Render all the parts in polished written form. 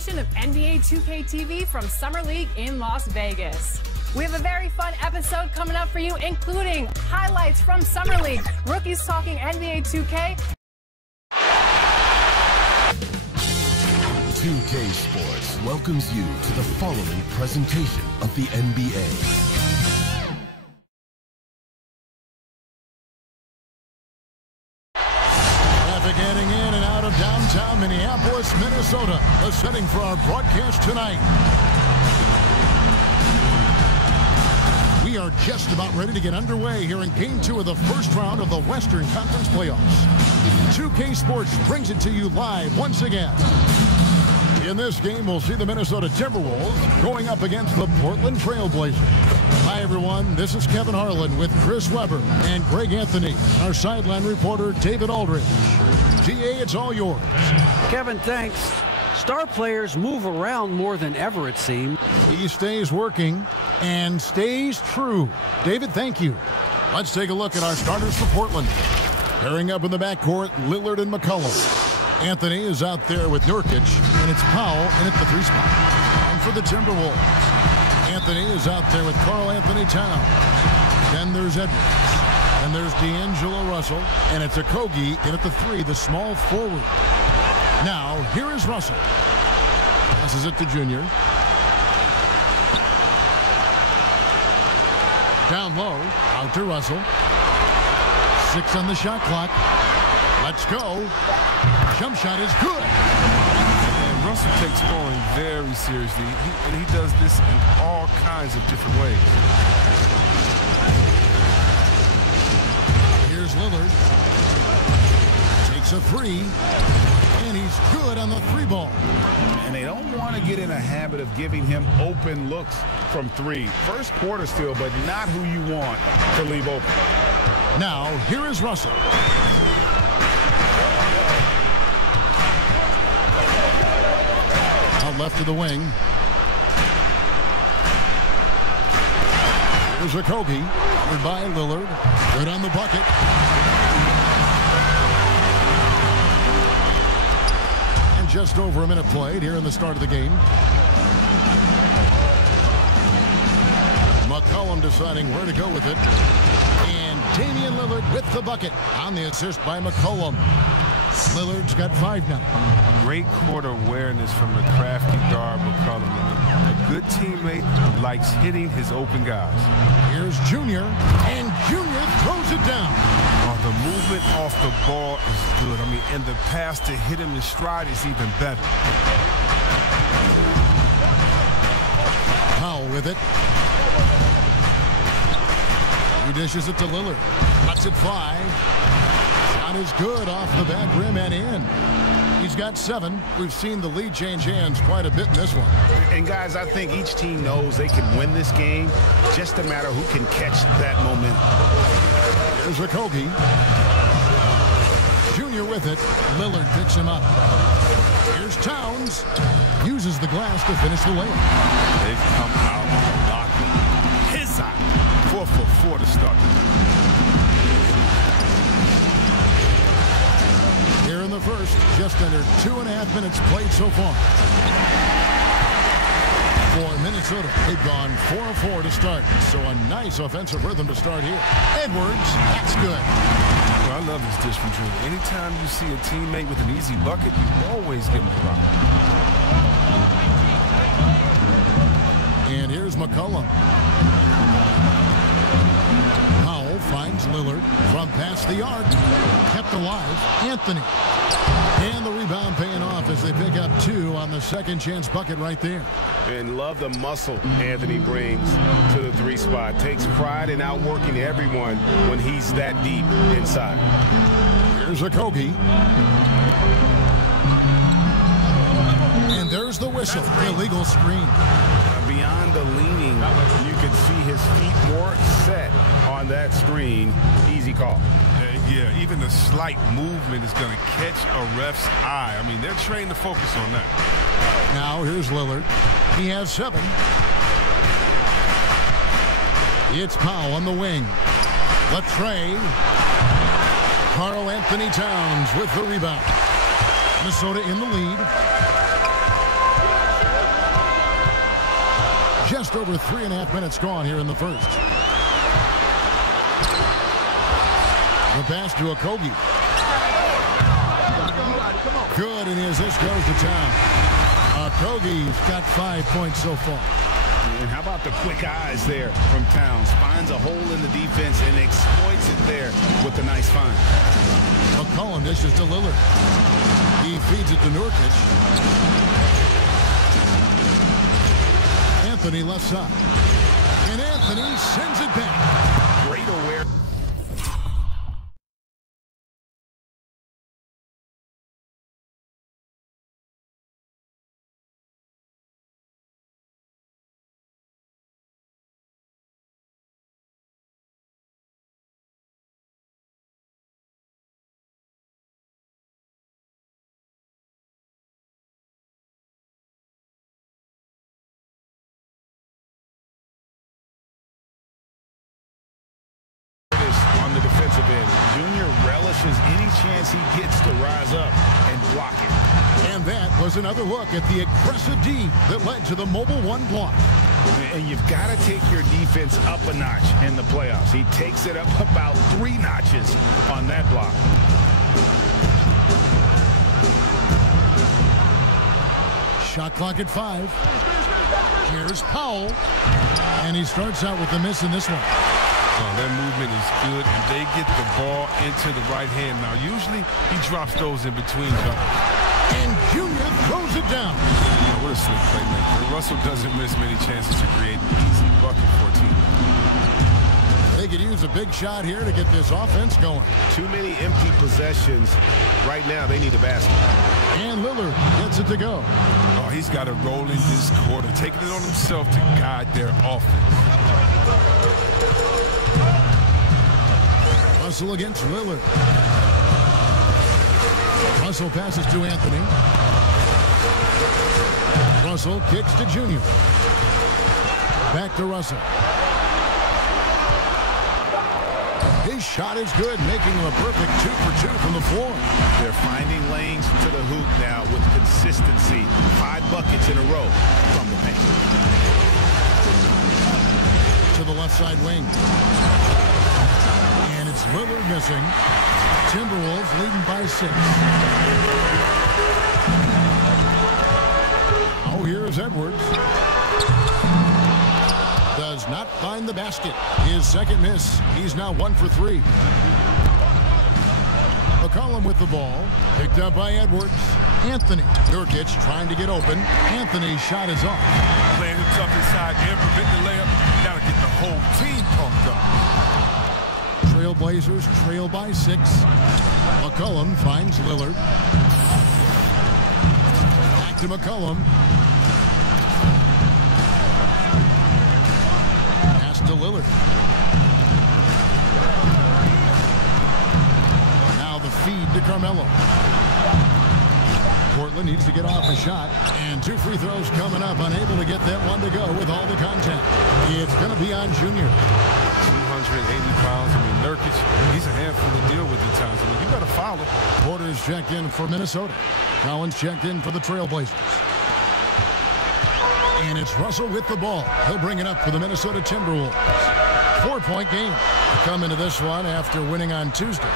edition of NBA 2K TV from Summer League in Las Vegas. We have a very fun episode coming up for you, including highlights from Summer League, rookies talking NBA 2K. 2K Sports welcomes you to the following presentation of the NBA. Getting in and out of downtown Minneapolis, Minnesota, the setting for our broadcast tonight. We are just about ready to get underway here in Game 2 of the first round of the Western Conference Playoffs. 2K Sports brings it to you live once again. In this game, we'll see the Minnesota Timberwolves going up against the Portland Trail Blazers. Hi, everyone. This is Kevin Harlan with Chris Webber and Greg Anthony, our sideline reporter, David Aldridge. GA, it's all yours. Kevin, thanks. Star players move around more than ever, it seems. He stays working and stays true. David, thank you. Let's take a look at our starters for Portland. Pairing up in the backcourt, Lillard and McCollum. Anthony is out there with Nurkic, and it's Powell in at the 3 spot. And for the Timberwolves, Anthony is out there with Karl Anthony Towns. Then there's Edwards. And there's D'Angelo Russell, and it's Okogie in at the 3, the small forward. Now, here is Russell. Passes it to Junior. Down low, out to Russell. 6 on the shot clock. Let's go. Jump shot is good. And Russell takes scoring very seriously, and he does this in all kinds of different ways. Here's Lillard. Takes a 3, and he's good on the 3 ball. And they don't want to get in a habit of giving him open looks from 3. First quarter still, but not who you want to leave open. Now, here is Russell. Out left of the wing. Here's Okogie. Covered by Lillard. Good on the bucket. And just over a minute played here in the start of the game. McCollum deciding where to go with it. And Damian Lillard with the bucket on the assist by McCollum. Lillard's got 5 now. Great court awareness from the crafty guard McCollum. A good teammate likes hitting his open guys. Here's Junior, and Junior throws it down. Oh, the movement off the ball is good. I mean, and the pass to hit him in stride is even better. Powell with it. He dishes it to Lillard. Lets it fly. Shot is good off the back rim and in. He's got 7. We've seen the lead change hands quite a bit in this one. And guys, I think each team knows they can win this game. Just a matter who can catch that momentum. Here's Okogie. Junior with it. Lillard picks him up. Here's Towns. Uses the glass to finish the layup. They've come out blocking his side. 4 for 4 to start. Here in the first, just under 2.5 minutes played so far. For Minnesota, they've gone 4 of 4 to start. So a nice offensive rhythm to start here. Edwards, that's good. Well, I love this dish from Junior. Anytime you see a teammate with an easy bucket, you always give him a rock. And here's McCollum. Powell finds Lillard from past the arc. Kept alive. Anthony. And the rebound paying off as they pick up 2 on the second chance bucket right there. And love the muscle Anthony brings to the 3 spot. Takes pride in outworking everyone when he's that deep inside. Here's Okogie. And there's the whistle. Illegal screen. Beyond the leaning, you can see his feet more set on that screen. Easy call. Yeah, even the slight movement is going to catch a ref's eye. I mean, they're trained to focus on that. Now here's Lillard. He has 7. It's Powell on the wing. Latrey. Karl Anthony Towns with the rebound. Minnesota in the lead. Just over 3.5 minutes gone here in the first. The pass to Okogie. Good, and his assist goes to town. Okogie's got 5 points so far. And how about the quick eyes there from Towns? Finds a hole in the defense and exploits it there with a nice find. McCollum dishes to Lillard. He feeds it to Nurkic. Anthony left side. And Anthony sends it back. Great awareness. On the defensive end, Junior relishes any chance he gets to rise up and block it. And that was another look at the aggressive D that led to the Mobile One block. And you've got to take your defense up a notch in the playoffs. He takes it up about 3 notches on that block. Shot clock at 5. Here's Powell. And he starts out with the miss in this one. Their movement is good, and they get the ball into the right hand. Now, usually he drops those in between jumpers. And Junior throws it down. What a slick playmaker. Russell doesn't miss many chances to create an easy bucket for a team. They could use a big shot here to get this offense going. Too many empty possessions. Right now, they need a basket. And Lillard gets it to go. Oh, he's got a roll in this quarter, taking it on himself to guide their offense. Russell against Lillard. Russell passes to Anthony. Russell kicks to Junior. Back to Russell. His shot is good, making him a perfect 2 for 2 from the floor. They're finding lanes to the hoop now with consistency. 5 buckets in a row from the paint. To the left side wing. And it's Lillard missing. Timberwolves leading by 6. Oh, here's Edwards. Does not find the basket. His second miss. He's now 1 for 3. McCollum with the ball. Picked up by Edwards. Anthony. Nurkic trying to get open. Anthony's shot is off. Playing him tough inside and prevent the layup. Got to get the whole team pumped up. Trailblazers trail by 6. McCollum finds Lillard. Back to McCollum. Pass to Lillard. Now the feed to Carmelo. Portland needs to get off a shot. And 2 free throws coming up. Unable to get that one to go with all the contact. It's going to be on Junior. 280 pounds. I mean, Nurkic, he's a handful to deal with at times. I mean, you got to foul him. Porter's checked in for Minnesota. Collins checked in for the Trailblazers. And it's Russell with the ball. He'll bring it up for the Minnesota Timberwolves. 4-point game. Come into this one after winning on Tuesday.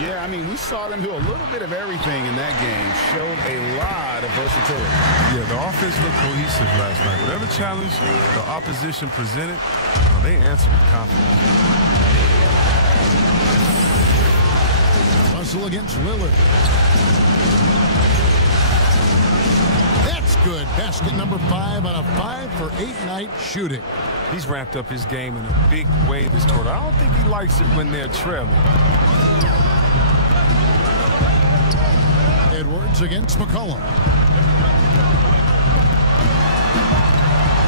Yeah, I mean, we saw them do a little bit of everything in that game. Showed a lot of versatility. Yeah, the offense looked cohesive last night. Whatever challenge the opposition presented, they answered with confidence. Russell against Lillard. That's good. Basket number 5 on a 5 for 8 night shooting. He's ramped up his game in a big way this quarter. I don't think he likes it when they're trailing. Edwards against McCollum.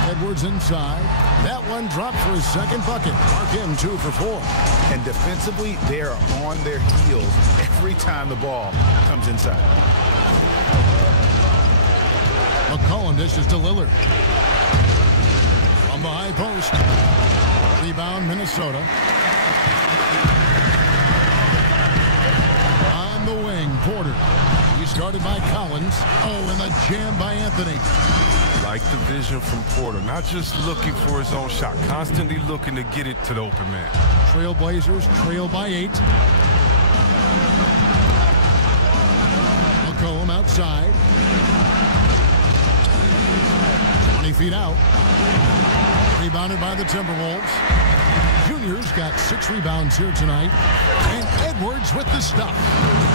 Edwards inside. That one dropped for his second bucket. Mark him 2 for 4. And defensively, they are on their heels every time the ball comes inside. McCollum dishes to Lillard. From the high post. Rebound, Minnesota. On the wing, Porter. He's guarded by Collins. Oh, and the jam by Anthony. like the vision from Porter. Not just looking for his own shot, constantly looking to get it to the open man. Trailblazers trail by 8. McCollum outside. 20 feet out. Rebounded by the Timberwolves. Junior's got 6 rebounds here tonight. And Edwards with the stuff.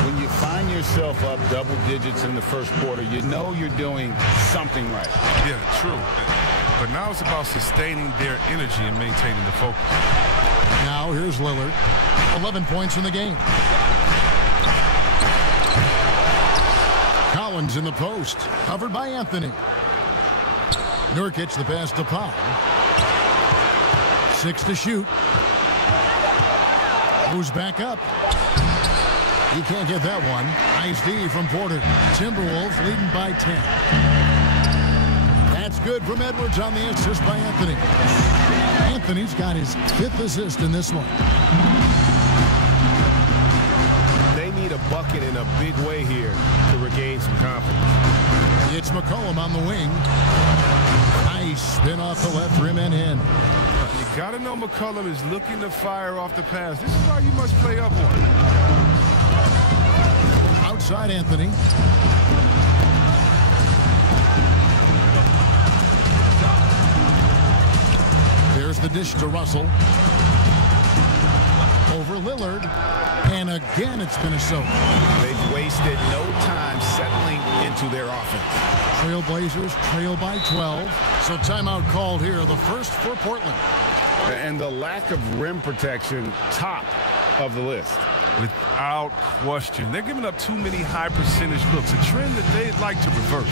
When you find yourself up double digits in the first quarter, you know you're doing something right. Yeah, true. But now it's about sustaining their energy and maintaining the focus. Now here's Lillard. 11 points in the game. Collins in the post. Covered by Anthony. Nurkic the pass to Powell. 6 to shoot. Moves back up. He can't get that one. Nice D from Porter. Timberwolves leading by 10. That's good from Edwards on the assist by Anthony. Anthony's got his 5th assist in this one. They need a bucket in a big way here to regain some confidence. It's McCollum on the wing. Nice spin off the left rim and in. You got to know McCollum is looking to fire off the pass. This is why you must play up on it. Outside Anthony. There's the dish to Russell. Over Lillard. And again, it's Minnesota. They've wasted no time settling into their offense. Trailblazers trail by 12. So timeout called here, the first for Portland. And the lack of rim protection, top of the list. Without question. They're giving up too many high percentage looks, a trend that they'd like to reverse.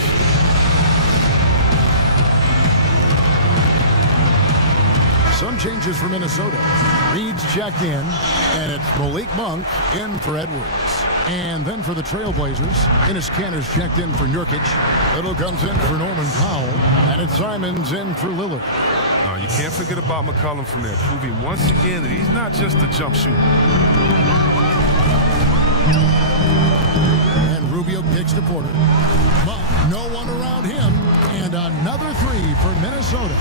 Some changes for Minnesota. Reed's checked in, and it's Malik Monk in for Edwards. And then for the Trailblazers, Enes Kanter's checked in for Nurkic. Little comes in for Norman Powell, and it's Simons in for Lillard. You can't forget about McCollum from there, proving once again that he's not just a jump shooter. And Rubio kicks to Porter. But no one around him, and another 3 for Minnesota.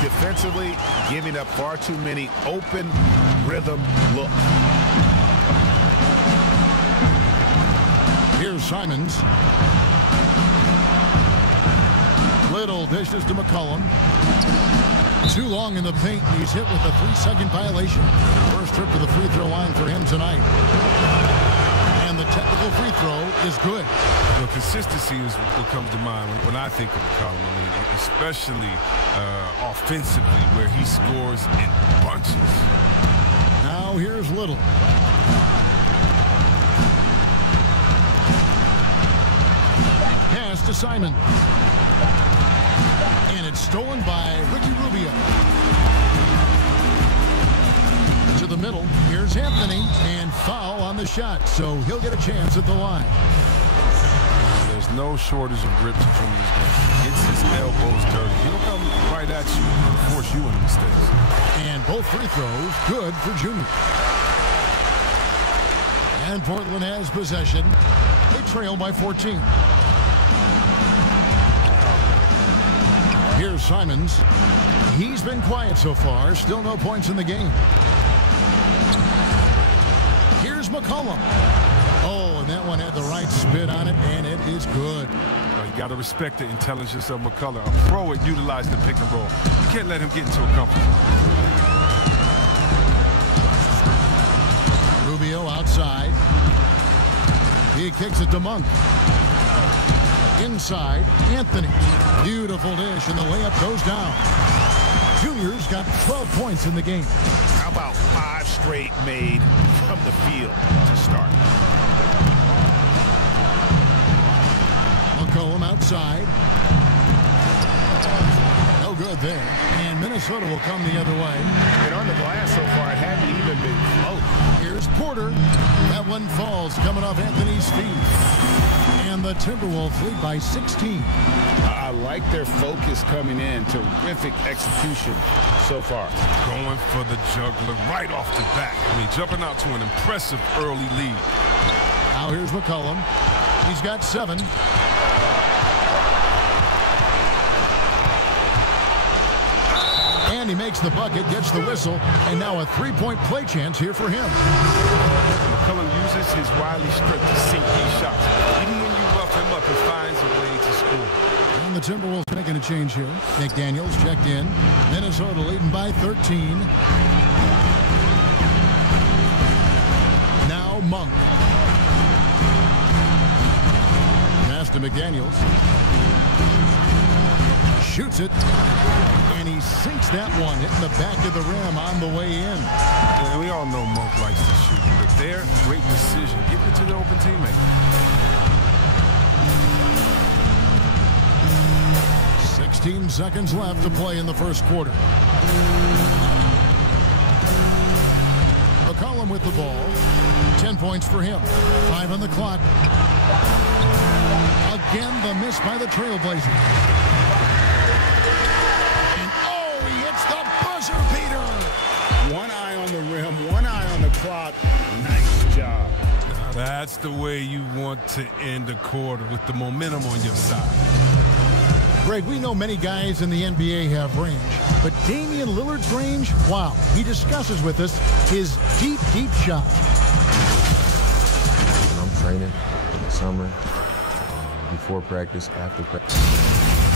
Defensively, giving up far too many open rhythm looks. Here's Simons. Little dishes to McCollum. Too long in the paint. He's hit with a 3-second violation. First trip to the free throw line for him tonight. And the technical free throw is good. Well, consistency is what comes to mind when I think of McCollum, especially offensively, where he scores in bunches. Now here's Little. Pass to Simon. And it's stolen by Ricky Rubio. To the middle. Here's Anthony. And foul on the shot. So he'll get a chance at the line. There's no shortage of grip to Junior's game. He gets his elbows dirty. He'll come right at you and force you into mistakes. And both free throws good for Junior. And Portland has possession. They trail by 14. Here's Simons. He's been quiet so far. Still no points in the game. Here's McCollum. Oh, and that one had the right spin on it, and it is good. You got to respect the intelligence of McCollum. A pro at utilizing the pick and roll. You can't let him get into a comfort. Rubio outside. He kicks it to Monk. Inside, Anthony. Beautiful dish, and the layup goes down. Junior's got 12 points in the game. How about 5 straight made from the field to start? McCollum outside. No good there. And Minnesota will come the other way. And on the glass so far, it hadn't even been close. Here's Porter. That one falls coming off Anthony's feet. And the Timberwolves lead by 16. I like their focus coming in. Terrific execution so far. Going for the juggler right off the bat. I mean, jumping out to an impressive early lead. Now here's McCollum. He's got 7. And he makes the bucket, gets the whistle, and now a three-point play chance here for him. McCollum uses his wily strength to sink these shots. Even when you rough him up, he finds a way to score. And the Timberwolves making a change here. McDaniels checked in. Minnesota leading by 13. Now Monk. Pass to McDaniels. Shoots it. And he sinks that one, hitting the back of the rim on the way in. And we all know Monk likes to shoot, but their great decision, getting it to the open teammate. 16 seconds left to play in the first quarter. McCollum with the ball. 10 points for him. 5 on the clock. Again, the miss by the Trailblazers. And oh, he hits the buzzer beater. One eye on the rim, one eye on the clock. Nice job. Now that's the way you want to end a quarter, with the momentum on your side. Greg, we know many guys in the NBA have range, but Damian Lillard's range, wow. He discusses with us his deep, deep shot. When I'm training in the summer, before practice, after practice.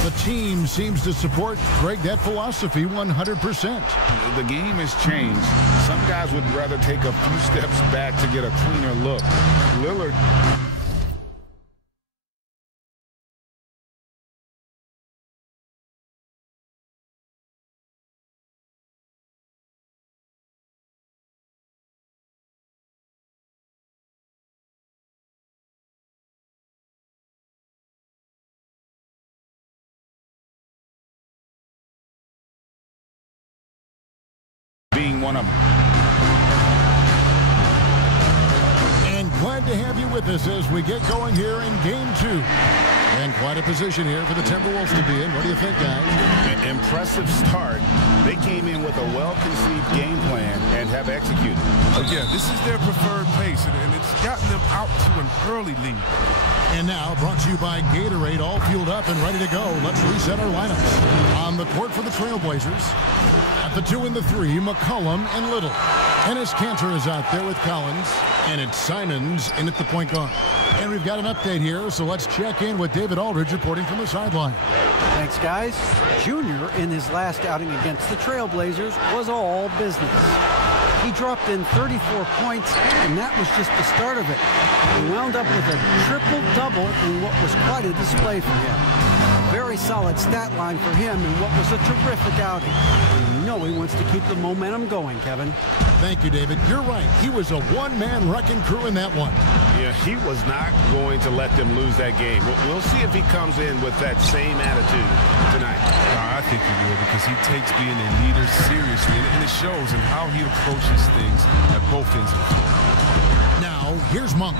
The team seems to support, Greg, that philosophy 100%. The game has changed. Some guys would rather take a few steps back to get a cleaner look. Lillard... being one of them. And glad to have you with us as we get going here in Game 2. And quite a position here for the Timberwolves to be in. What do you think, guys? An impressive start. They came in with a well-conceived game plan and have executed. Yeah, this is their preferred pace, and it's gotten them out to an early lead. And now, brought to you by Gatorade, all fueled up and ready to go. Let's reset our lineups. On the court for the Trailblazers. At the 2 and the 3, McCollum and Little. Enes Kanter is out there with Collins. And it's Simons in at the point guard. And we've got an update here, so let's check in with David Aldridge reporting from the sideline. Thanks, guys. Junior, in his last outing against the Trailblazers, was all business. He dropped in 34 points, and that was just the start of it. He wound up with a triple-double in what was quite a display for him. A very solid stat line for him in what was a terrific outing. You know he wants to keep the momentum going, Kevin. Thank you, David. You're right. He was a one-man wrecking crew in that one. Yeah, he was not going to let them lose that game. We'll see if he comes in with that same attitude tonight. I think he will, because he takes being a leader seriously, and it shows in how he approaches things at both ends of the floor. Now, here's Monk.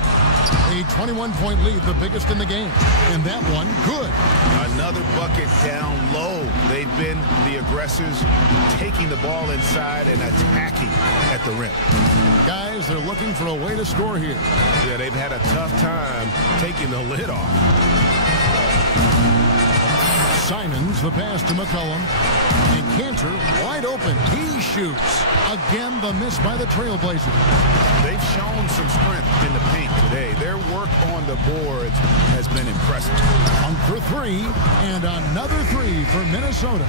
A 21-point lead, the biggest in the game. And that one, good. Another bucket down low. They've been the aggressors, taking the ball inside and attacking at the rim. Guys, they're looking for a way to score here. Yeah, they've had a tough time taking the lid off. Simons, the pass to McCollum. And Kanter, wide open. He shoots. Again, the miss by the Trailblazers. They've shown some strength in the paint today. Their work on the boards has been impressive. On for 3, and another 3 for Minnesota.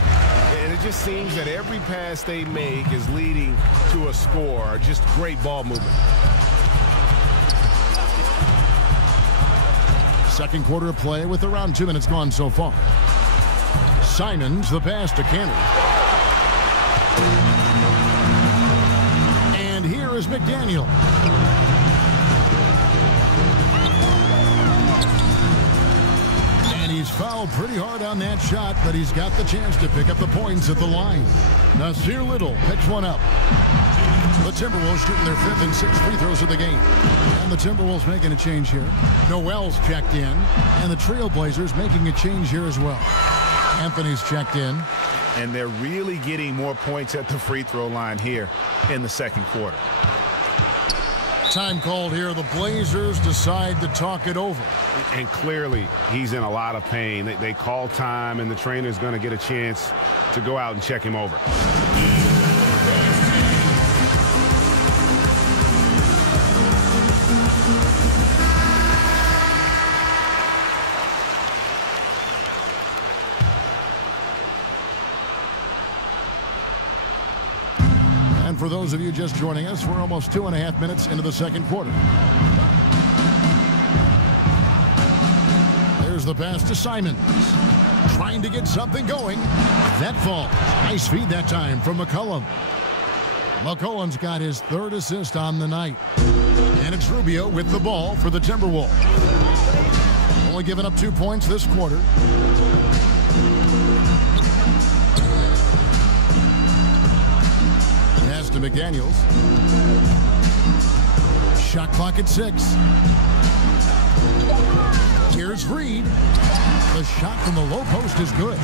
And it just seems that every pass they make is leading to a score. Just great ball movement. Second quarter of play with around 2 minutes gone so far. Simons, the pass to Kanter. And here is McDaniel. And he's fouled pretty hard on that shot, but he's got the chance to pick up the points at the line. Nasir Little picks one up. The Timberwolves shooting their 5th and 6th free throws of the game. And the Timberwolves making a change here. Noel's checked in, and the Trailblazers making a change here as well. Anthony's checked in. And they're really getting more points at the free throw line here in the second quarter. Time called here. The Blazers decide to talk it over. And clearly, he's in a lot of pain. They call time, and the trainer's going to get a chance to go out and check him over. those of you just joining us, we're almost 2.5 minutes into the second quarter. There's the pass to Simons. Trying to get something going. That falls. Nice feed that time from McCollum. McCollum's got his 3rd assist on the night. And it's Rubio with the ball for the Timberwolves. Only giving up 2 points this quarter. Pass to McDaniels. Shot clock at 6. Here's Reed. The shot from the low post is good.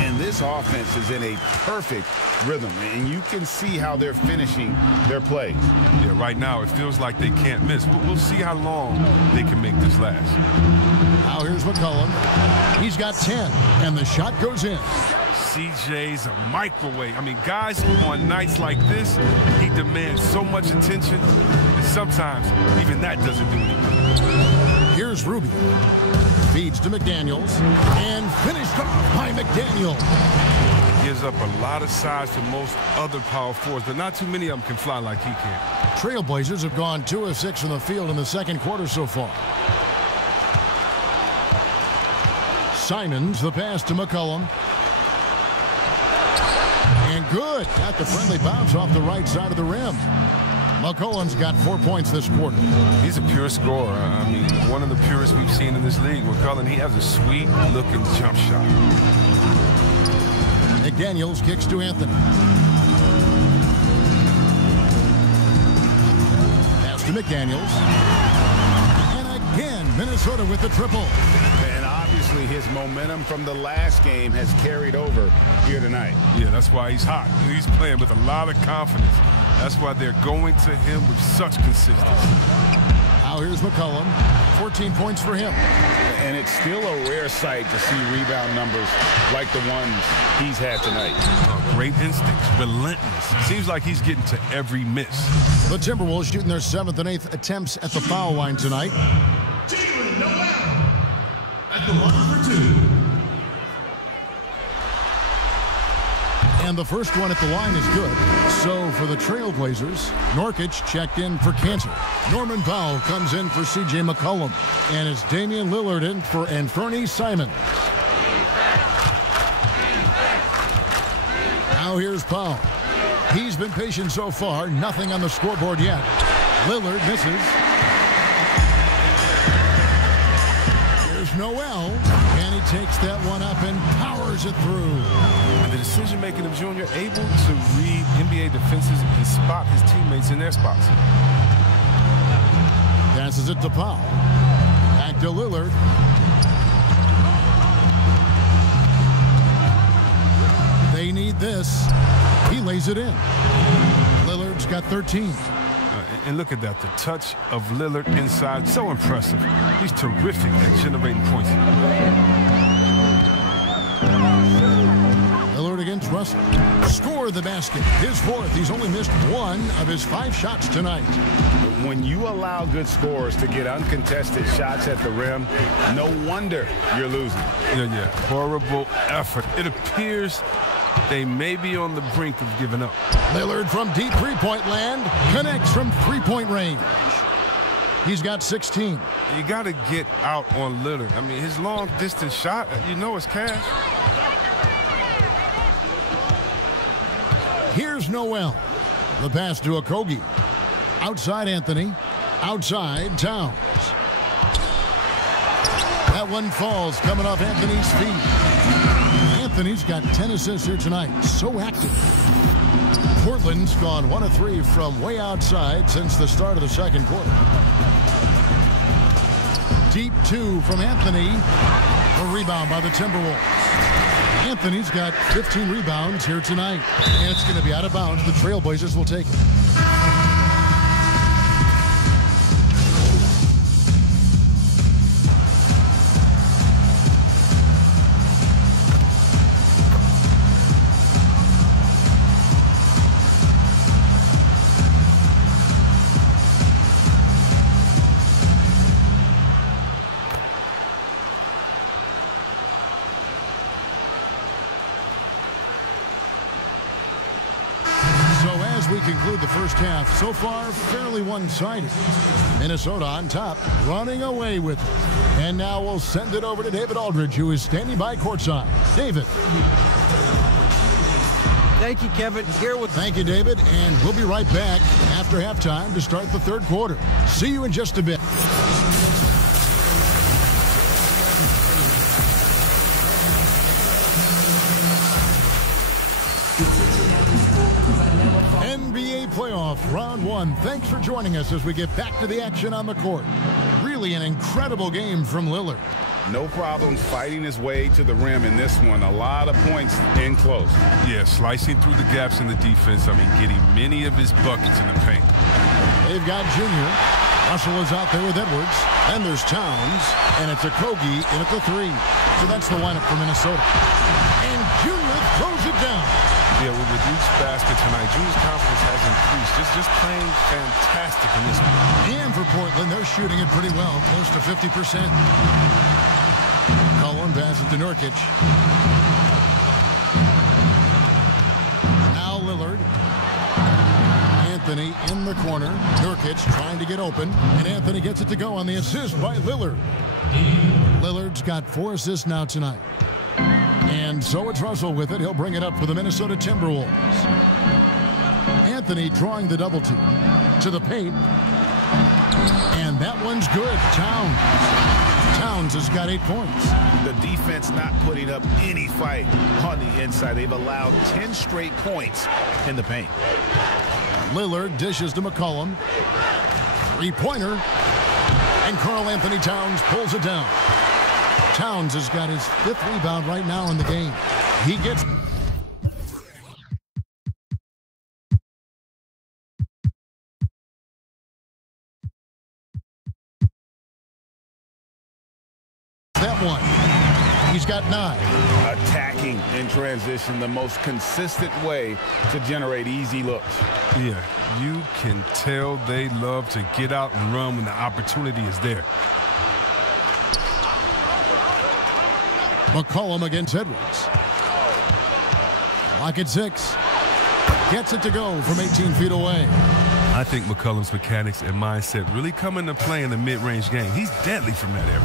And this offense is in a perfect rhythm, and you can see how they're finishing their play. Yeah, right now it feels like they can't miss. But we'll see how long they can make this last. Now here's McCollum. He's got 10, and the shot goes in. CJ's a microwave. I mean, guys on nights like this, he demands so much attention, and sometimes even that doesn't do anything. Here's Rubio. Feeds to McDaniels, and finished off by McDaniels. Gives up a lot of size to most other power forwards, but not too many of them can fly like he can. Trailblazers have gone 2 of 6 from the field in the second quarter so far. Simons, the pass to McCollum. And good. Got the friendly bounce off the right side of the rim. McCollum's got 4 points this quarter. He's a pure scorer. I mean, one of the purest we've seen in this league. McCollum, he has a sweet-looking jump shot. McDaniels kicks to Anthony. Pass to McDaniels. And again, Minnesota with the triple. And obviously his momentum from the last game has carried over here tonight. Yeah, that's why he's hot. He's playing with a lot of confidence. That's why they're going to him with such consistency. Now here's McCollum. 14 points for him. And it's still a rare sight to see rebound numbers like the ones he's had tonight. Great instincts, relentless. Seems like he's getting to every miss. The Timberwolves shooting their 7th and 8th attempts at the foul line tonight. Jalen Noel at the line for 2. And the first one at the line is good. So for the Trailblazers, Nurkic checked in for Cantor. Norman Powell comes in for C.J. McCollum. And it's Damian Lillard in for Anthony Simons. Now here's Powell. He's been patient so far. Nothing on the scoreboard yet. Lillard misses. Here's Noel. And he takes that one up and powers it through. And the decision-making of Junior able to read NBA defenses and spot his teammates in their spots. Passes it to Powell. Back to Lillard. They need this. He lays it in. Lillard's got 13. And look at that, the touch of Lillard inside, so impressive. He's terrific at generating points. Lillard against Russell. Score the basket. His 4th. He's only missed 1 of his 5 shots tonight. When you allow good scorers to get uncontested shots at the rim, no wonder you're losing. Yeah. Horrible effort. It appears they may be on the brink of giving up. Lillard from deep three-point land connects from three-point range. He's got 16. You got to get out on Lillard. I mean, his long-distance shot, you know it's cash. Here's Noel. The pass to Okogie. Outside Anthony. Outside Towns. That one falls coming off Anthony's feet. Anthony's got 10 assists here tonight. So active. Portland's gone 1 of 3 from way outside since the start of the second quarter. Deep 2 from Anthony. A rebound by the Timberwolves. Anthony's got 15 rebounds here tonight. And it's going to be out of bounds. The Trailblazers will take it. conclude the first half. So far, fairly one-sided. Minnesota on top, running away with it. And now we'll send it over to David Aldridge, who is standing by courtside. David. Thank you, Kevin. Thank you, David. And we'll be right back after halftime to start the third quarter. See you in just a bit. NBA playoff round one. Thanks for joining us as we get back to the action on the court. Really an incredible game from Lillard. No problem fighting his way to the rim in this one. A lot of points in close. Yeah, slicing through the gaps in the defense. I mean, getting many of his buckets in the paint. They've got Junior. Russell is out there with Edwards. Then there's Towns. And it's Okogie in at the three. So that's the lineup for Minnesota. And Junior throws it down. Yeah, with the reduced basket tonight, Junior's confidence has increased. Just playing fantastic in this one. And for Portland, they're shooting it pretty well, close to 50%. Cullen passes to Nurkic. Now Lillard. Anthony in the corner. Nurkic trying to get open. And Anthony gets it to go on the assist by Lillard. Lillard's got 4 assists now tonight. And so it's Russell with it. He'll bring it up for the Minnesota Timberwolves. Anthony drawing the double team to the paint. And that one's good. Towns has got 8 points. The defense not putting up any fight on the inside. They've allowed 10 straight points in the paint. Lillard dishes to McCollum. 3-pointer. And Karl Anthony Towns pulls it down. Towns has got his 5th rebound right now in the game. He gets... that one. He's got 9. Attacking in transition, the most consistent way to generate easy looks. Yeah, you can tell they love to get out and run when the opportunity is there. McCollum against Edwards. Lock at 6. Gets it to go from 18 feet away. I think McCollum's mechanics and mindset really come into play in the mid-range game. He's deadly from that area.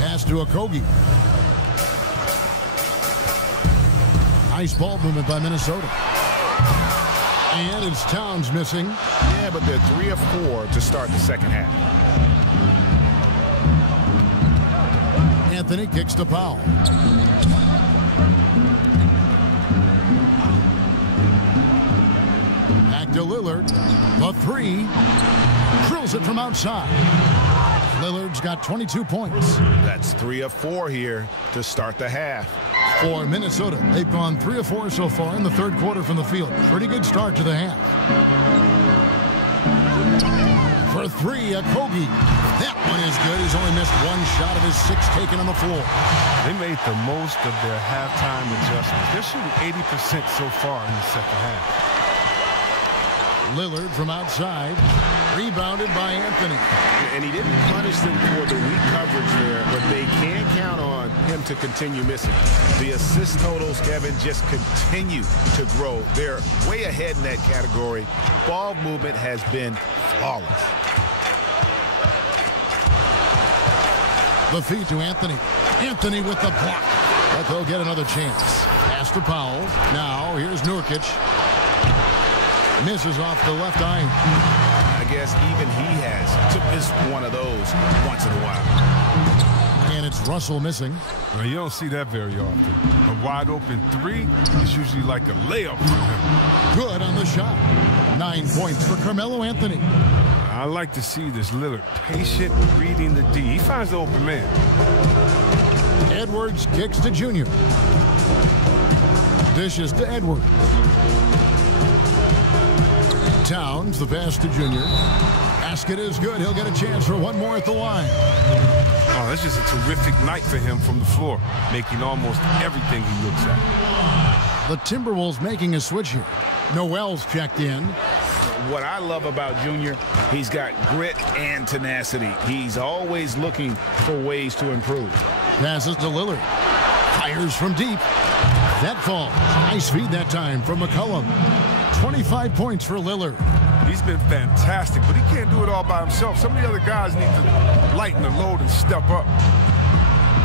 Pass to Okogie. Nice ball movement by Minnesota. And it's Towns missing. Yeah, but they're 3 of 4 to start the second half. Anthony kicks to Powell. Back to Lillard. The 3. Drills it from outside. Lillard's got 22 points. That's 3 of 4 here to start the half. For Minnesota, they've gone 3 of 4 so far in the third quarter from the field. Pretty good start to the half. For 3, Okogie. That one is good. He's only missed 1 shot of his 6 taken on the floor. They made the most of their halftime adjustments. They're shooting 80% so far in the second half. Lillard from outside. Rebounded by Anthony. And he didn't punish them for the weak coverage there, but they can count on him to continue missing. The assist totals, Kevin, just continue to grow. They're way ahead in that category. Ball movement has been flawless. The feed to Anthony. Anthony with the block. But they'll get another chance. Pass to Powell. Now here's Nurkic. Misses off the left eye. I guess even he has to miss one of those once in a while. And it's Russell missing. Well, you don't see that very often. A wide open 3 is usually like a layup for him. Good on the shot. 9 points for Carmelo Anthony. I like to see this Lillard patient reading the D. He finds the open man. Edwards kicks to Junior. Dishes to Edwards. Towns, the pass to Junior. Basket is good. He'll get a chance for one more at the line. Oh, that's just a terrific night for him from the floor, making almost everything he looks at. The Timberwolves making a switch here. Noel's checked in. What I love about Junior, he's got grit and tenacity. He's always looking for ways to improve. Passes to Lillard. Fires from deep. That falls. Nice feed that time from McCollum. 25 points for Lillard. He's been fantastic, but he can't do it all by himself. Some of the other guys need to lighten the load and step up.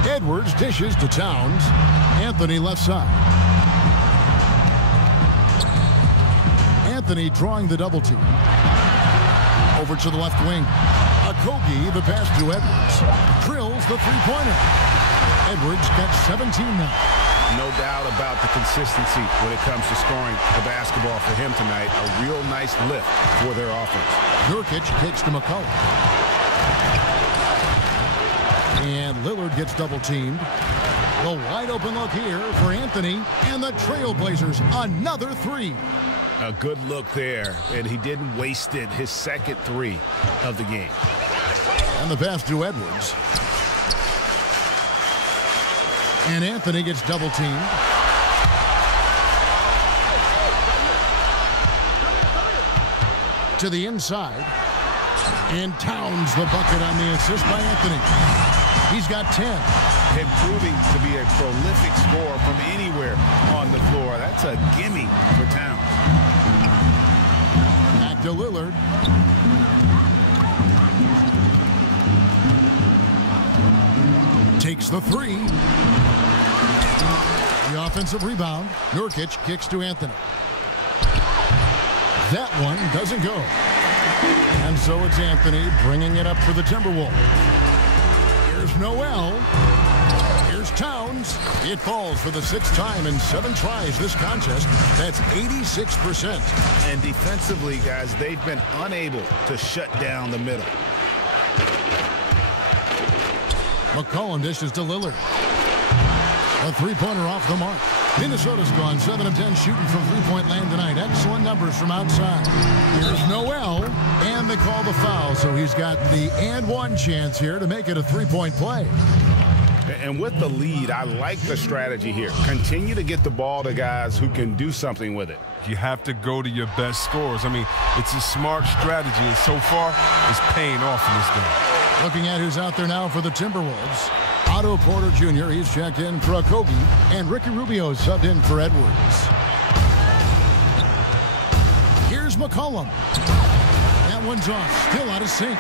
Edwards dishes to Towns. Anthony left side. Anthony drawing the double team. Over to the left wing. Okogie, the pass to Edwards. Drills the three-pointer. Edwards got 17 now. No doubt about the consistency when it comes to scoring the basketball for him tonight. A real nice lift for their offense. Nurkic kicks to McCollum. And Lillard gets double-teamed. The wide-open look here for Anthony. And the Trailblazers, another three. A good look there, and he didn't waste it. His second three of the game. And the pass to Edwards. And Anthony gets double-teamed. To the inside. And Towns the bucket on the assist by Anthony. He's got 10. And proving to be a prolific scorer from anywhere on the floor. That's a gimme for Towns. Back to Lillard. Takes the three. The offensive rebound. Nurkic kicks to Anthony. That one doesn't go. And so it's Anthony bringing it up for the Timberwolves. Here's Noel. Here's Towns. It falls for the sixth time in 7 tries this contest. That's 86%. And defensively, guys, they've been unable to shut down the middle. McCollum dishes to Lillard. A three-pointer off the mark. Minnesota's gone 7 of 10 shooting from three-point land tonight. Excellent numbers from outside. Here's Noel, and they call the foul, so he's got the and one chance here to make it a three-point play. And with the lead, I like the strategy here. Continue to get the ball to guys who can do something with it. You have to go to your best scorers. I mean, it's a smart strategy, and so far, it's paying off in this game. Looking at who's out there now for the Timberwolves. Otto Porter Jr., he's checked in for Okogie, and Ricky Rubio subbed in for Edwards. Here's McCollum. That one's off, still out of sync.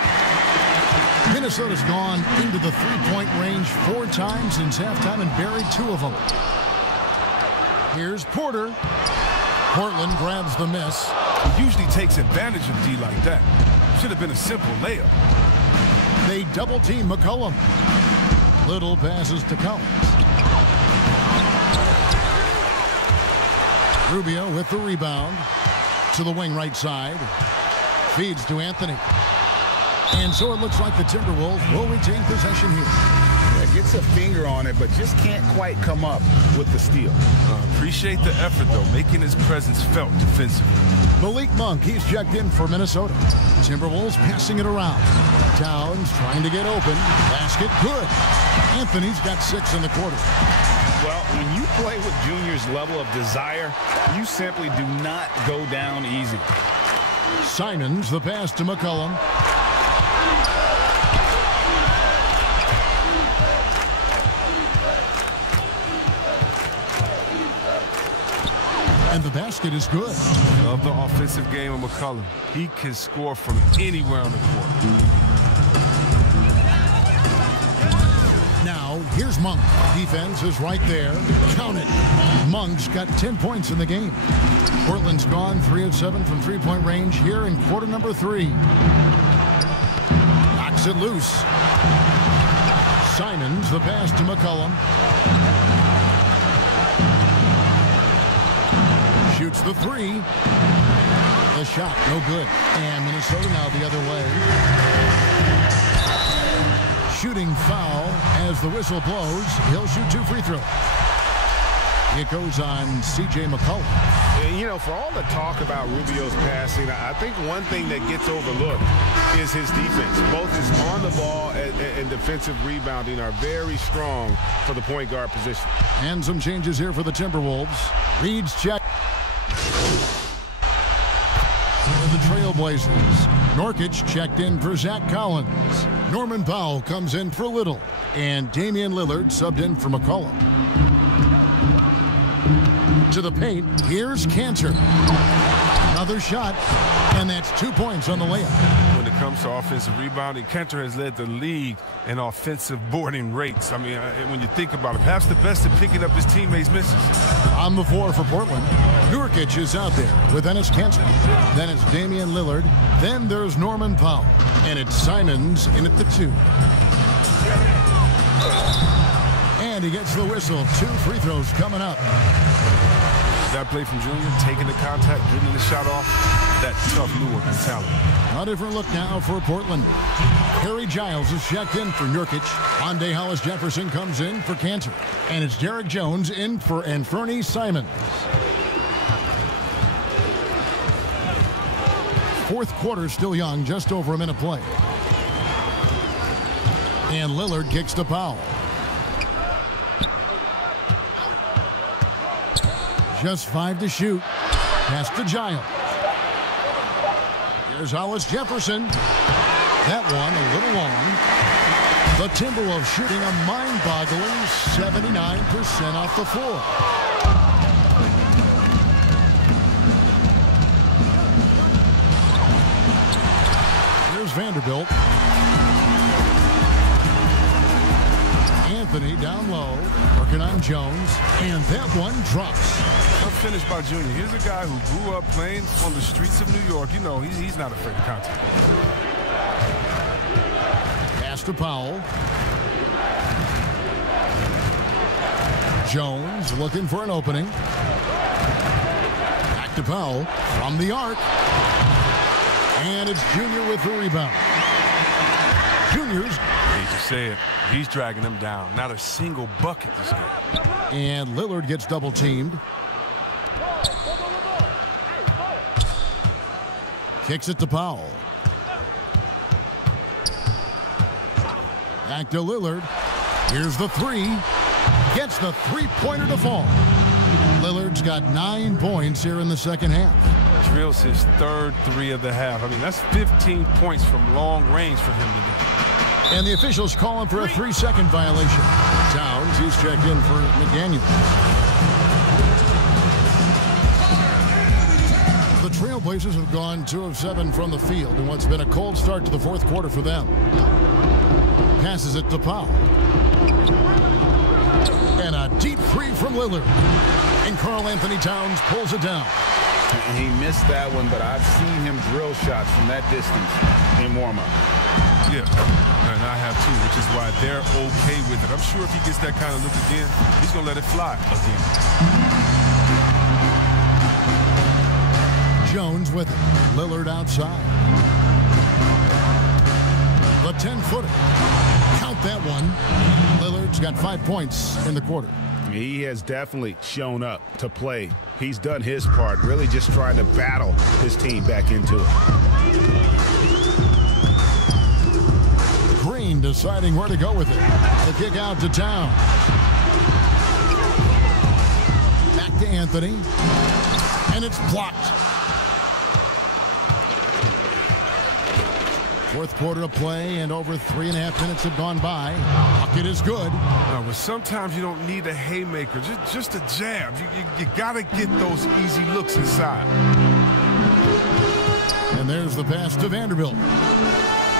Minnesota's gone into the three-point range 4 times since halftime and buried 2 of them. Here's Porter. Portland grabs the miss. He usually takes advantage of D like that. Should have been a simple layup. They double-team McCollum. Little passes to Collins. Rubio with the rebound. To the wing right side. Feeds to Anthony. And so it looks like the Timberwolves will retain possession here. Yeah, gets a finger on it, but just can't quite come up with the steal. Appreciate the effort, though, making his presence felt defensively. Malik Monk, he's checked in for Minnesota. Timberwolves passing it around. Towns trying to get open. Basket good. Anthony's got 6 in the quarter. Well, when you play with Junior's level of desire, you simply do not go down easy. Simons, the pass to McCollum. And the basket is good. Love the offensive game of McCollum. He can score from anywhere on the court. Now, here's Monk. Defense is right there. Count it. Monk's got 10 points in the game. Portland's gone 3 of 7 from three-point range here in quarter number 3. Knocks it loose. Simons, the pass to McCollum. Shoots the 3. The shot, no good. And Minnesota now the other way. Shooting foul as the whistle blows. He'll shoot 2 free throws. It goes on C.J. McCollum. And, you know, for all the talk about Rubio's passing, I think one thing that gets overlooked is his defense. Both his on the ball and defensive rebounding are very strong for the point guard position. And some changes here for the Timberwolves. Reed's check. For the Trailblazers, Nurkic checked in for Zach Collins. Norman Powell comes in for Little. And Damian Lillard subbed in for McCollum. To the paint, here's Cantor. Another shot, and that's 2 points on the layup. When it comes to offensive rebounding, Cantor has led the league in offensive boarding rates. I mean, when you think about it, perhaps the best at picking up his teammates' misses. On the floor for Portland, Nurkic is out there with Enes Kanter. Then it's Damian Lillard. Then there's Norman Powell. And it's Simons in at the 2. And he gets the whistle. 2 free throws coming up. That play from Junior, taking the contact, getting the shot off, that tough Newark mentality. A different look now for Portland. Harry Giles is checked in for Nurkic. Andre Hollis Jefferson comes in for Cantor. And it's Derek Jones in for Anfernee Simons. Fourth quarter still young, just over a minute play. And Lillard kicks to Powell. Just 5 to shoot. Pass to Giles. Here's Hollis Jefferson. That one a little long. The Timberwolves shooting a mind-boggling 79% off the floor. Here's Vanderbilt. Anthony down low, working on Jones, and that one drops. Tough finish by Junior. Here's a guy who grew up playing on the streets of New York. You know, he's not afraid of contact. Pass to Powell. Jones looking for an opening. Back to Powell from the arc. And it's Junior with the rebound. Junior's. Hate to say it, he's dragging them down. Not a single bucket this game. And Lillard gets double teamed. Kicks it to Powell. Back to Lillard. Here's the 3. Gets the three-pointer to fall. Lillard's got 9 points here in the second half. Drills his third 3 of the half. I mean, that's 15 points from long range for him today. And the officials calling for a 3-second violation. Towns, he's checked in for McDaniel. The Trailblazers have gone 2 of 7 from the field in what's been a cold start to the fourth quarter for them. Passes it to Powell. And a deep 3 from Lillard. And Karl Anthony Towns pulls it down. And he missed that one, but I've seen him drill shots from that distance in warm-up. Yeah, and I have too, which is why they're okay with it. I'm sure if he gets that kind of look again, he's going to let it fly again. Jones with it. Lillard outside. The 10-footer. Count that one. Lillard's got 5 points in the quarter. He has definitely shown up to play. He's done his part, really just trying to battle his team back into it. Green deciding where to go with it. The kick out to Towns. Back to Anthony. And it's blocked. Fourth quarter of play, and over 3.5 minutes have gone by. Bucket is good. But sometimes you don't need a haymaker, just a jab. You got to get those easy looks inside. And there's the pass to Vanderbilt.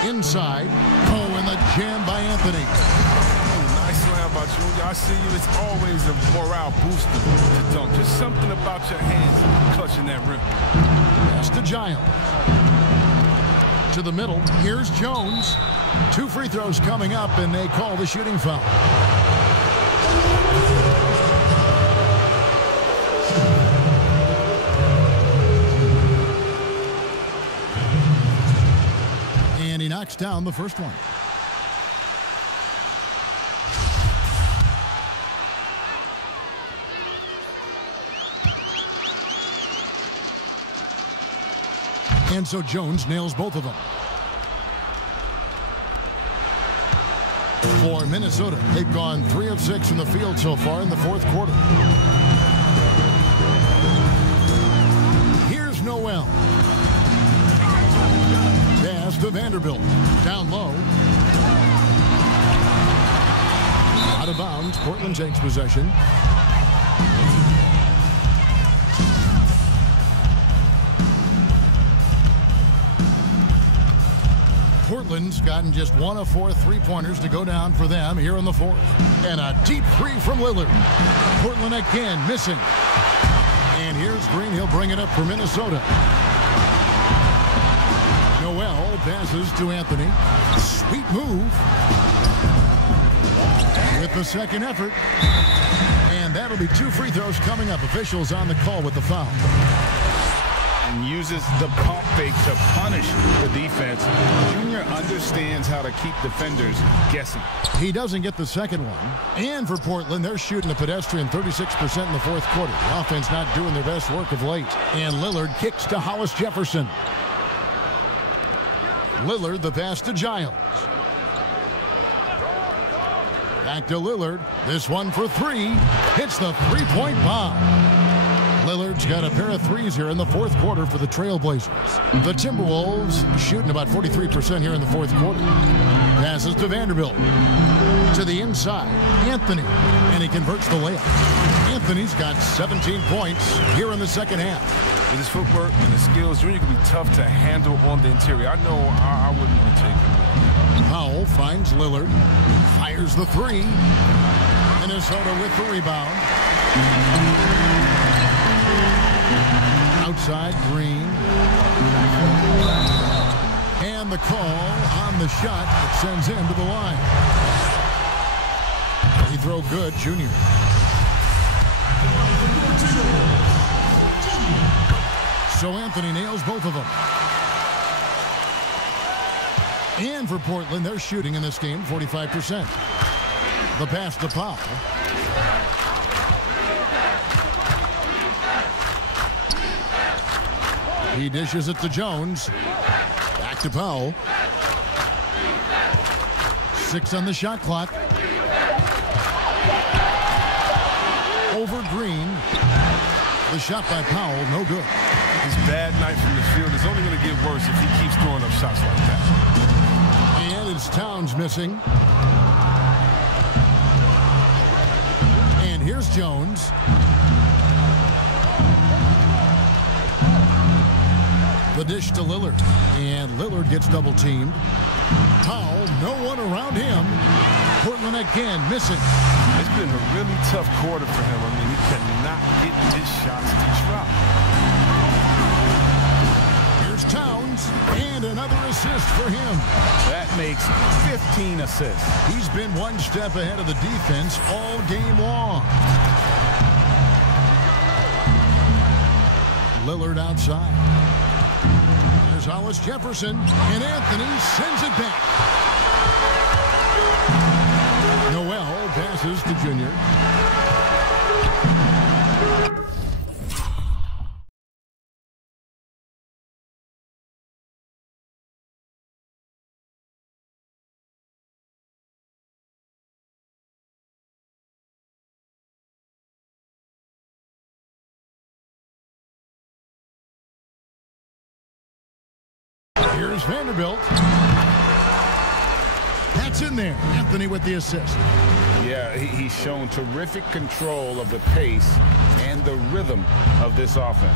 Inside. Oh, and the jam by Anthony. Oh, nice slam by Junior. I see you. It's always a morale booster to dunk. Just something about your hands clutching that rim. Pass to Giles. To the middle. Here's Jones. 2 free throws coming up, and they call the shooting foul. And he knocks down the first one. And so Jones nails both of them. For Minnesota, they've gone 3 of 6 from the field so far in the fourth quarter. Here's Noel. Pass to Vanderbilt. Down low. Out of bounds. Portland takes possession. Portland's gotten just 1 of 4 3-pointers to go down for them here in the fourth. And a deep three from Lillard. Portland again missing. And here's Green. He'll bring it up for Minnesota. Noel passes to Anthony. Sweet move. With the second effort. And that'll be 2 free throws coming up. Officials on the call with the foul. And uses the pump fake to punish the defense. Junior understands how to keep defenders guessing. He doesn't get the second one. And for Portland, they're shooting a pedestrian 36% in the fourth quarter. The offense not doing their best work of late. And Lillard kicks to Hollis Jefferson. Lillard the pass to Giles. Back to Lillard. This one for 3. Hits the three-point bomb. Lillard's got a pair of threes here in the fourth quarter for the Trailblazers. The Timberwolves shooting about 43% here in the fourth quarter. Passes to Vanderbilt. To the inside. Anthony. And he converts the layup. Anthony's got 17 points here in the second half. With his footwork and his skills, Junior can be tough to handle on the interior. I know I wouldn't want to take him. Powell finds Lillard. Fires the 3. Minnesota with the rebound. Outside, Green. And the call on the shot that sends him to the line. Free throw good, Junior. So Anthony nails both of them. And for Portland, they're shooting in this game 45%. The pass to Powell. He dishes it to Jones. Back to Powell. 6 on the shot clock. Over Green. The shot by Powell, no good. His bad night from the field is only going to get worse if he keeps throwing up shots like that. And it's Towns missing. And here's Jones. The dish to Lillard. And Lillard gets double teamed. Powell, no one around him. Portland again missing. It's been a really tough quarter for him. I mean, he cannot get his shots to drop. Here's Towns, and another assist for him. That makes 15 assists. He's been one step ahead of the defense all game long. Lillard outside. There's Hollis Jefferson, and Anthony sends it back. Noel passes to Junior. Here's Vanderbilt. That's in there. Anthony with the assist. Yeah, he's shown terrific control of the pace and the rhythm of this offense.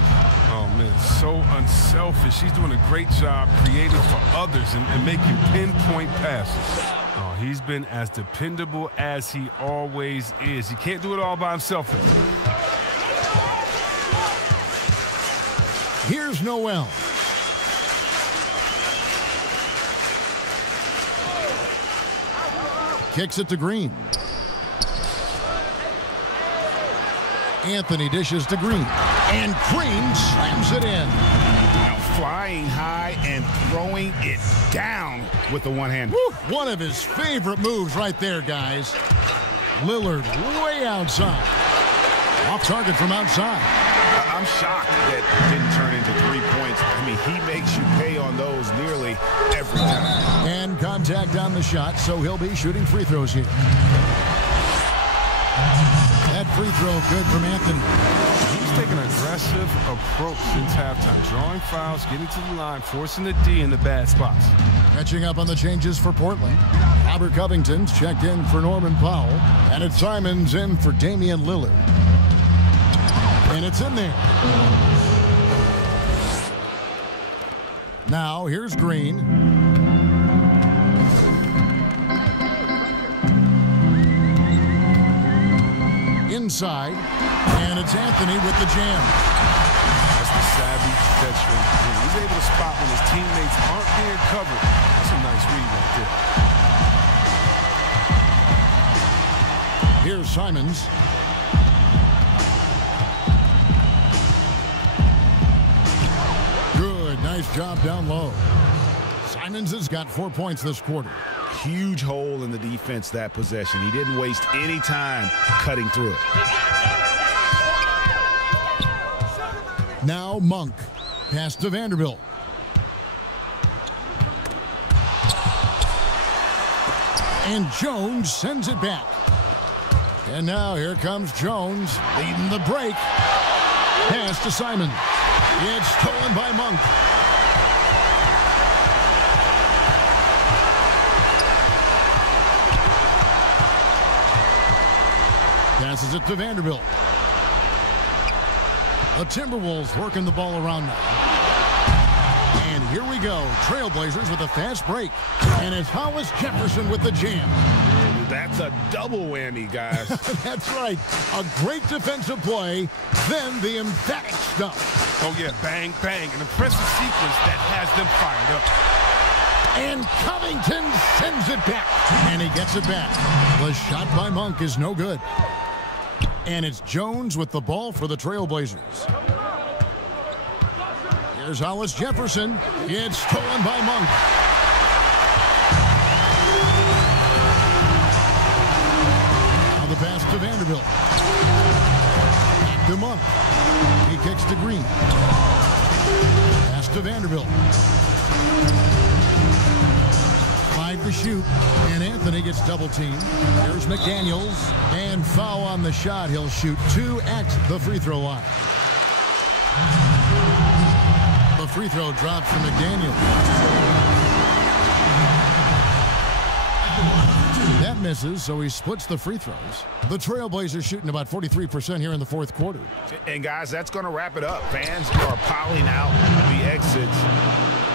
Oh, man, so unselfish. He's doing a great job creating for others and making pinpoint passes. Oh, he's been as dependable as he always is. He can't do it all by himself. Here's Noel. Kicks it to Green. Anthony dishes to Green. And Green slams it in. Now flying high and throwing it down with the one-hand. One of his favorite moves right there, guys. Lillard way outside. Off target from outside. I'm shocked that didn't turn into 3 points. I mean, he makes you pay on those nearly every time. And contact on the shot, so he'll be shooting free throws here. That free throw good from Anthony. He's taking an aggressive approach since halftime. Drawing fouls, getting to the line, forcing the D in the bad spots. Catching up on the changes for Portland. Robert Covington's checked in for Norman Powell. And it's Simons in for Damian Lillard. And it's in there. Now, here's Green. inside, and it's Anthony with the jam. That's the savvy veteran. He's able to spot when his teammates aren't being covered. That's a nice read right there. Here's Simons. Good, nice job down low. Simons has got 4 points this quarter. Huge hole in the defense that possession. He didn't waste any time cutting through it. Now Monk. Pass to Vanderbilt. And Jones sends it back. And now here comes Jones leading the break. Pass to Simon. It's stolen by Monk. Passes it to Vanderbilt. The Timberwolves working the ball around now. And here we go. Trailblazers with a fast break. And it's Hollis Jefferson with the jam. That's a double whammy, guys. That's right. A great defensive play, then the emphatic stuff. Oh, yeah, bang, bang. An impressive sequence that has them fired up. And Covington sends it back. And he gets it back. The shot by Monk is no good. And it's Jones with the ball for the Trailblazers. Here's Hollis Jefferson. It's stolen by Monk. Now the pass to Vanderbilt. Back to Monk. He kicks to Green. Pass to Vanderbilt. 5 to shoot, and Anthony gets double teamed. Here's McDaniels, and foul on the shot. He'll shoot 2 at the free throw line. The free throw drops from McDaniels. That misses, so he splits the free throws. The Trailblazers shooting about 43% here in the fourth quarter. And guys, that's going to wrap it up. Fans are piling out the exits.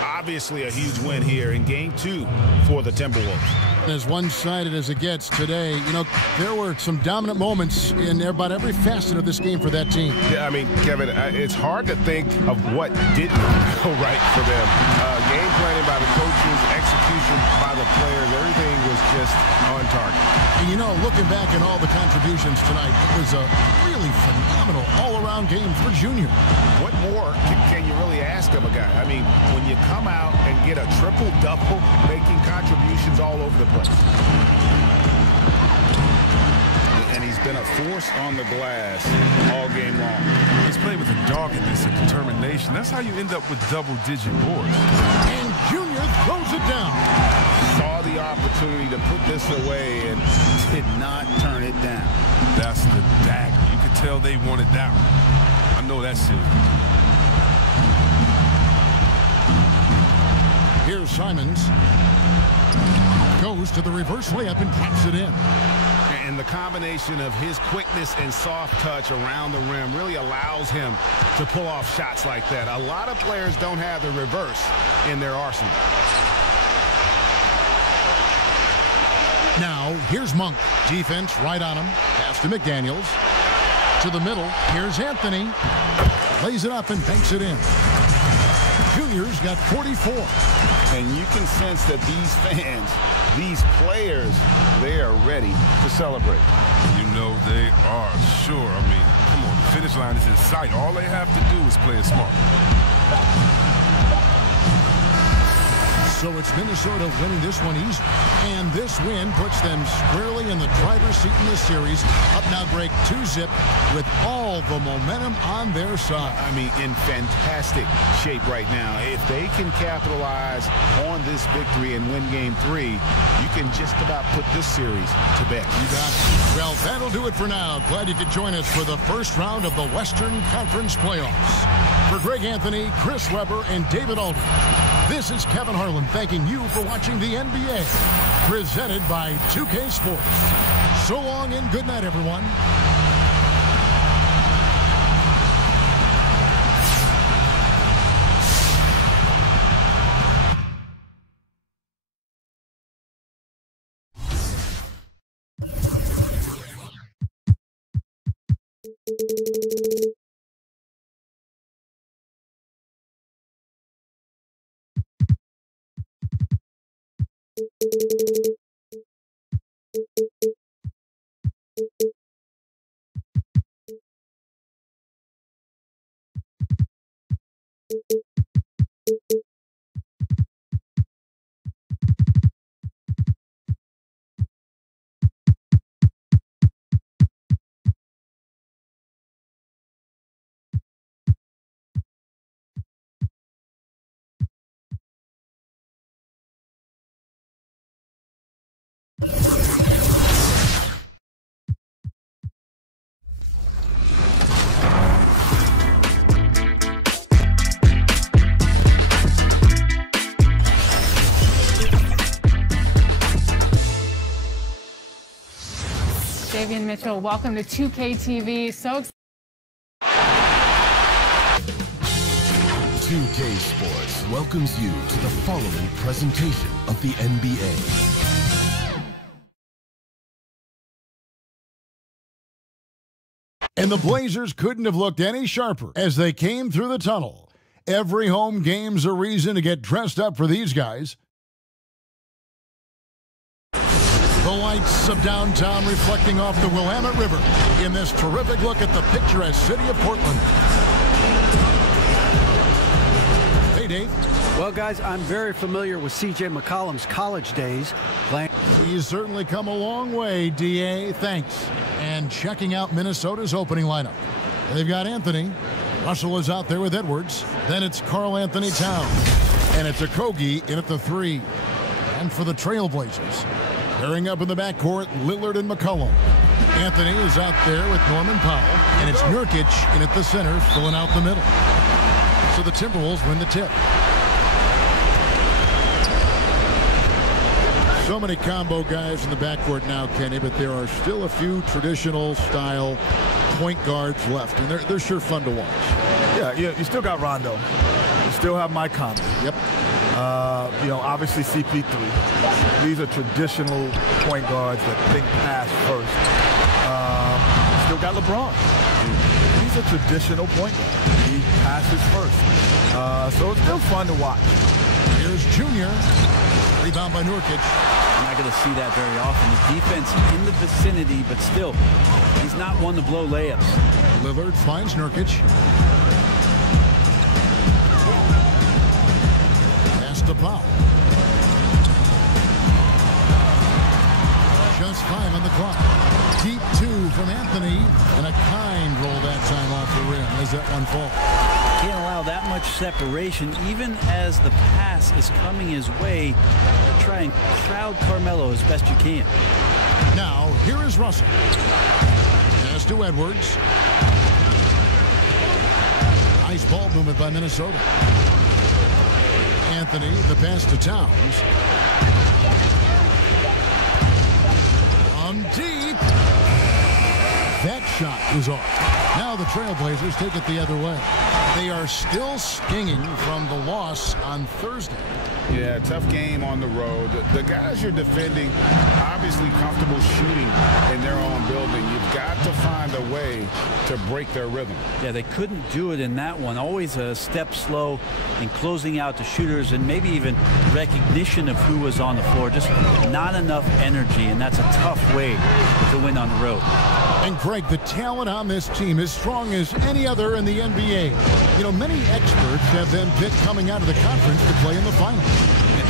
Obviously a huge win here in game 2 for the Timberwolves. As one-sided as it gets today, you know, there were some dominant moments in about every facet of this game for that team. Yeah, I mean, Kevin, it's hard to think of what didn't go right for them. Game planning by the coaches, execution by the players, everything was just on target. And you know, looking back at all the contributions tonight, it was a really phenomenal all-around game for Junior. What more can you really ask of a guy? I mean, when you come out and get a triple-double, making contributions all over the place. And he's been a force on the glass all game long. He's played with a doggedness and determination. That's how you end up with double-digit boards. And Junior throws it down. Saw the opportunity to put this away and did not turn it down. That's the dagger. You could tell they wanted that one. I know that's it. Here's Simons. Goes to the reverse layup and taps it in. And the combination of his quickness and soft touch around the rim really allows him to pull off shots like that. A lot of players don't have the reverse in their arsenal. Now, here's Monk. Defense right on him. Pass to McDaniels. To the middle. Here's Anthony. Lays it up and banks it in. Junior's got 44. And you can sense that these fans, these players, they are ready to celebrate. You know they are, sure. I mean, come on, the finish line is in sight. All they have to do is play it smart. So it's Minnesota winning this one easy. And this win puts them squarely in the driver's seat in this series. Up now break 2-zip with all the momentum on their side. I mean, in fantastic shape right now. If they can capitalize on this victory and win game 3, you can just about put this series to bed. You got it. Well, that'll do it for now. Glad you could join us for the first round of the Western Conference playoffs. For Greg Anthony, Chris Webber, and David Alden, this is Kevin Harlan thanking you for watching the NBA, presented by 2K Sports. So long and good night, everyone. Davian Mitchell, welcome to 2K TV. So excited. 2K Sports welcomes you to the following presentation of the NBA. And the Blazers couldn't have looked any sharper as they came through the tunnel. Every home game's a reason to get dressed up for these guys. The lights of downtown reflecting off the Willamette River in this terrific look at the picturesque city of Portland. Hey, Dave. Well, guys, I'm very familiar with C.J. McCollum's college days. He's certainly come a long way, D.A. Thanks. And checking out Minnesota's opening lineup. They've got Anthony. Russell is out there with Edwards. Then it's Karl Anthony Towns. And it's Okogie in at the 3. And for the Trailblazers, pairing up in the backcourt, Lillard and McCollum. Anthony is out there with Norman Powell. And it's Nurkic in at the center, filling out the middle. So the Timberwolves win the tip. So many combo guys in the backcourt now, Kenny, but there are still a few traditional style point guards left, and they're sure fun to watch. Yeah, you still got Rondo. You still have Mike Conley. Yep. Obviously CP3. These are traditional point guards that think pass first. Still got LeBron. He's a traditional point guard. He passes first. So it's still fun to watch. Here's Junior. Rebound by Nurkic. You're not going to see that very often. The defense in the vicinity, but still, he's not one to blow layups. Lillard finds Nurkic. Pass to Powell. Just 5 on the clock. Deep 2 from Anthony, and a kind roll that time off the rim as that one falls. Can't allow that much separation, even as the pass is coming his way. Try and crowd Carmelo as best you can. Now, here is Russell. Pass to Edwards. Nice ball movement by Minnesota. Anthony, the pass to Towns. Deep. That shot is off. Now the Trailblazers take it the other way. They are still stinging from the loss on Thursday. Yeah, tough game on the road. The guys you're defending, obviously comfortable shooting in their own building. You've got to find a way to break their rhythm. Yeah, they couldn't do it in that one. Always a step slow in closing out the shooters and maybe even recognition of who was on the floor. Just not enough energy, and that's a tough way to win on the road. And Greg, the talent on this team is strong as any other in the NBA. You know, many experts have them picked coming out of the conference to play in the finals.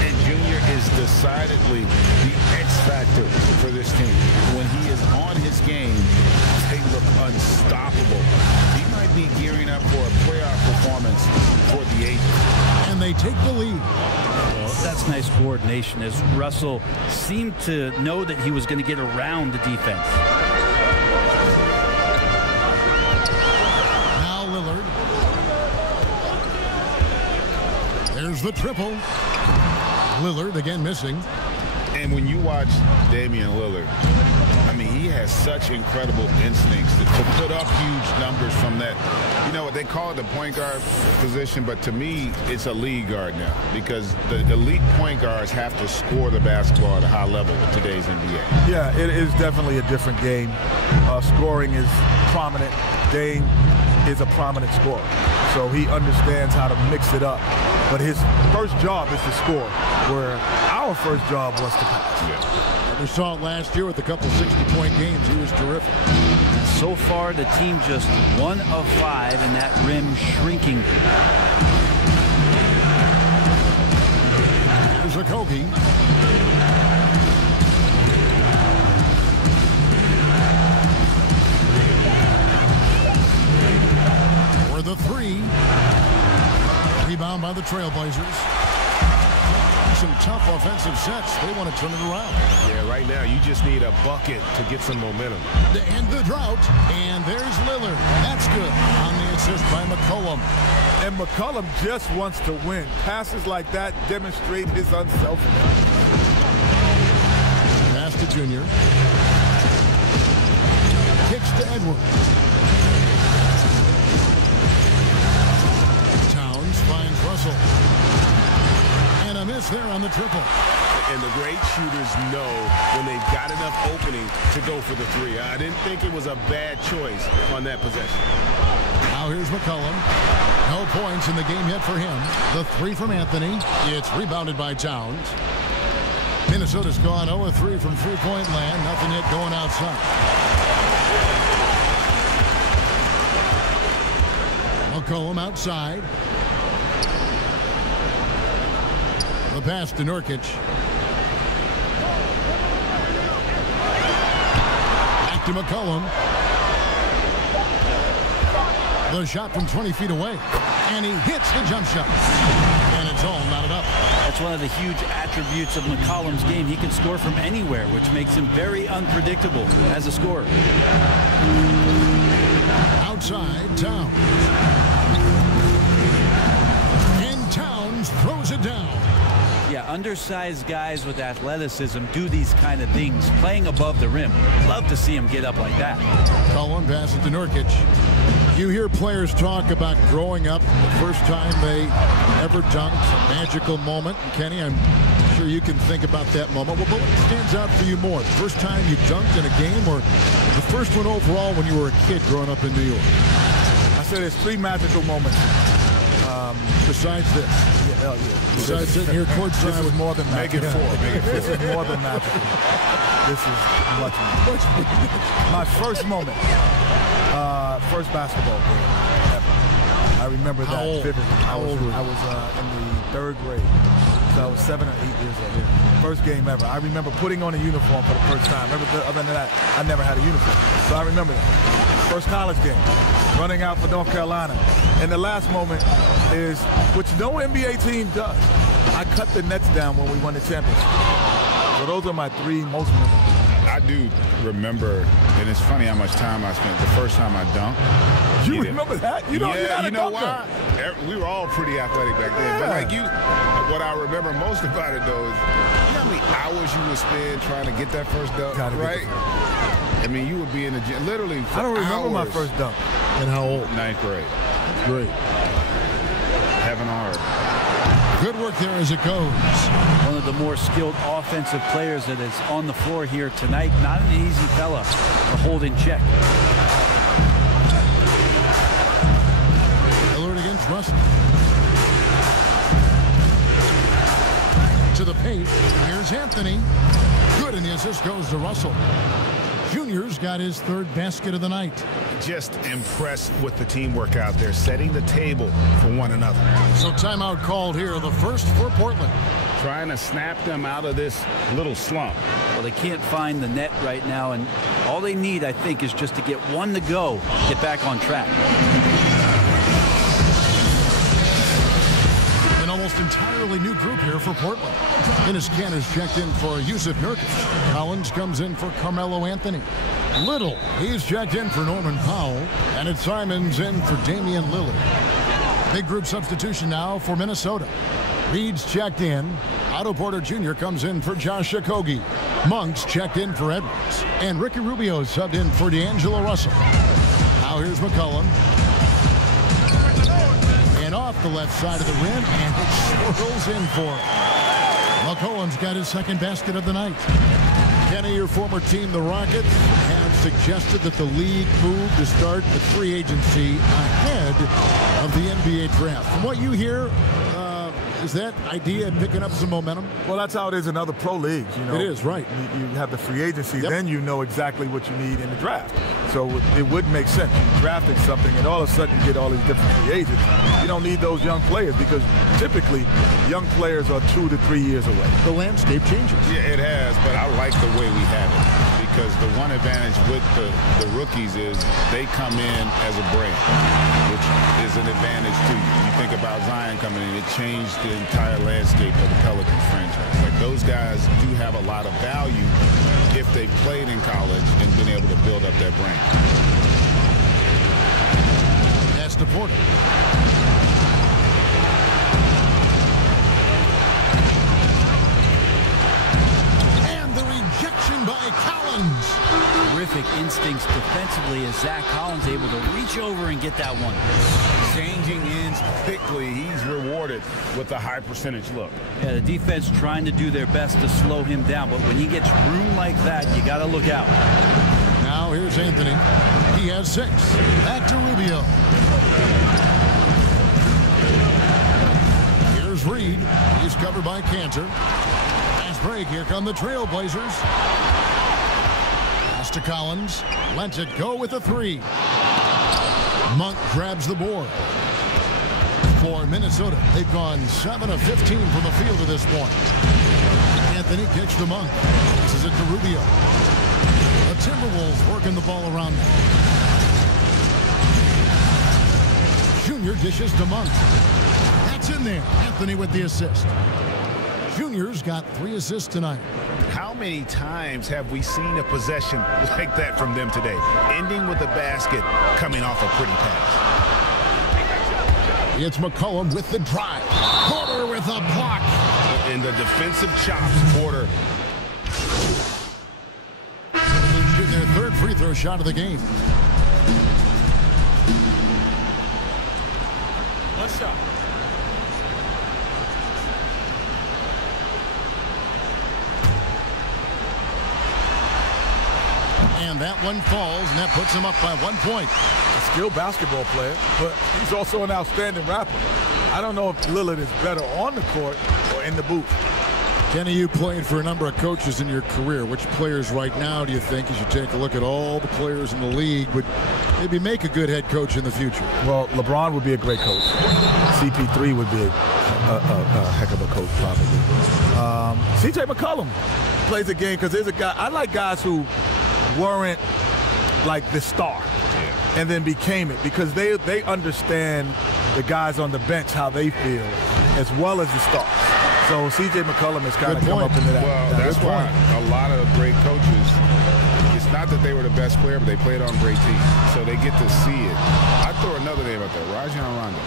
And Junior is decidedly the X factor for this team. When he is on his game, they look unstoppable. He might be gearing up for a playoff performance for the Aces. And they take the lead. Well, that's nice coordination as Russell seemed to know that he was going to get around the defense. Now Lillard. There's the triple. Lillard again missing. And when you watch Damian Lillard, I mean, he has such incredible instincts to put up huge numbers from that. You know what they call it, the point guard position, but to me, it's a lead guard now because the elite point guards have to score the basketball at a high level in today's NBA. Yeah, it is definitely a different game. Scoring is prominent. Dame is a prominent scorer. So he understands how to mix it up. But his first job is to score, where our first job was to pass. Yeah. We saw it last year with a couple 60-point games. He was terrific. So far, the team just 1 of 5, and that rim shrinking. Here's Okogie. For the 3. Rebound by the Trailblazers. Some tough offensive sets. They want to turn it around. Yeah, right now you just need a bucket to get some momentum. To end the drought, and there's Lillard. That's good on the assist by McCollum. And McCollum just wants to win. Passes like that demonstrate his unselfishness. Pass to Junior. Kicks to Edwards. Towns finds Russell. And a miss there on the triple. And the great shooters know when they've got enough opening to go for the 3. I didn't think it was a bad choice on that possession. Now here's McCollum. No points in the game yet for him. The 3 from Anthony. It's rebounded by Towns. Minnesota's gone 0-3 from three-point land. Nothing yet going outside. McCollum outside. The pass to Nurkic. Back to McCollum. The shot from 20 feet away. And he hits the jump shot. And it's all knotted up. That's one of the huge attributes of McCollum's game. He can score from anywhere, which makes him very unpredictable as a scorer. Outside, Towns. And Towns throws it down. Yeah, undersized guys with athleticism do these kind of things, playing above the rim. Love to see him get up like that. Cullen passes to Nurkic. You hear players talk about growing up, the first time they ever dunked, a magical moment. Kenny, I'm sure you can think about that moment. Well, but what stands out for you more? The first time you dunked in a game, or the first one overall when you were a kid growing up in New York? I said there's 3 magical moments. Besides this. Yeah. Besides sitting here courtside. This is more than magical. Make it 4. This is more than magical. This is much more. My first moment. First basketball game ever. I remember that vividly. I was in the 3rd grade. So I was 7 or 8 years old. First game ever. I remember putting on a uniform for the first time. Other than that, I never had a uniform. So I remember that. First college game. Running out for North Carolina. And the last moment is, which no NBA team does. I cut the nets down when we won the championship. So those are my 3 most memorable. I do remember, and it's funny how much time I spent the first time I dunked. You remember that? You know why? We were all pretty athletic back then. But like you, what I remember most about it though is, you know how many hours you would spend trying to get that first dunk, right? I mean, you would be in the gym literally for I don't remember hours. my first dunk. And how old? 9th grade. Great. Heaven on earth. Good work there as it goes. One of the more skilled offensive players that is on the floor here tonight. Not an easy fella to hold in check. Lillard against Russell. To the paint. Here's Anthony. Good, and the assist goes to Russell. Junior's got his 3rd basket of the night. Just impressed with the teamwork out there, setting the table for one another. So timeout called here, the first for Portland. Trying to snap them out of this little slump. Well, they can't find the net right now, and all they need, I think, is just to get one to go, get back on track. An almost entirely new group here for Portland. Dennis Cantor's checked in for Yusuf Nurkic. Collins comes in for Carmelo Anthony. Little, he's checked in for Norman Powell. And it's Simons in for Damian Lillard. Big group substitution now for Minnesota. Reed's checked in. Otto Porter Jr. comes in for Josh Okogie. Monk's checked in for Edwards. And Ricky Rubio subbed in for D'Angelo Russell. Now here's McCollum. And off the left side of the rim, and it swirls in for him. McCollum's got his 2nd basket of the night. Kenny, your former team, the Rockets, have suggested that the league move to start the free agency ahead of the NBA draft. From what you hear, is that idea picking up some momentum? Well, that's how it is in other pro leagues. You know, it is, right. You have the free agency, Yep. then you know exactly what you need in the draft. So it would make sense. You drafted something, and all of a sudden you get all these different free agents. You don't need those young players because typically young players are 2 to 3 years away. The landscape changes. Yeah, it has, but I like the way we have it because the one advantage with the rookies is they come in as a brand, which is an advantage to you. You think about Zion coming in, it changed the entire landscape of the Pelicans franchise. Like, those guys do have a lot of value if they played in college and been able to build up their brand. That's the point. And the rejection by Collins. Terrific instincts defensively as Zach Collins able to reach over and get that one. Changing ends quickly, he's rewarded with a high percentage look. Yeah, the defense trying to do their best to slow him down, but when he gets room like that, you got to look out. Now here's Anthony. He has 6. Back to Rubio. Here's Reed. He's covered by Cantor. Fast break. Here come the Trailblazers. Pass to Collins. Lets it go with a 3. Monk grabs the board. For Minnesota, they've gone 7 of 15 from the field to this point. Anthony kicks to Monk. Passes it to Rubio. The Timberwolves working the ball around them. Junior dishes to Monk. That's in there. Anthony with the assist. Junior's got 3 assists tonight. How many times have we seen a possession like that from them today? Ending with a basket, coming off a pretty pass. It's McCollum with the drive. Porter with a block. And the defensive chops, Porter. Shooting their 3rd free throw shot of the game. One shot. And that one falls, and that puts him up by 1 point. A skilled basketball player, but he's also an outstanding rapper. I don't know if Lillard is better on the court or in the booth. Kenny, you played for a number of coaches in your career. Which players right now do you think you should take a look at all the players in the league would maybe make a good head coach in the future? Well, LeBron would be a great coach. CP3 would be a heck of a coach, probably. CJ McCollum plays a game because there's a guy. I like guys who weren't like the star and then became it because they understand the guys on the bench, how they feel, as well as the stars. So C.J. McCollum has kind of come up into that. Well, that's why a lot of great coaches, it's not that they were the best player, but they played on great teams. So they get to see it. I'd throw another name out there, Rajon Rondo.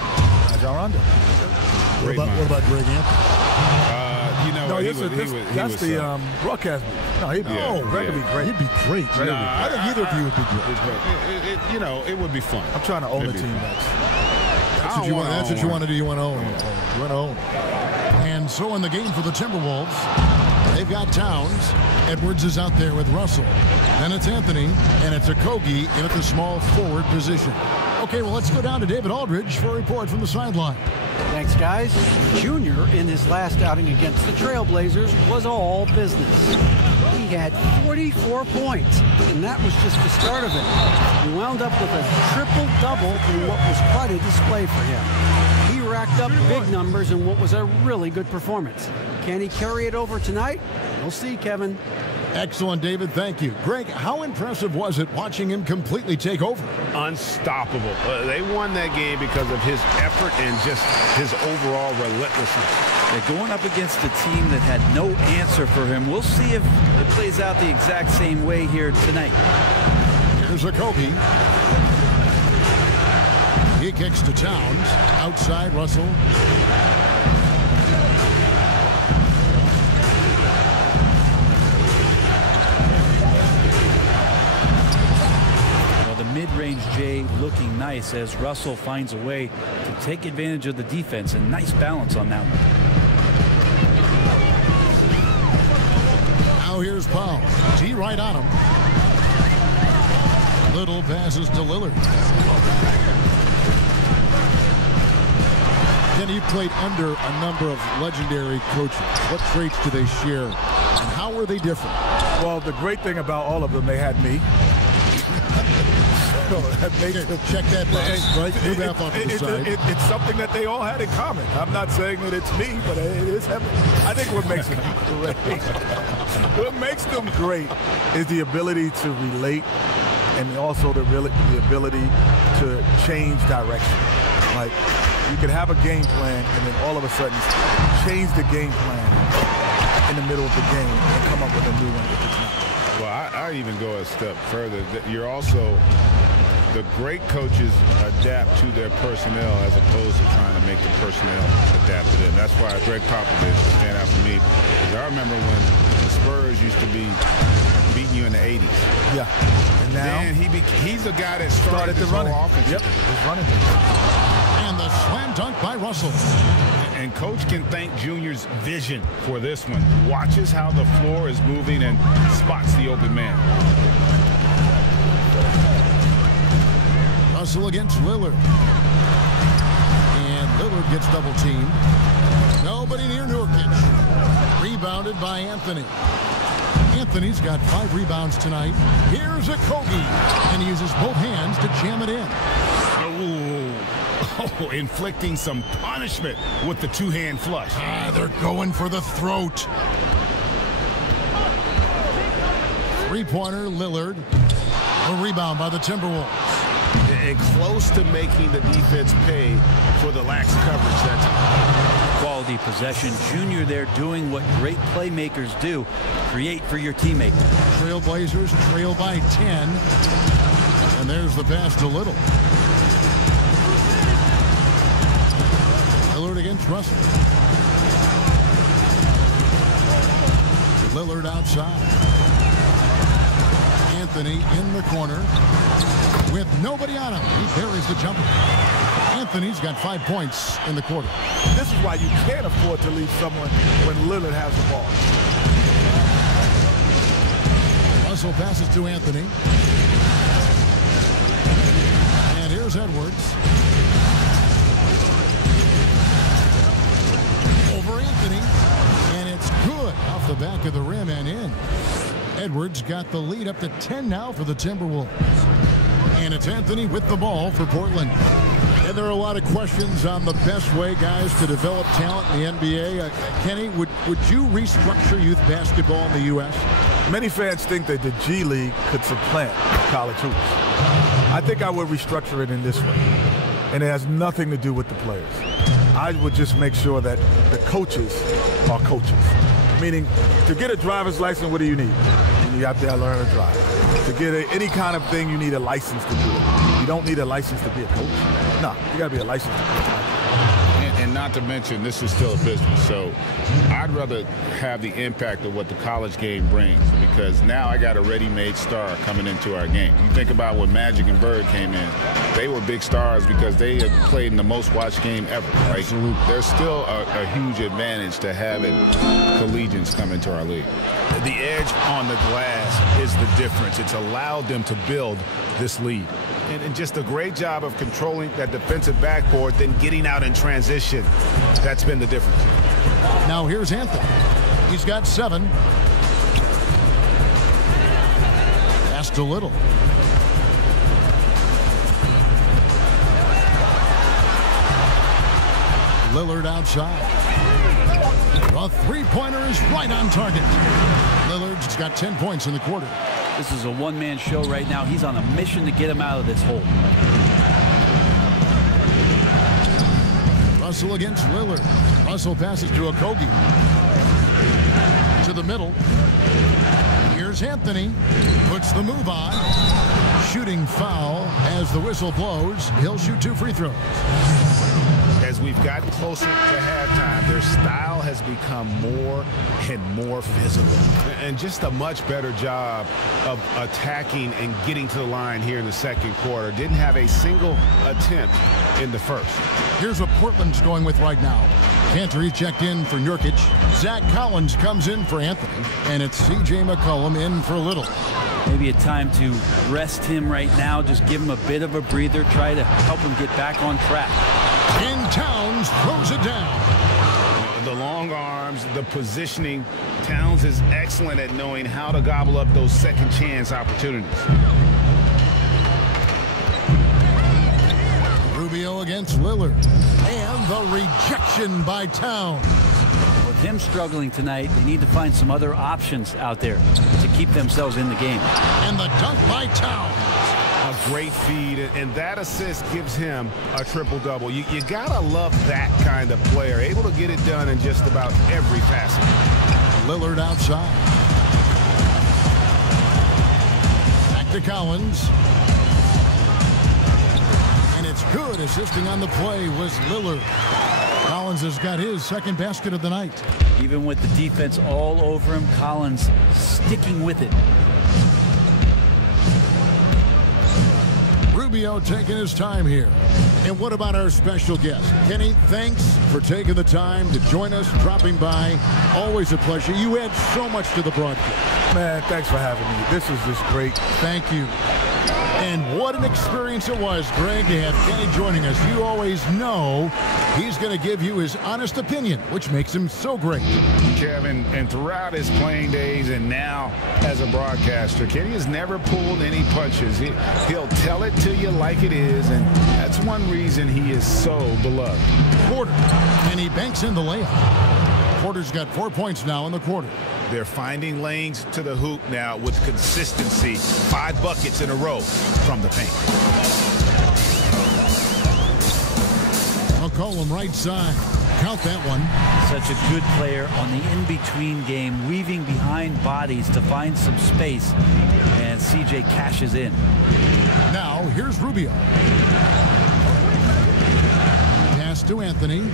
Rajon Rondo. What about Greg Anthony? You know, No, he that's was the broadcast booth. No, Greg would be great. He'd be great. I think either of you would be great. You know, it would be fun. I'm trying to own the team next. That's what you want. That's what you want to do. You want to own. You want to own. And so in the game for the Timberwolves, they've got Towns. Edwards is out there with Russell. Then it's Anthony, and it's Okogie in at the small forward position. Okay, well, let's go down to David Aldridge for a report from the sideline. Thanks, guys. Junior, in his last outing against the Trailblazers, was all business. He had 44 points, and that was just the start of it. He wound up with a triple-double in what was quite a display for him. He racked up big numbers in what was a really good performance. Can he carry it over tonight? We'll see, Kevin. Excellent, David. Thank you. Greg, how impressive was it watching him completely take over? Unstoppable. They won that game because of his effort and just his overall relentlessness. They're going up against a team that had no answer for him. We'll see if it plays out the exact same way here tonight. Here's Okogie. He kicks to Towns. Outside, Russell. Mid-range Jay looking nice as Russell finds a way to take advantage of the defense, and nice balance on that one. Now here's Powell. T right on him. Little passes to Lillard. Kenny, you played under a number of legendary coaches. What traits do they share, and how were they different? Well, the great thing about all of them, they had me. So that makes check that box, right? Move half off to the side. It's something that they all had in common. I'm not saying that it's me, but it is heavy. I think what makes them great, what makes them great is the ability to relate and also the ability to change direction. Like, you can have a game plan and then all of a sudden change the game plan in the middle of the game and come up with a new one if it's not. Well, I even go a step further. You're also, the great coaches adapt to their personnel as opposed to trying to make the personnel adapt to them. That's why Greg Popovich stand out for me. Because I remember when the Spurs used to be beating you in the 80s. Yeah. And now then he's the guy that started the whole offense. Yep, he's running. And the slam dunk by Russell. And Coach can thank Junior's vision for this one. Watches how the floor is moving and spots the open man. Russell against Lillard. And Lillard gets double teamed. Nobody near Nurkic. Rebounded by Anthony. Anthony's got 5 rebounds tonight. Here's a Kogi. And he uses both hands to jam it in. Oh, inflicting some punishment with the two-hand flush. They're going for the throat. Three-pointer, Lillard. A rebound by the Timberwolves. And close to making the defense pay for the lax coverage that time. Quality possession. Junior there doing what great playmakers do. Create for your teammate. Trailblazers trail by 10. And there's the pass to Little. Lillard against Russell. Lillard outside. Anthony in the corner with nobody on him. He buries the jumper. Anthony's got 5 points in the quarter. This is why you can't afford to leave someone when Lillard has the ball. Russell passes to Anthony. And here's Edwards. Over Anthony. And it's good off the back of the rim and in. Edwards got the lead up to 10 now for the Timberwolves. And it's Anthony with the ball for Portland. And there are a lot of questions on the best way, guys, to develop talent in the NBA. Kenny, would you restructure youth basketball in the U.S.? Many fans think that the G League could supplant college hoops. I think I would restructure it in this way. And it has nothing to do with the players. I would just make sure that the coaches are coaches. Meaning, to get a driver's license, what do you need? You have to learn to drive. To get any kind of thing, you need a license to do it. You don't need a license to be a coach. No, you got to be a licensed coach. And not to mention, this is still a business. So I'd rather have the impact of what the college game brings, because now I got a ready-made star coming into our game. You think about when Magic and Bird came in, they were big stars because they had played in the most watched game ever. Right? Absolutely. There's still a huge advantage to having collegians come into our league. The edge on the glass is the difference. It's allowed them to build this lead. And just a great job of controlling that defensive backboard, then getting out in transition. That's been the difference. Now here's Anthony. He's got 7. Pass to Little. Lillard outside. A three-pointer is right on target. Lillard's got 10 points in the quarter. This is a one-man show right now. He's on a mission to get him out of this hole. Russell against Lillard. Russell passes to Okogie. To the middle. Here's Anthony. Puts the move on. Shooting foul as the whistle blows. He'll shoot 2 free throws. As we've gotten closer to halftime, their style has become more and more physical. And just a much better job of attacking and getting to the line here in the second quarter. Didn't have a single attempt in the first. Here's what Portland's going with right now. Cantor checked in for Nurkic. Zach Collins comes in for Anthony. And it's C.J. McCollum in for Little. Maybe a time to rest him right now. Just give him a bit of a breather. Try to help him get back on track. And Towns throws it down. The long arms, the positioning. Towns is excellent at knowing how to gobble up those second chance opportunities. Rubio against Lillard. And the rejection by Towns. With him struggling tonight, they need to find some other options out there to keep themselves in the game. And the dunk by Towns. A great feed, and that assist gives him a triple-double. You gotta love that kind of player, able to get it done in just about every facet. Lillard outside. Back to Collins. And it's good. Assisting on the play was Lillard. Collins has got his second basket of the night. Even with the defense all over him, Collins sticking with it. Rubio taking his time here. And what about our special guest? Kenny, thanks for taking the time to join us, dropping by. Always a pleasure. You add so much to the broadcast. Man, thanks for having me. This is just great. Thank you. And what an experience it was, Greg, to have Kenny joining us. You always know he's going to give you his honest opinion, which makes him so great. Kevin, and throughout his playing days and now as a broadcaster, Kenny has never pulled any punches. He'll tell it to you like it is, and that's one reason he is so beloved. Porter, and he banks in the layup. Porter's got 4 points now in the quarter. They're finding lanes to the hoop now with consistency. 5 buckets in a row from the paint. McCollum right side. Count that one. Such a good player on the in-between game, weaving behind bodies to find some space. And CJ cashes in. Now, here's Rubio. Pass to Anthony.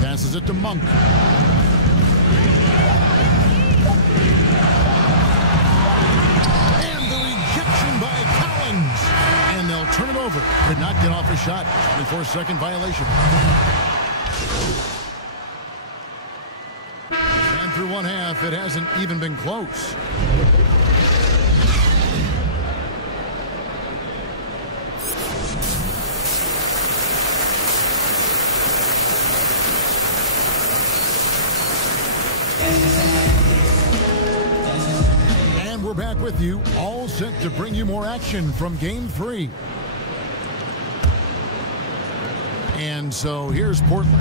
Passes it to Monk. And the rejection by Collins. And they'll turn it over. Did not get off a shot. 24-second violation. And through one half, it hasn't even been close. We're back with you, all set to bring you more action from Game 3. And so here's Portland.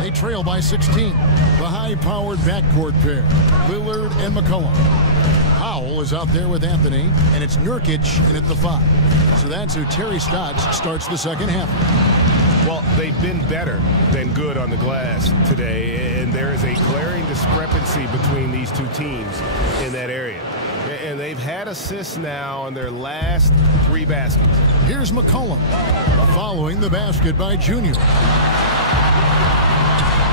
They trail by 16. The high-powered backcourt pair, Lillard and McCollum. Powell is out there with Anthony, and it's Nurkic in at the 5. So that's who Terry Stotts starts the second half. Well, they've been better than good on the glass today, and there is a glaring discrepancy between these two teams in that area. And they've had assists now on their last 3 baskets. Here's McCollum following the basket by Junior.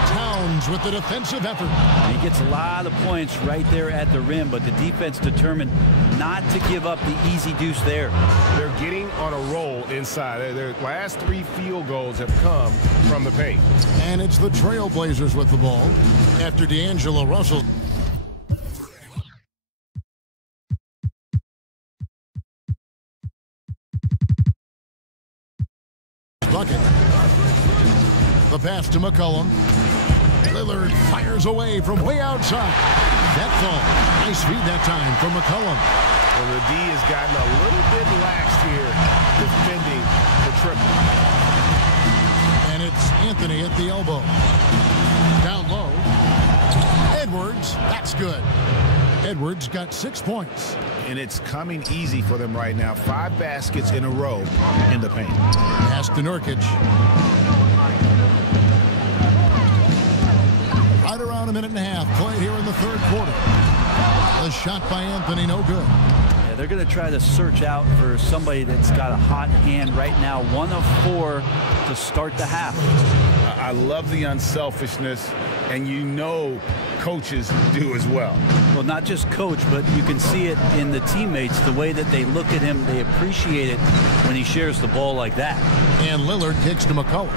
Towns with the defensive effort. And he gets a lot of points right there at the rim, but the defense determined not to give up the easy deuce there. They're getting on a roll inside. Their last 3 field goals have come from the paint. And it's the Trailblazers with the ball after D'Angelo Russell. Bucket. The pass to McCollum. Lillard fires away from way outside. That fall. Nice feed that time from McCollum. Well, the D has gotten a little bit lax here defending the triple. And it's Anthony at the elbow. Down low. Edwards. That's good. Edwards got 6 points. And it's coming easy for them right now. 5 baskets in a row in the paint. Pass to Nurkic. Right around a minute and a half played here in the third quarter. The shot by Anthony, no good. Yeah, they're going to try to search out for somebody that's got a hot hand right now. 1 of 4 to start the half. I love the unselfishness, and you know coaches do as well. Well, not just coach, but you can see it in the teammates, the way that they look at him. They appreciate it when he shares the ball like that. And Lillard kicks to McCullough.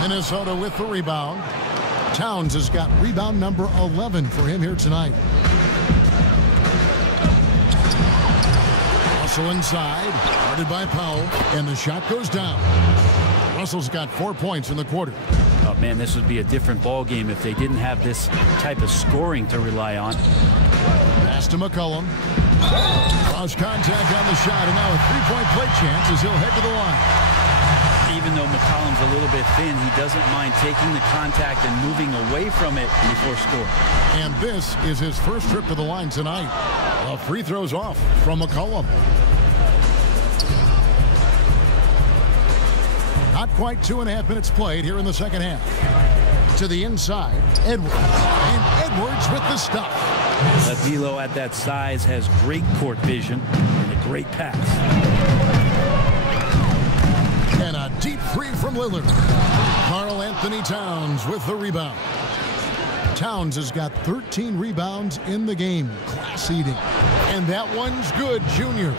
Minnesota with the rebound. Towns has got rebound number 11 for him here tonight. Russell inside, guarded by Powell, and the shot goes down. Russell's got 4 points in the quarter. Oh, man, this would be a different ball game if they didn't have this type of scoring to rely on. Pass to McCollum. Cross contact on the shot, and now a three-point play chance as he'll head to the line. Even though McCollum's a little bit thin, he doesn't mind taking the contact and moving away from it before scoring. And this is his first trip to the line tonight. A free throws off from McCollum. Not quite 2.5 minutes played here in the second half. To the inside, Edwards. And Edwards with the stuff. D'Lo at that size has great court vision and a great pass. And a deep three from Lillard. Karl-Anthony Towns with the rebound. Towns has got 13 rebounds in the game. Class eating. And that one's good, Junior.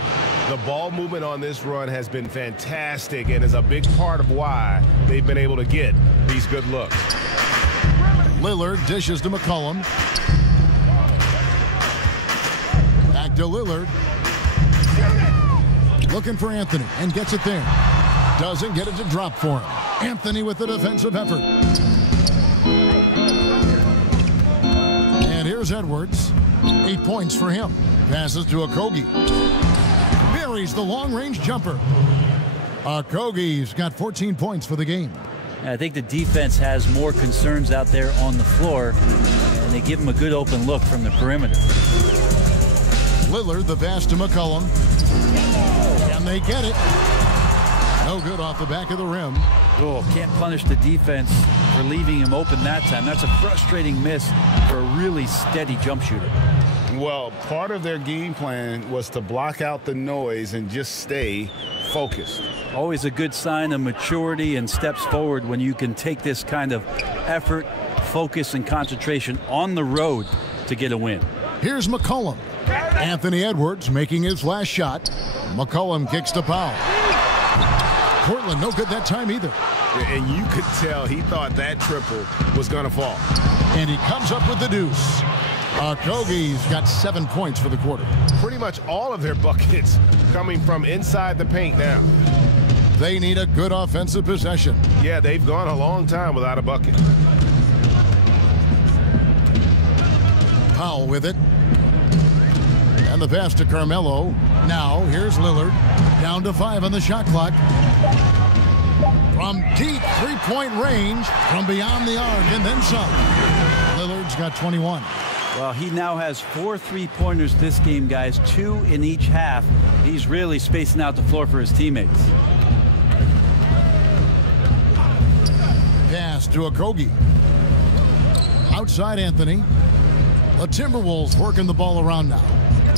The ball movement on this run has been fantastic and is a big part of why they've been able to get these good looks. Lillard dishes to McCollum. Back to Lillard. Looking for Anthony and gets it there. Doesn't get it to drop for him. Anthony with the defensive effort. And here's Edwards. 8 points for him. Passes to Okogie. Buries the long-range jumper. Okogie's got 14 points for the game. I think the defense has more concerns out there on the floor, and they give him a good open look from the perimeter. Lillard, the pass to McCollum. And they get it. No good off the back of the rim. Oh, can't punish the defense for leaving him open that time. That's a frustrating miss for a really steady jump shooter. Well, part of their game plan was to block out the noise and just stay focused. Always a good sign of maturity and steps forward when you can take this kind of effort, focus, and concentration on the road to get a win. Here's McCollum. Anthony Edwards making his last shot. McCollum kicks to Powell. Portland no good that time either. And you could tell he thought that triple was going to fall. And he comes up with the deuce. Okogie's got 7 points for the quarter. Pretty much all of their buckets coming from inside the paint now. They need a good offensive possession. Yeah, they've gone a long time without a bucket. Powell with it. And the pass to Carmelo. Now, here's Lillard. Down to 5 on the shot clock. From deep three-point range, from beyond the arc, and then some. Lillard's got 21. Well, he now has 4 3-pointers this game, guys. 2 in each half. He's really spacing out the floor for his teammates. Pass to Okogie. Outside Anthony. The Timberwolves working the ball around now.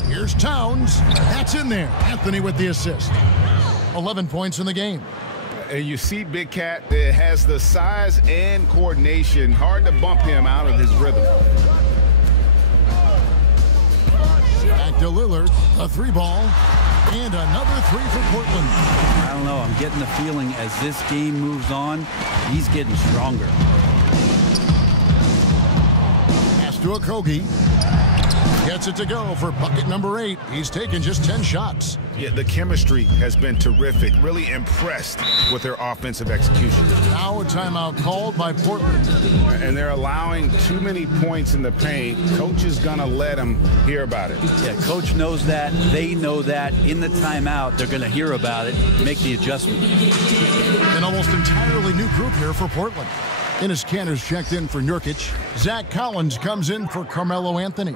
Here's Towns. That's in there. Anthony with the assist. 11 points in the game. And you see Big Cat that has the size and coordination. Hard to bump him out of his rhythm. Back to Lillard. A 3-ball. And another 3 for Portland. I don't know. I'm getting the feeling as this game moves on, he's getting stronger. Pass to Okogie. Gets it to go for bucket number 8. He's taken just 10 shots. Yeah, the chemistry has been terrific. Really impressed with their offensive execution. Now a timeout called by Portland. And they're allowing too many points in the paint. Coach is going to let them hear about it. Yeah, coach knows that. They know that. In the timeout, they're going to hear about it, make the adjustment. An almost entirely new group here for Portland. Enes Kanter's checked in for Nurkic. Zach Collins comes in for Carmelo Anthony.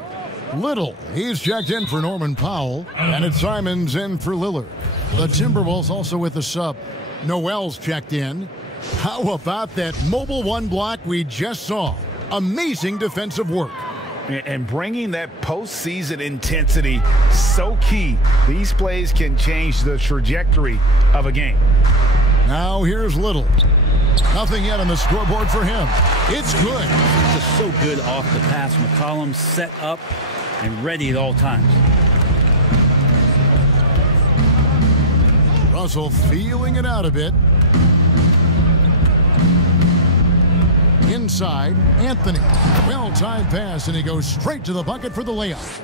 Little, he's checked in for Norman Powell, and it's Simons in for Lillard. The Timberwolves also with a sub. Noel's checked in. How about that mobile one block we just saw? Amazing defensive work. And bringing that postseason intensity, so key. These plays can change the trajectory of a game. Now here's Little. Nothing yet on the scoreboard for him. It's good. Just so good off the pass. McCollum set up and ready at all times. Russell feeling it out a bit. Inside, Anthony. Well-timed pass, and he goes straight to the bucket for the layup.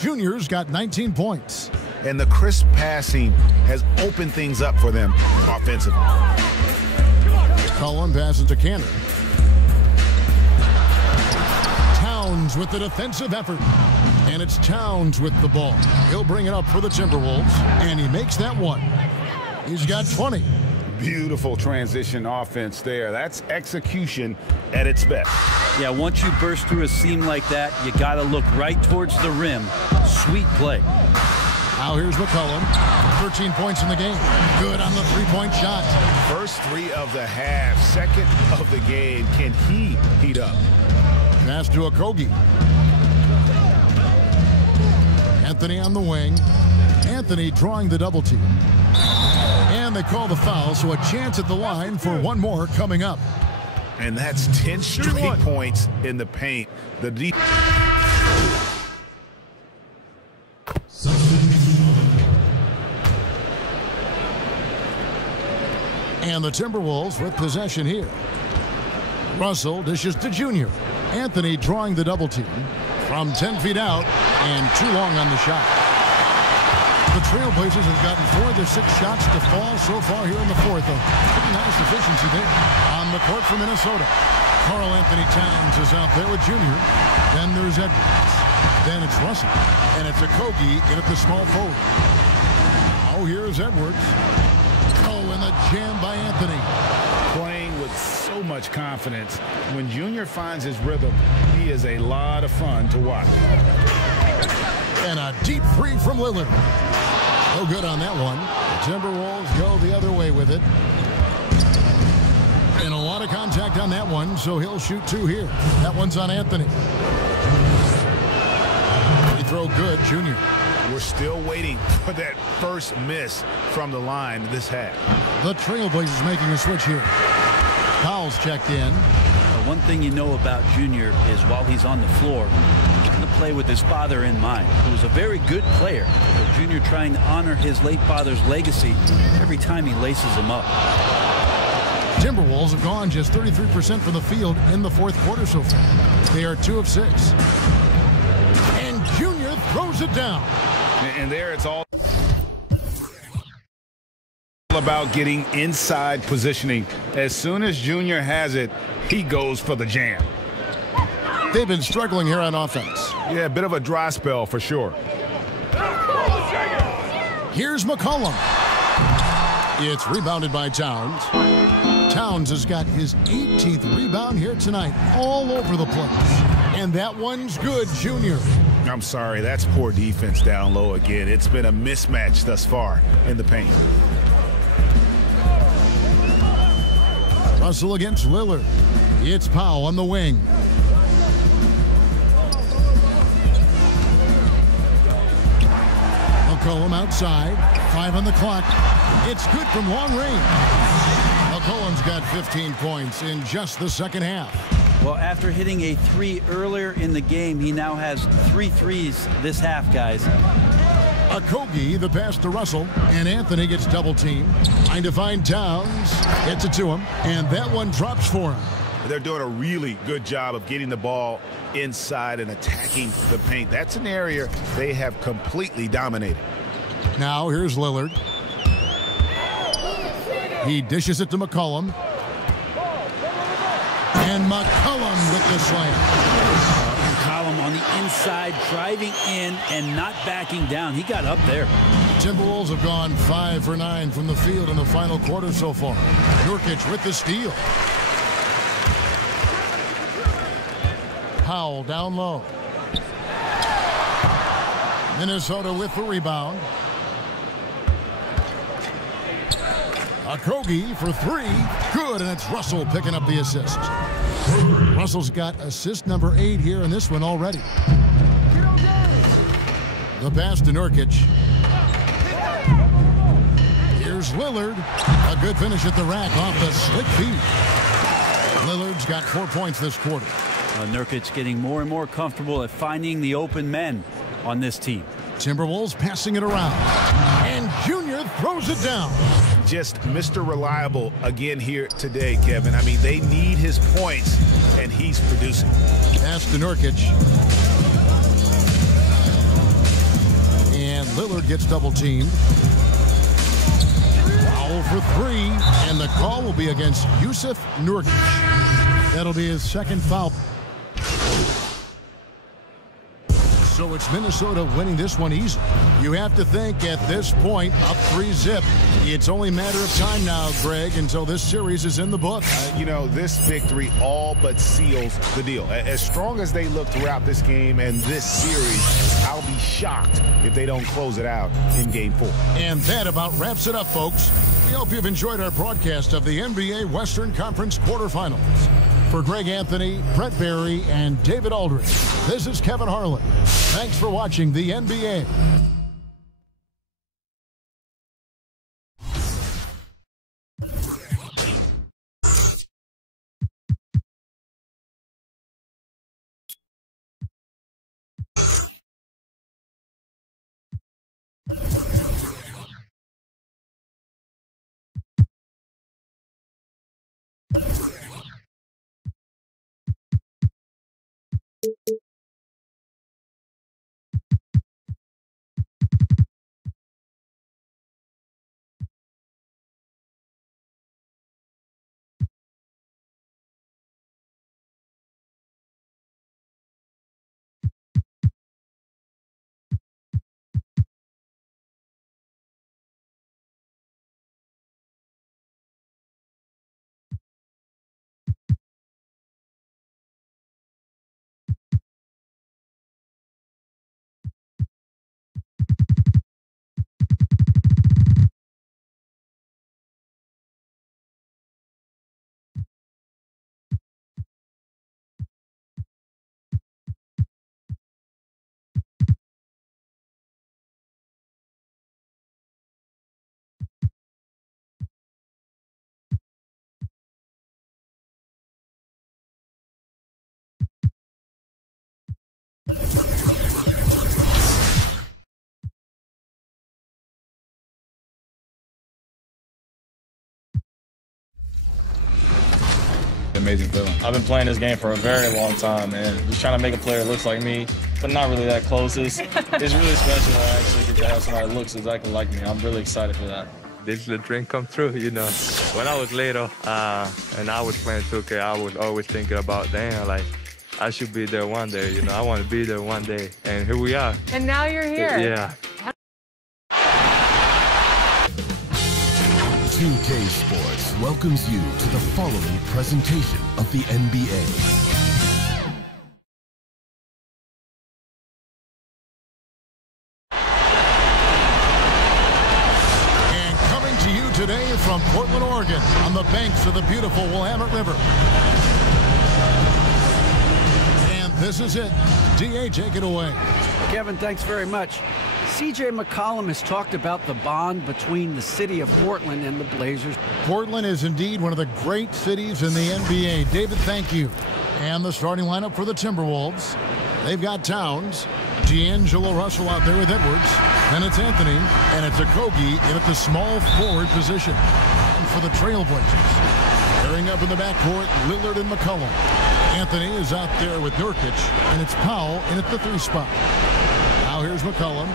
Junior's got 19 points. And the crisp passing has opened things up for them offensively. Cullen passes to Cantor. Towns with the defensive effort. And it's Towns with the ball. He'll bring it up for the Timberwolves, and he makes that one. He's got 20. Beautiful transition offense there. That's execution at its best. Yeah, once you burst through a seam like that, you got to look right towards the rim. Sweet play. Now here's McCollum. 13 points in the game. Good on the three-point shot. First three of the half. Second of the game. Can he heat up? Pass to Okogie. Anthony on the wing. Anthony drawing the double team. And they call the foul, so a chance at the line for one more coming up. And that's 10 straight points in the paint. The deep. And the Timberwolves with possession here. Russell dishes to Junior. Anthony drawing the double team from 10 feet out and too long on the shot. The Trailblazers have gotten 4 of their 6 shots to fall so far here in the fourth. A pretty nice efficiency there. On the court for Minnesota, Karl Anthony Towns is out there with Junior. Then there's Edwards. Then it's Russell. And it's Okogie in at the small forward. Oh, here's Edwards. Oh, and the jam by Anthony. Playing with so much confidence. When Junior finds his rhythm, he is a lot of fun to watch. And a deep three from Lillard. No good on that one. The Timberwolves go the other way with it. And a lot of contact on that one, so he'll shoot 2 here. That one's on Anthony. Free throw good, Junior. We're still waiting for that first miss from the line this half. The Trailblazers making a switch here. Powell's checked in. One thing you know about Junior is while he's on the floor, he's going to play with his father in mind, who was a very good player. But Junior trying to honor his late father's legacy every time he laces him up. Timberwolves have gone just 33% from the field in the fourth quarter so far. They are 2 of 6. And Junior throws it down. And there it's all about getting inside positioning. As soon as Junior has it, he goes for the jam. They've been struggling here on offense. Yeah, a bit of a dry spell for sure. Here's McCollum. It's rebounded by Towns. Towns has got his 18th rebound here tonight, all over the place. And that one's good, Junior. I'm sorry, that's poor defense down low again. It's been a mismatch thus far in the paint. Russell against Lillard. It's Powell on the wing. McCollum outside. 5 on the clock. It's good from long range. McCollum's got 15 points in just the second half. Well, after hitting a 3 earlier in the game, he now has 3 threes this half, guys. Okogie, the pass to Russell, and Anthony gets double-teamed. Trying to find Towns. Gets it to him, and that one drops for him. They're doing a really good job of getting the ball inside and attacking the paint. That's an area they have completely dominated. Now here's Lillard. He dishes it to McCollum. And McCollum with the slam. McCollum on the inside, driving in and not backing down. He got up there. Timberwolves have gone 5 for 9 from the field in the final quarter so far. Nurkic with the steal. Powell down low. Minnesota with the rebound. Okogie for 3. Good, and it's Russell picking up the assist. Russell's got assist number 8 here in this one already. The pass to Nurkic. Here's Here's Lillard. A good finish at the rack off the slick feet. Lillard's got 4 points this quarter. Nurkic getting more and more comfortable at finding the open men on this team. Timberwolves passing it around. And Junior throws it down. Just Mr. Reliable again here today, Kevin. I mean, they need his points, and he's producing. Pass to Nurkic. And Lillard gets double-teamed. Foul for 3, and the call will be against Jusuf Nurkic. That'll be his second foul. So it's Minnesota winning this one easily. You have to think at this point, up 3-zip. It's only a matter of time now, Greg, until this series is in the books. You know, this victory all but seals the deal. As strong as they look throughout this game and this series, I'll be shocked if they don't close it out in Game 4. And that about wraps it up, folks. We hope you've enjoyed our broadcast of the NBA Western Conference quarterfinals. For Greg Anthony, Brett Barry, and David Aldridge, this is Kevin Harlan. Thanks for watching the NBA. Amazing feeling. I've been playing this game for a very long time, and just trying to make a player that looks like me, but not really that close. It's really special that I actually get to have somebody that looks exactly like me. I'm really excited for that. This is the dream come true, you know. When I was little and I was playing 2K, I was always thinking about, damn, like, I should be there one day, you know. I want to be there one day, and here we are. And now you're here. Yeah. 2K Sports welcomes you to the following presentation of the NBA. And coming to you today from Portland, Oregon, on the banks of the beautiful Willamette River. And this is it. DA, take it away. Kevin, thanks very much. C.J. McCollum has talked about the bond between the city of Portland and the Blazers. Portland is indeed one of the great cities in the NBA. David, thank you. And the starting lineup for the Timberwolves. They've got Towns, D'Angelo Russell out there with Edwards. Then it's Anthony, and it's Okogie in at the small forward position. And for the Trailblazers, pairing up in the backcourt, Lillard and McCollum. Anthony is out there with Nurkic, and it's Powell in at the 3 spot. Now here's McCollum.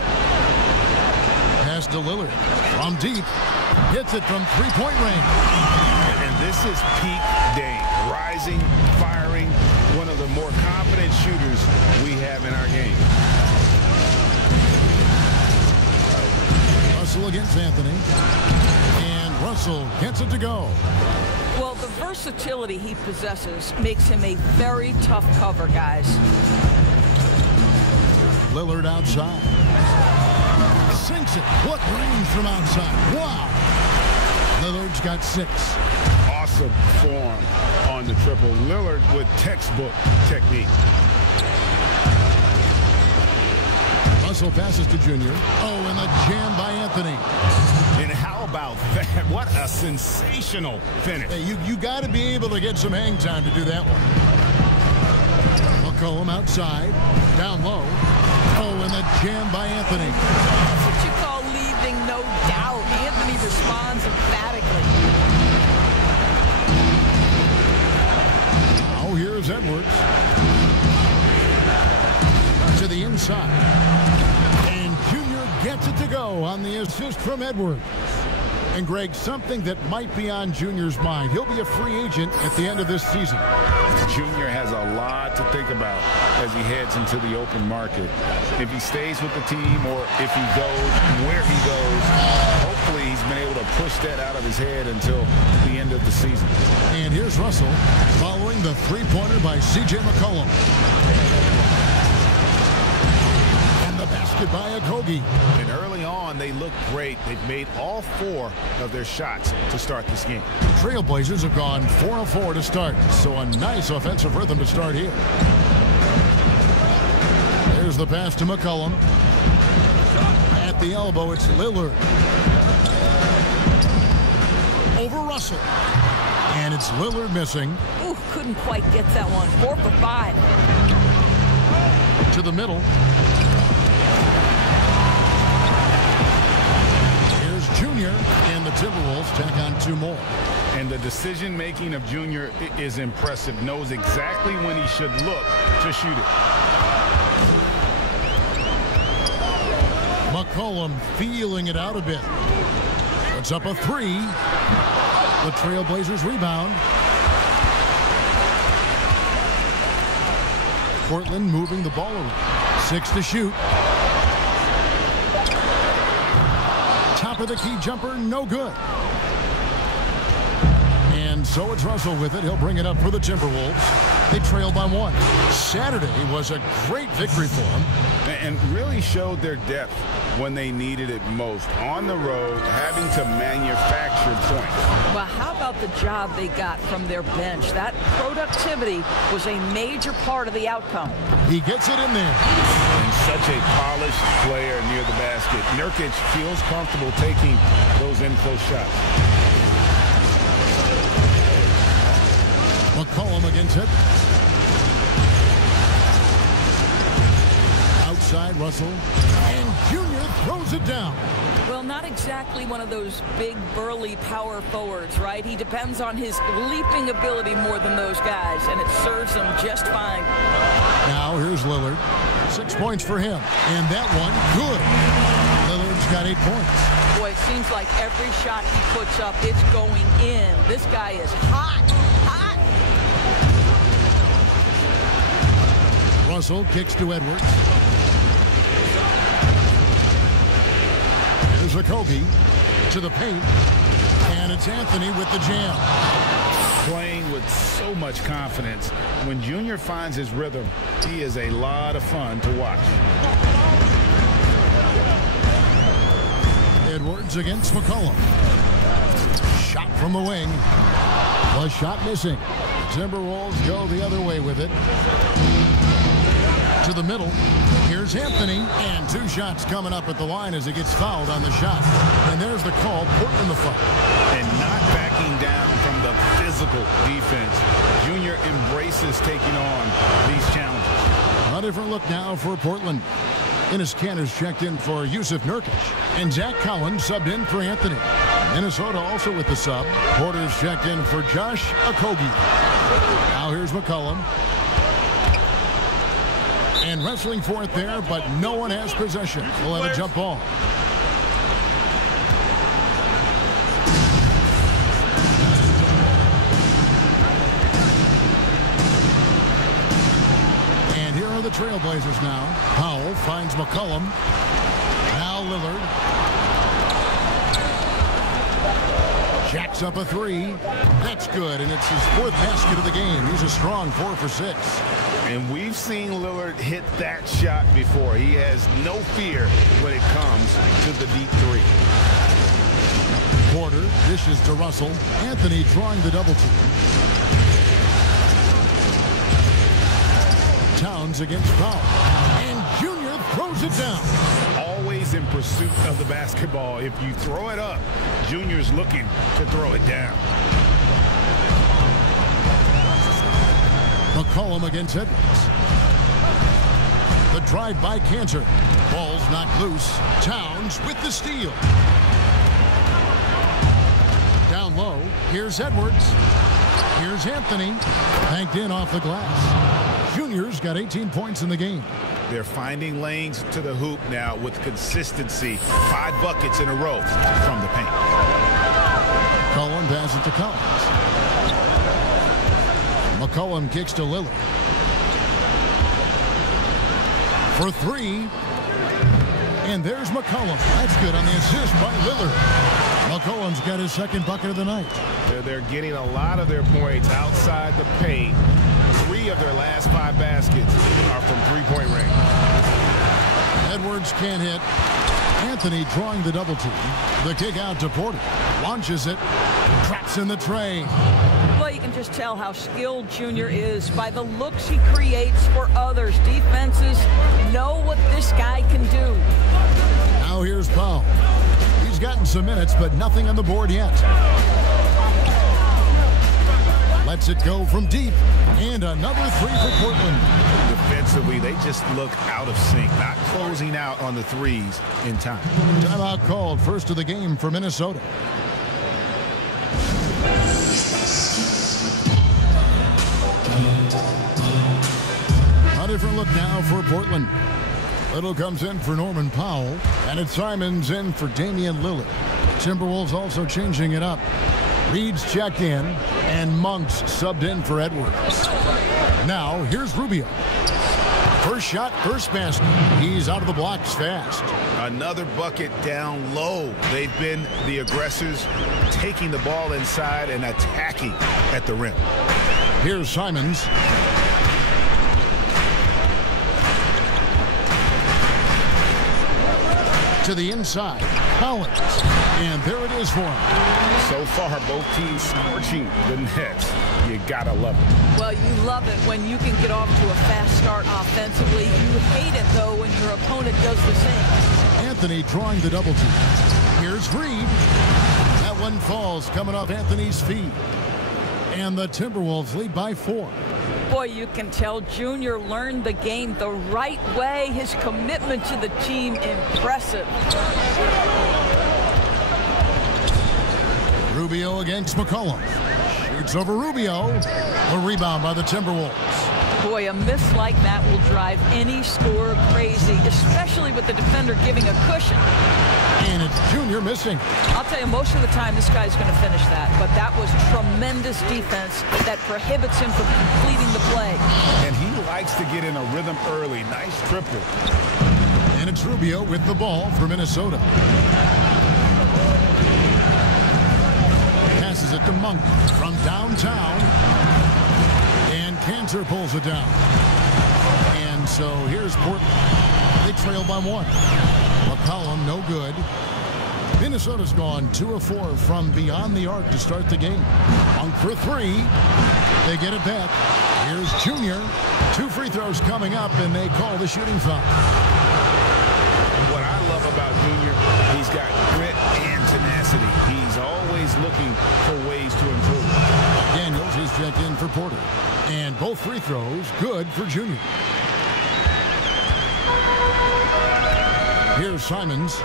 Pass to Lillard. From deep. Hits it from three-point range. And this is peak Dame. Rising, firing, one of the more confident shooters we have in our game. Russell against Anthony. And Russell gets it to go. Well, the versatility he possesses makes him a very tough cover, guys. Lillard outside. Sinks it. What range from outside. Wow. Lillard's got 6. Awesome form on the triple. Lillard with textbook technique. Russell passes to Junior. Oh, and a jam by Anthony. And how about Now, what a sensational finish. Hey, you got to be able to get some hang time to do that one. McCollum outside, down low. Oh, and the jam by Anthony. That's what you call leaving no doubt. Anthony responds emphatically. Now here's Edwards. To the inside. And Junior gets it to go on the assist from Edwards. And Greg, something that might be on Junior's mind. He'll be a free agent at the end of this season. Junior has a lot to think about as he heads into the open market. If he stays with the team or if he goes, where he goes, hopefully he's been able to push that out of his head until the end of the season. And here's Russell following the three-pointer by C.J. McCollum. And the basket by Okogie. And early on, they look great. They've made all 4 of their shots to start this game. Trailblazers have gone 4 of 4 to start, so a nice offensive rhythm to start here. There's the pass to McCollum. At the elbow, it's Lillard. Over Russell. And it's Lillard missing. Ooh, couldn't quite get that one. 4 for 5. To the middle. Here's Junior, and the Timberwolves tack on 2 more. And the decision-making of Junior is impressive. Knows exactly when he should look to shoot it. McCollum feeling it out a bit. Puts up a 3. The Trailblazers rebound. Portland moving the ball around. 6 to shoot. Top of the key jumper, no good. And so it's Russell with it. He'll bring it up for the Timberwolves. They trail by 1. Saturday was a great victory for them. And really showed their depth when they needed it most. On the road, having to manufacture points. Well, how about the job they got from their bench? That productivity was a major part of the outcome. He gets it in there. And such a polished player near the basket. Nurkic feels comfortable taking those in-close shots. McCollum against it. Outside Russell. And Junior throws it down. Well, not exactly one of those big, burly power forwards, right? He depends on his leaping ability more than those guys, and it serves him just fine. Now here's Lillard. 6 points for him. And that one, good. Lillard's got 8 points. Boy, it seems like every shot he puts up, it's going in. This guy is hot, hot. Russell kicks to Edwards. Here's Okogie to the paint. And it's Anthony with the jam. Playing with so much confidence. When Junior finds his rhythm, he is a lot of fun to watch. Edwards against McCollum. Shot from the wing. The shot missing. Timberwolves go the other way with it. To the middle. Here's Anthony. And 2 shots coming up at the line as he gets fouled on the shot. And there's the call. Portland the foul. And not backing down from the physical defense. Junior embraces taking on these challenges. A different look now for Portland. Enes Kanter's checked in for Yusuf Nurkic. And Zach Collins subbed in for Anthony. Minnesota also with the sub. Porter's checked in for Josh Okogie. Now here's McCollum. And wrestling for it there, but no one has possession. We'll have a jump ball. And here are the Trailblazers now. Powell finds McCollum. Now Lillard. Jacks up a 3. That's good, and it's his 4th basket of the game. He's a strong 4 for 6. And we've seen Lillard hit that shot before. He has no fear when it comes to the deep 3. Porter dishes to Russell. Anthony drawing the double team. Towns against Powell. And Junior throws it down. Always is in pursuit of the basketball. If you throw it up, Junior's looking to throw it down. McCollum against Edwards. The drive by Cantor. Ball's knocked loose. Towns with the steal. Down low. Here's Edwards. Here's Anthony. Banked in off the glass. Junior's got 18 points in the game. They're finding lanes to the hoop now with consistency. 5 buckets in a row from the paint. Cullen passes it to Collins. McCollum kicks to Lillard. For 3. And there's McCollum. That's good on the assist by Lillard. McCollum's got his second bucket of the night. They're getting a lot of their points outside the paint. 3 of their last 5 baskets are from three-point range. Edwards can't hit. Anthony drawing the double team. The kick out to Porter. Launches it. Traps in the tray. Well, you can just tell how skilled Junior is by the looks he creates for others. Defenses know what this guy can do. Now here's Powell. He's gotten some minutes, but nothing on the board yet. Lets it go from deep. And another 3 for Portland. Defensively, they just look out of sync, not closing out on the threes in time. Timeout called, first of the game for Minnesota. A different look now for Portland. Little comes in for Norman Powell, and it's Simons in for Damian Lillard. Timberwolves also changing it up. Reed's checked in, and Monk's subbed in for Edwards. Now, here's Rubio. First shot, first basket. He's out of the blocks fast. Another bucket down low. They've been the aggressors, taking the ball inside and attacking at the rim. Here's Simons. To the inside. Collins. And there it is for him. So far, both teams scorching the nets. You gotta love it. Well, you love it when you can get off to a fast start offensively. You hate it, though, when your opponent does the same. Anthony drawing the double team. Here's Reed. That one falls coming off Anthony's feet. And the Timberwolves lead by 4. Boy, you can tell Junior learned the game the right way. His commitment to the team, impressive. Rubio against McCollum. Shoots over Rubio. A rebound by the Timberwolves. Boy, a miss like that will drive any scorer crazy, especially with the defender giving a cushion. And it's Junior missing. I'll tell you, most of the time this guy's going to finish that, but that was tremendous defense that prohibits him from completing the play. And he likes to get in a rhythm early. Nice triple. And it's Rubio with the ball for Minnesota. Passes it to Monk from downtown. And Cantor pulls it down. And so here's Portland. They trail by 1. McCollum, no good. Minnesota's gone 2 of 4 from beyond the arc to start the game. Monk for 3. They get it back. Here's Junior. 2 free throws coming up, and they call the shooting foul. What I love about Junior, he's got grit and tenacity. He's always looking for ways to improve. Daniels is checked in for Porter. And both free throws good for Junior. Here's Simons.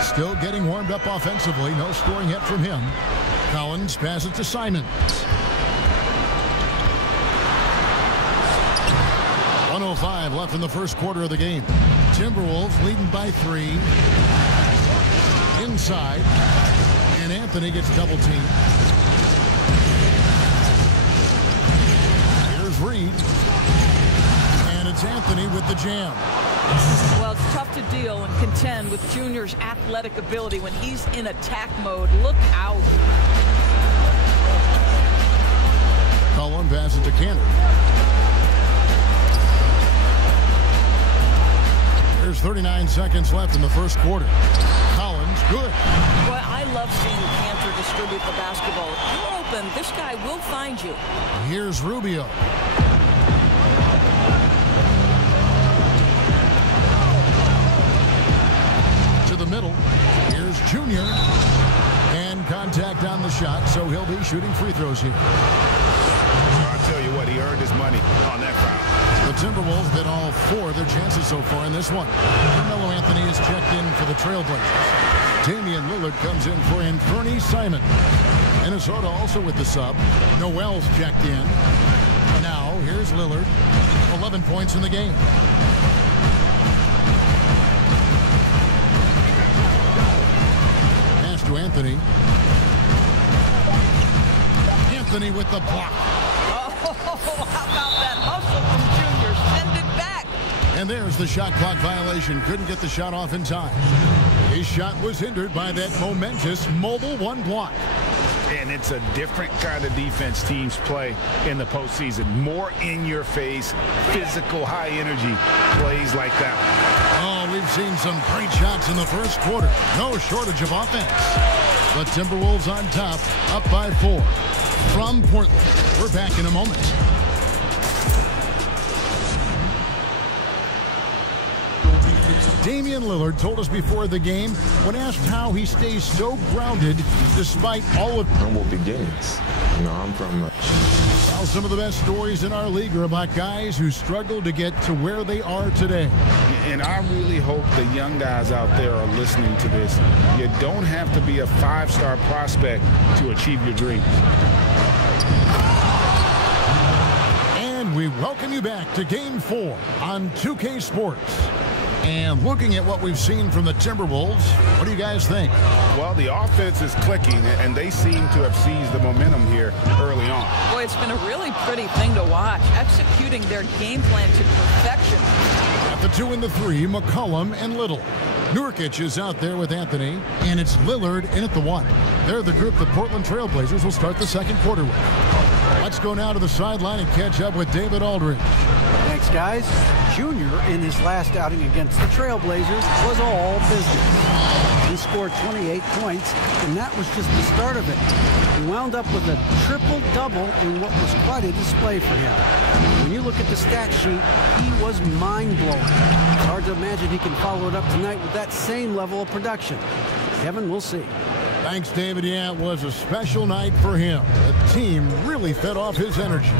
Still getting warmed up offensively. No scoring yet from him. Collins passes to Simons. 1:05 left in the first quarter of the game. Timberwolves leading by 3. Inside. And Anthony gets double teamed. Here's Reed. And it's Anthony with the jam. Well, it's tough to deal and contend with Junior's athletic ability when he's in attack mode. Look out. Cullen passes to Cantor. There's 39 seconds left in the first quarter. Collins, good. Boy, I love seeing Cantor distribute the basketball. If you're open, this guy will find you. Here's Rubio. contact on the shot, so he'll be shooting free throws here. I'll tell you what, he earned his money on that foul. The Timberwolves hit all 4 of their chances so far in this one. Carmelo Anthony is checked in for the Trailblazers. Damian Lillard comes in for Anthony Simon. Minnesota also with the sub. Noel's checked in. Now, here's Lillard. 11 points in the game. Pass to Anthony. Anthony with the block. Oh, how about that hustle from Junior? Send it back. And there's the shot clock violation. Couldn't get the shot off in time. His shot was hindered by that momentous mobile 1 block. And it's a different kind of defense teams play in the postseason. More in-your-face, physical, high-energy plays like that. Oh, we've seen some great shots in the first quarter. No shortage of offense. The Timberwolves on top, up by 4. From Portland, we're back in a moment. Damian Lillard told us before the game, when asked how he stays so grounded despite all of humble beginnings. You know, I'm from well, some of the best stories in our league are about guys who struggled to get to where they are today. And I really hope the young guys out there are listening to this. You don't have to be a 5-star prospect to achieve your dreams. And we welcome you back to Game 4 on 2K Sports. And looking at what we've seen from the Timberwolves, what do you guys think? Well, the offense is clicking, and they seem to have seized the momentum here early on. Boy, it's been a really pretty thing to watch, executing their game plan to perfection. At the 2 and the 3, McCollum and Little. Nurkic is out there with Anthony, and it's Lillard in at the 1. They're the group the Portland Trailblazers will start the second quarter with. Let's go now to the sideline and catch up with David Aldridge. Thanks, guys. Junior, in his last outing against the Trailblazers, was all business. He scored 28 points, and that was just the start of it. He wound up with a triple-double in what was quite a display for him. When you look at the stat sheet, he was mind-blowing. It's hard to imagine he can follow it up tonight with that same level of production. Kevin, we'll see. Thanks, David. Yeah, it was a special night for him. The team really fed off his energy.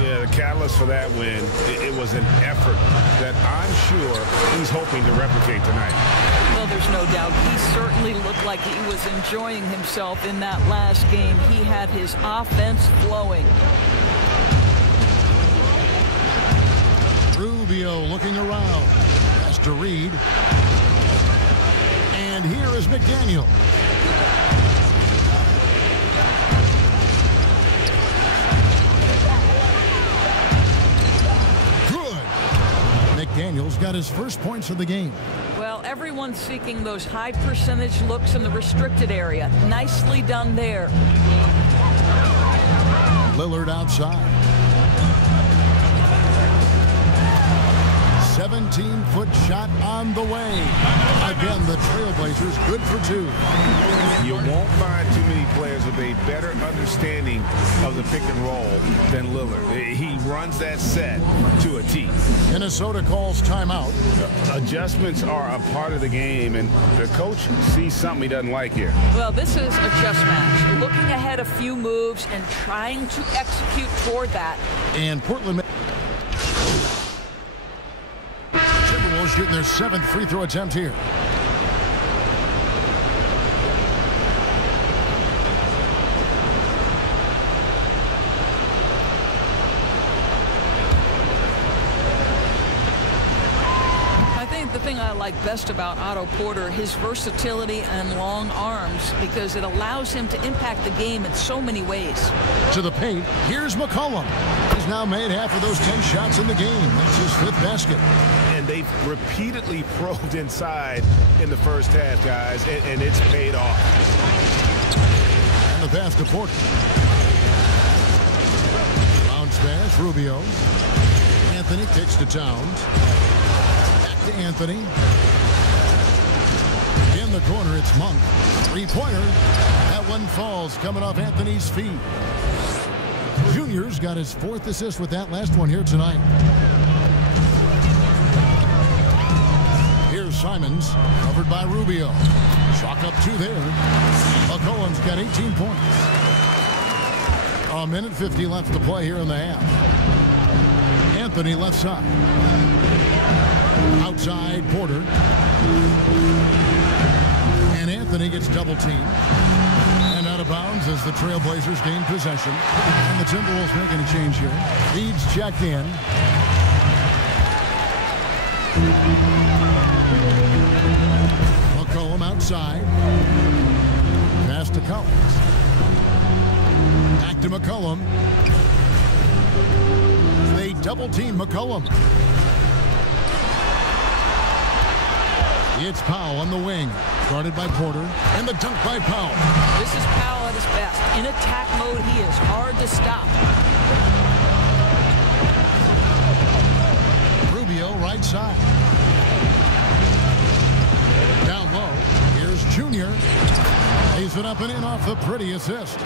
Yeah, the catalyst for that win, it was an effort that I'm sure he's hoping to replicate tonight. Well, there's no doubt. He certainly looked like he was enjoying himself in that last game. He had his offense flowing. Rubio looking around. That's to Reed. And here is McDaniel. McDaniel's got his first points of the game. Well, everyone's seeking those high percentage looks in the restricted area. Nicely done there. Lillard outside. 17-foot shot on the way. Again, the Trailblazers good for 2. You won't find too many players with a better understanding of the pick and roll than Lillard. He runs that set to a T. Minnesota calls timeout. Adjustments are a part of the game, and the coach sees something he doesn't like here. Well, this is a chess match. Looking ahead a few moves and trying to execute toward that. And Portland Timberwolves getting their 7th free throw attempt here. The thing I like best about Otto Porter, his versatility and long arms, because it allows him to impact the game in so many ways. To the paint, here's McCollum. He's now made half of those 10 shots in the game. That's his 5th basket. And they've repeatedly probed inside in the first half, guys, and it's paid off. And the pass to Porter. Bounce pass, Rubio. Anthony kicks to Towns. To Anthony. In the corner, it's Monk. 3-pointer. That one falls, coming off Anthony's feet. Junior's got his 4th assist with that last one here tonight. Here's Simons, covered by Rubio. Chalk up 2 there. McCollum's got 18 points. A minute 50 left to play here in the half. Anthony left side. Outside Porter. And Anthony gets double teamed. And out of bounds as the Trailblazers gain possession. And the Timberwolves making a change here. Leads checked in. McCollum outside. Pass to Collins. Back to McCollum. They double team McCollum. It's Powell on the wing. Guarded by Porter. And the dunk by Powell. This is Powell at his best. In attack mode, he is hard to stop. Rubio right side. Down low. Here's Junior. Lays it up and in off the pretty assist.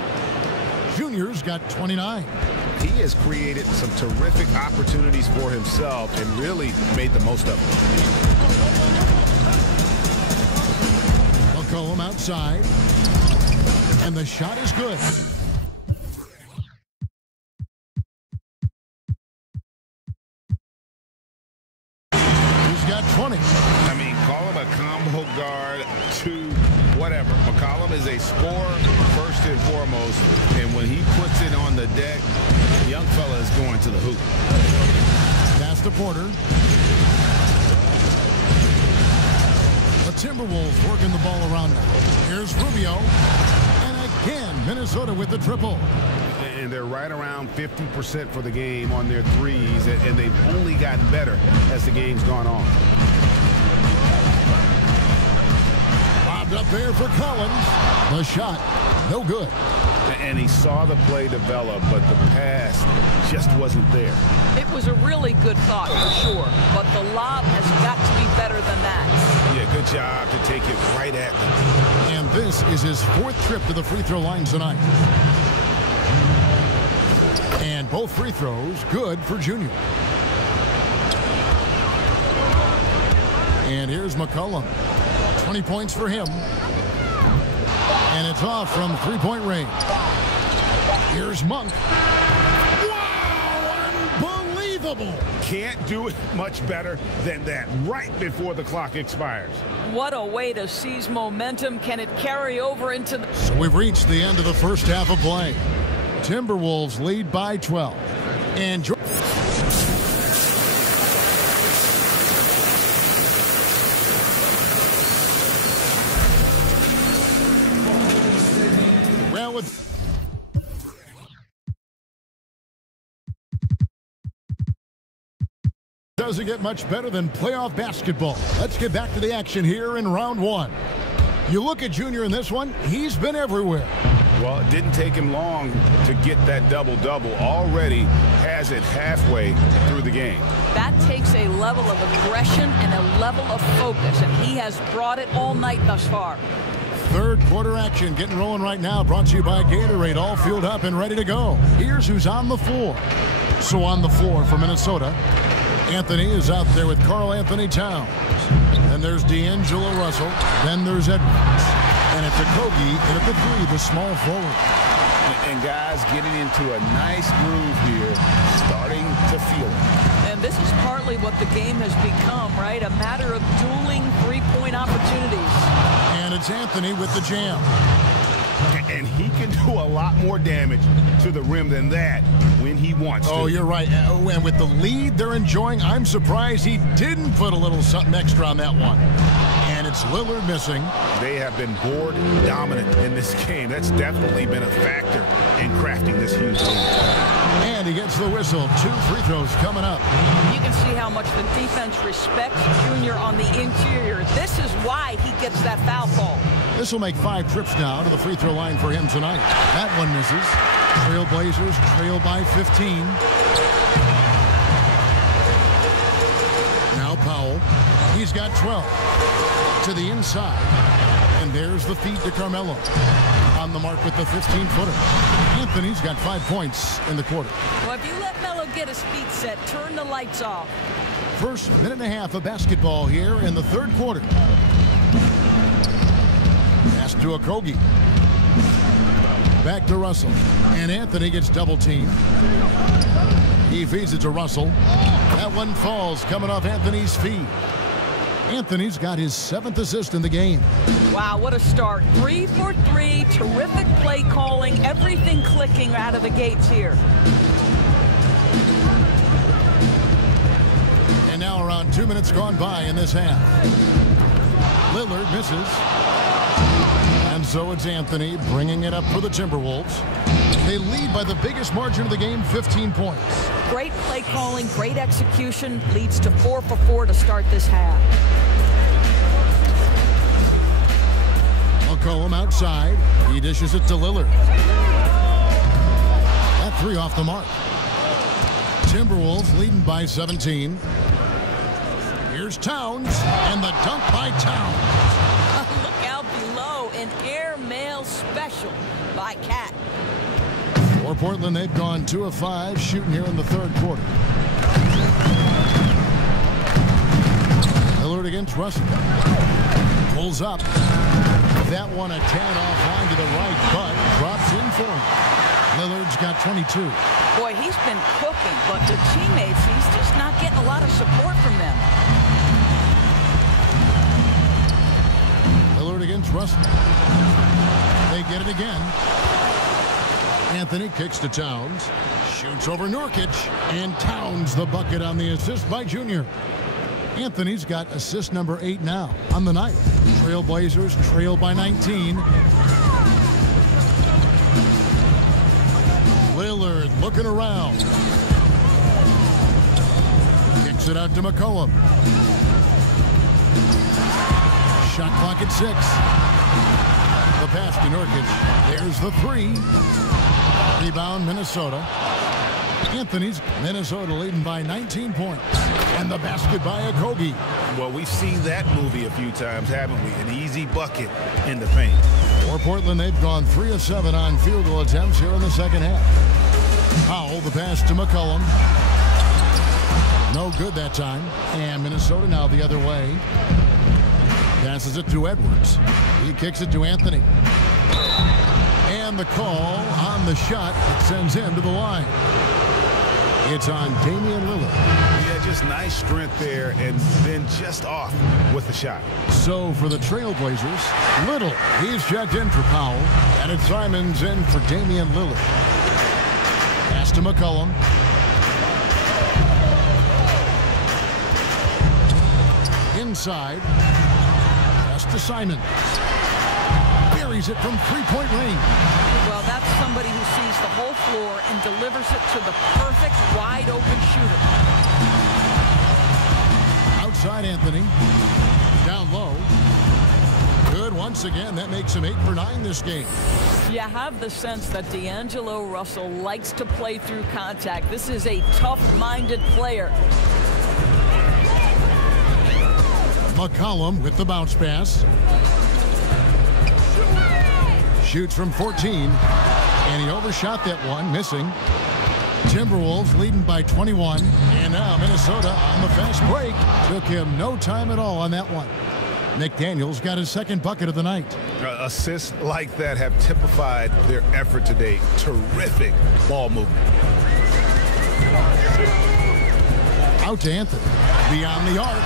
Junior's got 29. He has created some terrific opportunities for himself and really made the most of them. McCollum outside. And the shot is good. He's got 20. I mean, call him a combo guard to whatever. McCollum is a scorer first and foremost, and when he puts it on the deck, the young fella is going to the hoop. Pass to Porter. The Timberwolves working the ball around now. Here's Rubio. And again, Minnesota with the triple. And they're right around 50% for the game on their threes, and they've only gotten better as the game's gone on. Bobbed up there for Collins. The shot, no good. And he saw the play develop, but the pass just wasn't there. It was a really good thought, for sure, but the lob has got to be better than that. Yeah, good job to take it right at them. And this is his 4th trip to the free throw line tonight. And both free throws good for Junior. And here's McCollum. 20 points for him. And it's off from three-point range. Here's Monk. Wow, unbelievable. Can't do it much better than that right before the clock expires. What a way to seize momentum. Can it carry over into the... So we've reached the end of the first half of play. Timberwolves lead by 12. And doesn't get much better than playoff basketball. Let's get back to the action here in round 1. You look at Junior in this one, he's been everywhere. Well, it didn't take him long to get that double-double. Already has it halfway through the game. That takes a level of aggression and a level of focus, and he has brought it all night thus far. Third quarter action getting rolling right now, brought to you by Gatorade, all fueled up and ready to go. Here's who's on the floor. So on the floor for Minnesota, Anthony is out there with Karl Anthony Towns. Then there's D'Angelo Russell. Then there's Edwards. And it's Okogie in at the 3, the small forward. And guys getting into a nice groove here, starting to feel it. And this is partly what the game has become, right? A matter of dueling three-point opportunities. And it's Anthony with the jam. And he can do a lot more damage to the rim than that when he wants to. Oh, you're right. And with the lead they're enjoying, I'm surprised he didn't put a little something extra on that one. And it's Lillard missing. They have been board dominant in this game. That's definitely been a factor in crafting this huge lead. And he gets the whistle. 2 free throws coming up. You can see how much the defense respects Junior on the interior. This is why he gets that foul call. This will make 5 trips now to the free throw line for him tonight. That one misses. Trailblazers trail by 15. Now Powell. He's got 12. To the inside. And there's the feed to Carmelo. On the mark with the 15-footer. Anthony's got 5 points in the quarter. Well, if you let Melo get his feet set, turn the lights off. First minute and a half of basketball here in the third quarter. Pass to Okogie. Back to Russell. And Anthony gets double teamed. He feeds it to Russell. That one falls coming off Anthony's feet. Anthony's got his 7th assist in the game. Wow, what a start. 3 for 3, terrific play calling, everything clicking out of the gates here. And now around 2 minutes gone by in this half. Lillard misses. And so it's Anthony bringing it up for the Timberwolves. They lead by the biggest margin of the game, 15 points. Great play calling, great execution, leads to 4 for 4 to start this half. McCollum outside. He dishes it to Lillard. That 3 off the mark. Timberwolves leading by 17. Here's Towns, and the dunk by Towns. Look out below, an airmail special by Cat. For Portland, they've gone 2 of 5 shooting here in the 3rd quarter. Lillard against Russell. Pulls up. That one a tad offline to the right, but drops in for him. Lillard's got 22. Boy, he's been cooking, but the teammates, he's just not getting a lot of support from them. Lillard against Russell. They get it again. Anthony kicks to Towns. Shoots over Nurkic. And Towns the bucket on the assist by Junior. Anthony's got assist number 8 now on the night. Trailblazers trail by 19. Lillard looking around. Kicks it out to McCollum. Shot clock at 6. The pass to Nurkic. There's the 3. Rebound Minnesota. Anthony's Minnesota leading by 19 points. And the basket by Okogie. Well, we've seen that movie a few times, haven't we? An easy bucket in the paint. For Portland, they've gone 3 of 7 on field goal attempts here in the 2nd half. Powell, the pass to McCollum. No good that time. And Minnesota now the other way. Passes it to Edwards. He kicks it to Anthony. And the call on the shot that sends him to the line. It's on Damian Lillard. Yeah, just nice strength there and then just off with the shot. So for the Trailblazers, Little, he's checked in for Powell. And it's Simons in for Damian Lillard. Pass to McCollum. Inside. Pass to Simons. Buries it from 3-point range. Well, that's somebody who sees the whole floor and delivers it to the perfect wide-open shooter. Outside Anthony. Down low. Good once again. That makes him 8 for 9 this game. You have the sense that D'Angelo Russell likes to play through contact. This is a tough-minded player. McCollum with the bounce pass. Shoots from 14, and he overshot that one, missing. Timberwolves leading by 21, and now Minnesota on the fast break. Took him no time at all on that one. McDaniels got his 2nd bucket of the night. Assists like that have typified their effort today. Terrific ball movement. Out to Anthony. Beyond the arc.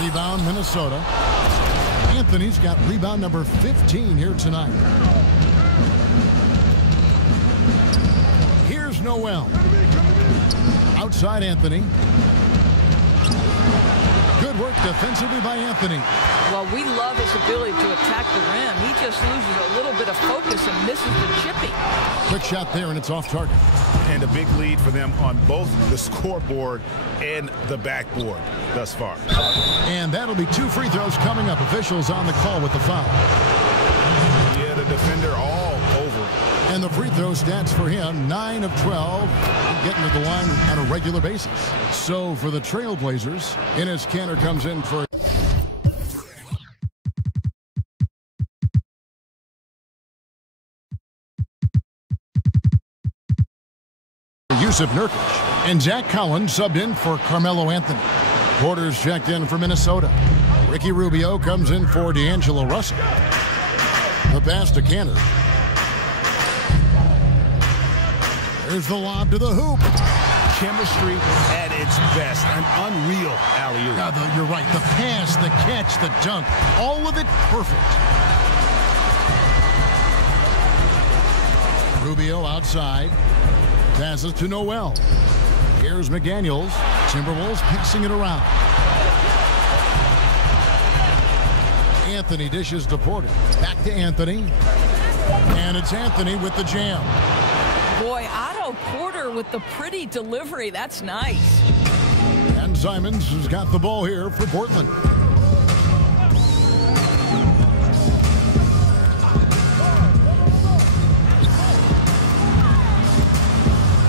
Rebound Minnesota. Anthony's got rebound number 15 here tonight. Here's Noel. Outside Anthony. Good work defensively by Anthony. Well, we love his ability to attack the rim. He just loses a little bit of focus and misses the chippy. Quick shot there, and it's off target. And a big lead for them on both the scoreboard and the backboard thus far. And that'll be 2 free throws coming up. Officials on the call with the foul. Yeah, the defender all over it. And the free throw stats for him, 9 of 12, getting to the line on a regular basis. So for the Trailblazers, Enes Kanter comes in for Jusuf Nurkic, and Zach Collins subbed in for Carmelo Anthony. Porter's checked in for Minnesota. Ricky Rubio comes in for D'Angelo Russell. The pass to Cantor. There's the lob to the hoop. Chemistry at its best. An unreal alley-oop. Yeah, you're right. The pass, the catch, the dunk. All of it perfect. Rubio outside. Passes to Noel. Here's McDaniels. Timberwolves passing it around. Anthony dishes to Porter. Back to Anthony. And it's Anthony with the jam. Boy, Otto Porter with the pretty delivery. That's nice. And Simons has got the ball here for Portland.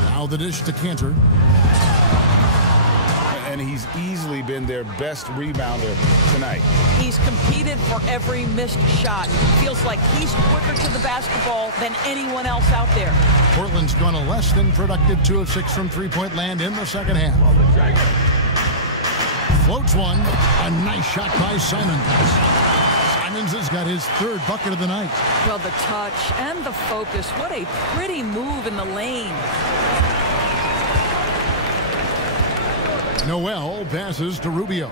Now the dish to Cantor. And he's easily been their best rebounder tonight. He's competed for every missed shot. Feels like he's quicker to the basketball than anyone else out there. Portland's gone a less than productive 2 of 6 from three-point land in the second half. Floats one. A nice shot by Simons. Simons has got his third bucket of the night. Well, the touch and the focus. What a pretty move in the lane. Noel passes to Rubio.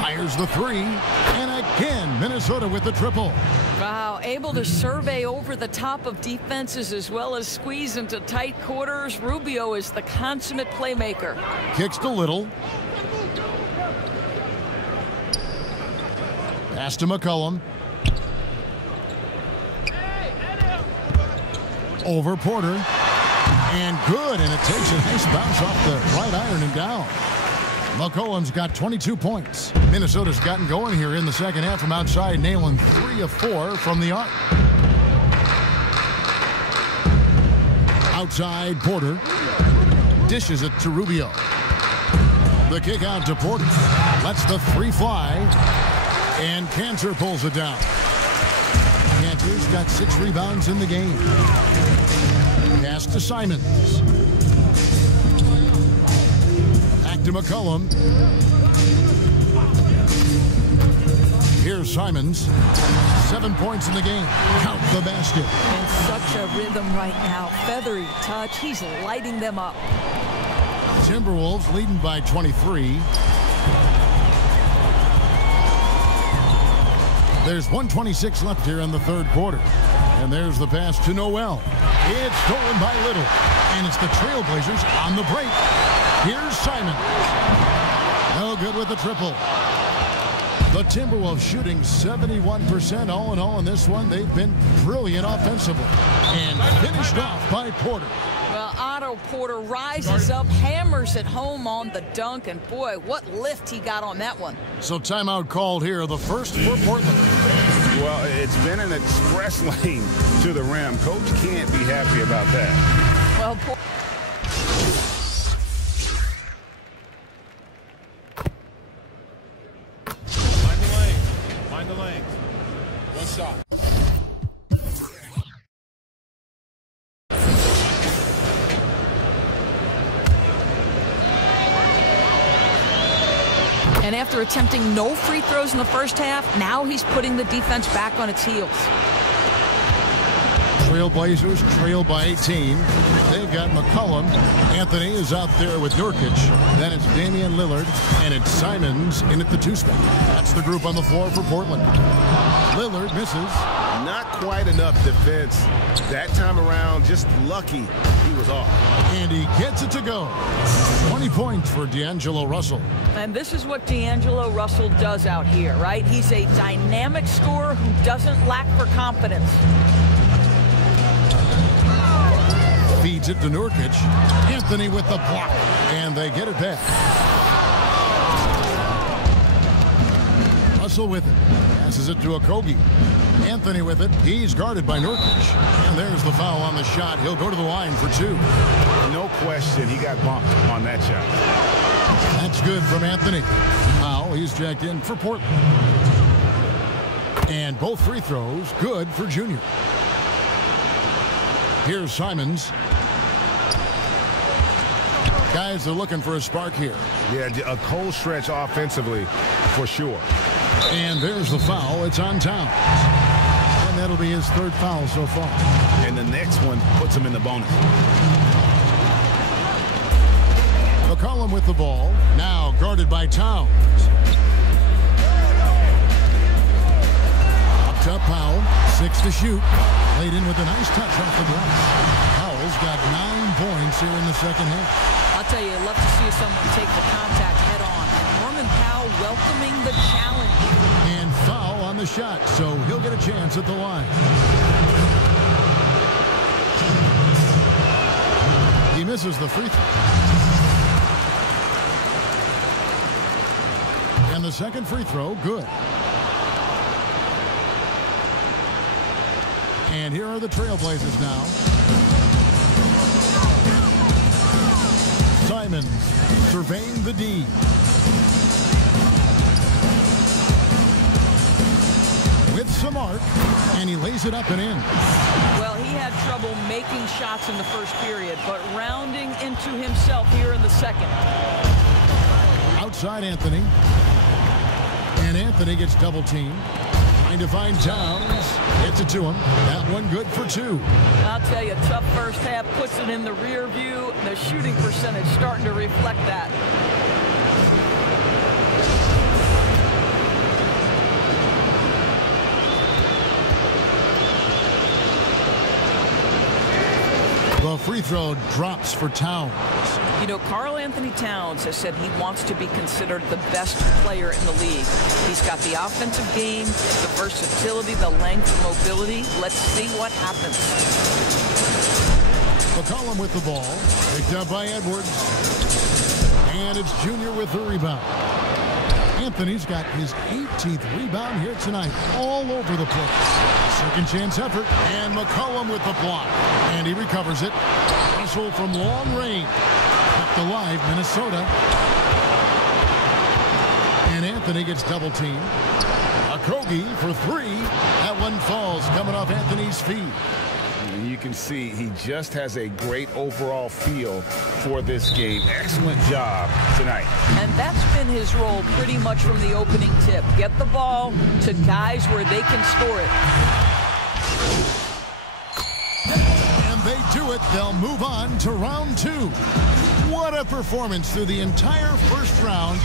Fires the three. And again, Minnesota with the triple. Wow, able to survey over the top of defenses as well as squeeze into tight quarters. Rubio is the consummate playmaker. Kicks to Little. Pass to McCollum. Over Porter. And good, and it takes a nice bounce off the right iron and down. McCollum's got 22 points. Minnesota's gotten going here in the second half from outside, nailing 3 of 4 from the arc. Outside, Porter dishes it to Rubio. The kick out to Porter. Lets the three fly. And Cantor pulls it down. Cantor's got 6 rebounds in the game. Pass to Simons. Back to McCollum. Here's Simons. 7 points in the game. Count the basket. In such a rhythm right now. Feathery touch. He's lighting them up. Timberwolves leading by 23. There's 1:26 left here in the third quarter. And there's the pass to Noel. It's stolen by Little. And it's the Trailblazers on the break. Here's Simons. No good with the triple. The Timberwolves shooting 71% all in all in this one. They've been brilliant offensively. And finished off by Porter. Well, Otto Porter rises up, hammers it home on the dunk, and boy, what lift he got on that one. So timeout called here, the first for Portland. Well, it's been an express lane to the rim. Coach can't be happy about that. Well, Mind the lane. Mind the lane. One shot. and after attempting no free throws in the first half, now he's putting the defense back on its heels. Trailblazers trail by 18. They've got McCollum. Anthony is out there with Nurkic. Then it's Damian Lillard, and it's Simons in at the 2 spot. That's the group on the floor for Portland. Lillard misses. Not quite enough defense. That time around, just lucky he was off. And he gets it to go. 20 points for D'Angelo Russell. And this is what D'Angelo Russell does out here, right? He's a dynamic scorer who doesn't lack for confidence. Feeds it to Nurkic. Anthony with the block. And they get it back. Russell with it. Passes it to Okogie. Anthony with it. He's guarded by Nurkic. And there's the foul on the shot. He'll go to the line for 2. No question, he got bumped on that shot. That's good from Anthony. Now he's jacked in for Portland. And both free throws good for Junior. Here's Simons. Guys are looking for a spark here. Yeah, a cold stretch offensively for sure. And there's the foul. It's on Towns. And And that'll be his third foul so far. And the next one puts him in the bonus. McCollum with the ball. Now guarded by Towns. Up top Powell. 6 to shoot. Laid in with a nice touch off the glass. Powell's got 9 points here in the second half. I'll tell you, I love to see someone take the contact head on. And Norman Powell welcoming the challenge. And foul on the shot, so he'll get a chance at the line. He misses the free throw. And the second free throw, good. And here are the Trailblazers now. Simons surveying the D. With some arc, and he lays it up and in. Well, he had trouble making shots in the first period, but rounding into himself here in the second. Outside Anthony. And Anthony gets double teamed. Trying to find Towns. Gets it to him. That one good for 2. I'll tell you, tough first half, puts it in the rear view. The shooting percentage starting to reflect that. The free throw drops for Towns. You know, Karl Anthony Towns has said he wants to be considered the best player in the league. He's got the offensive game, the versatility, the length, the mobility. Let's see what happens. McCollum with the ball. Picked up by Edwards. And it's Junior with the rebound. Anthony's got his 18th rebound here tonight. All over the place. Second chance effort. And McCollum with the block. And he recovers it. Russell from long range. Kept alive, Minnesota. And Anthony gets double teamed. Okogie for 3. That one falls coming off Anthony's feet. You can see he just has a great overall feel for this game. Excellent job tonight. And that's been his role pretty much from the opening tip. Get the ball to guys where they can score it. And they do it. They'll move on to round 2. What a performance through the entire first round.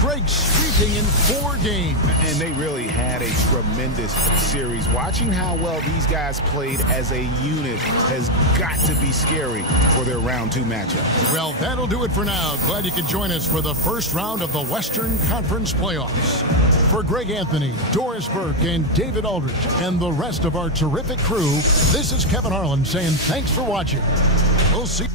Greg sweeping in 4 games. And they really had a tremendous series. Watching how well these guys played as a unit has got to be scary for their round 2 matchup. Well, that'll do it for now. Glad you could join us for the first round of the Western Conference Playoffs. For Greg Anthony, Doris Burke, and David Aldridge, and the rest of our terrific crew, this is Kevin Harlan saying thanks for watching. We'll see you.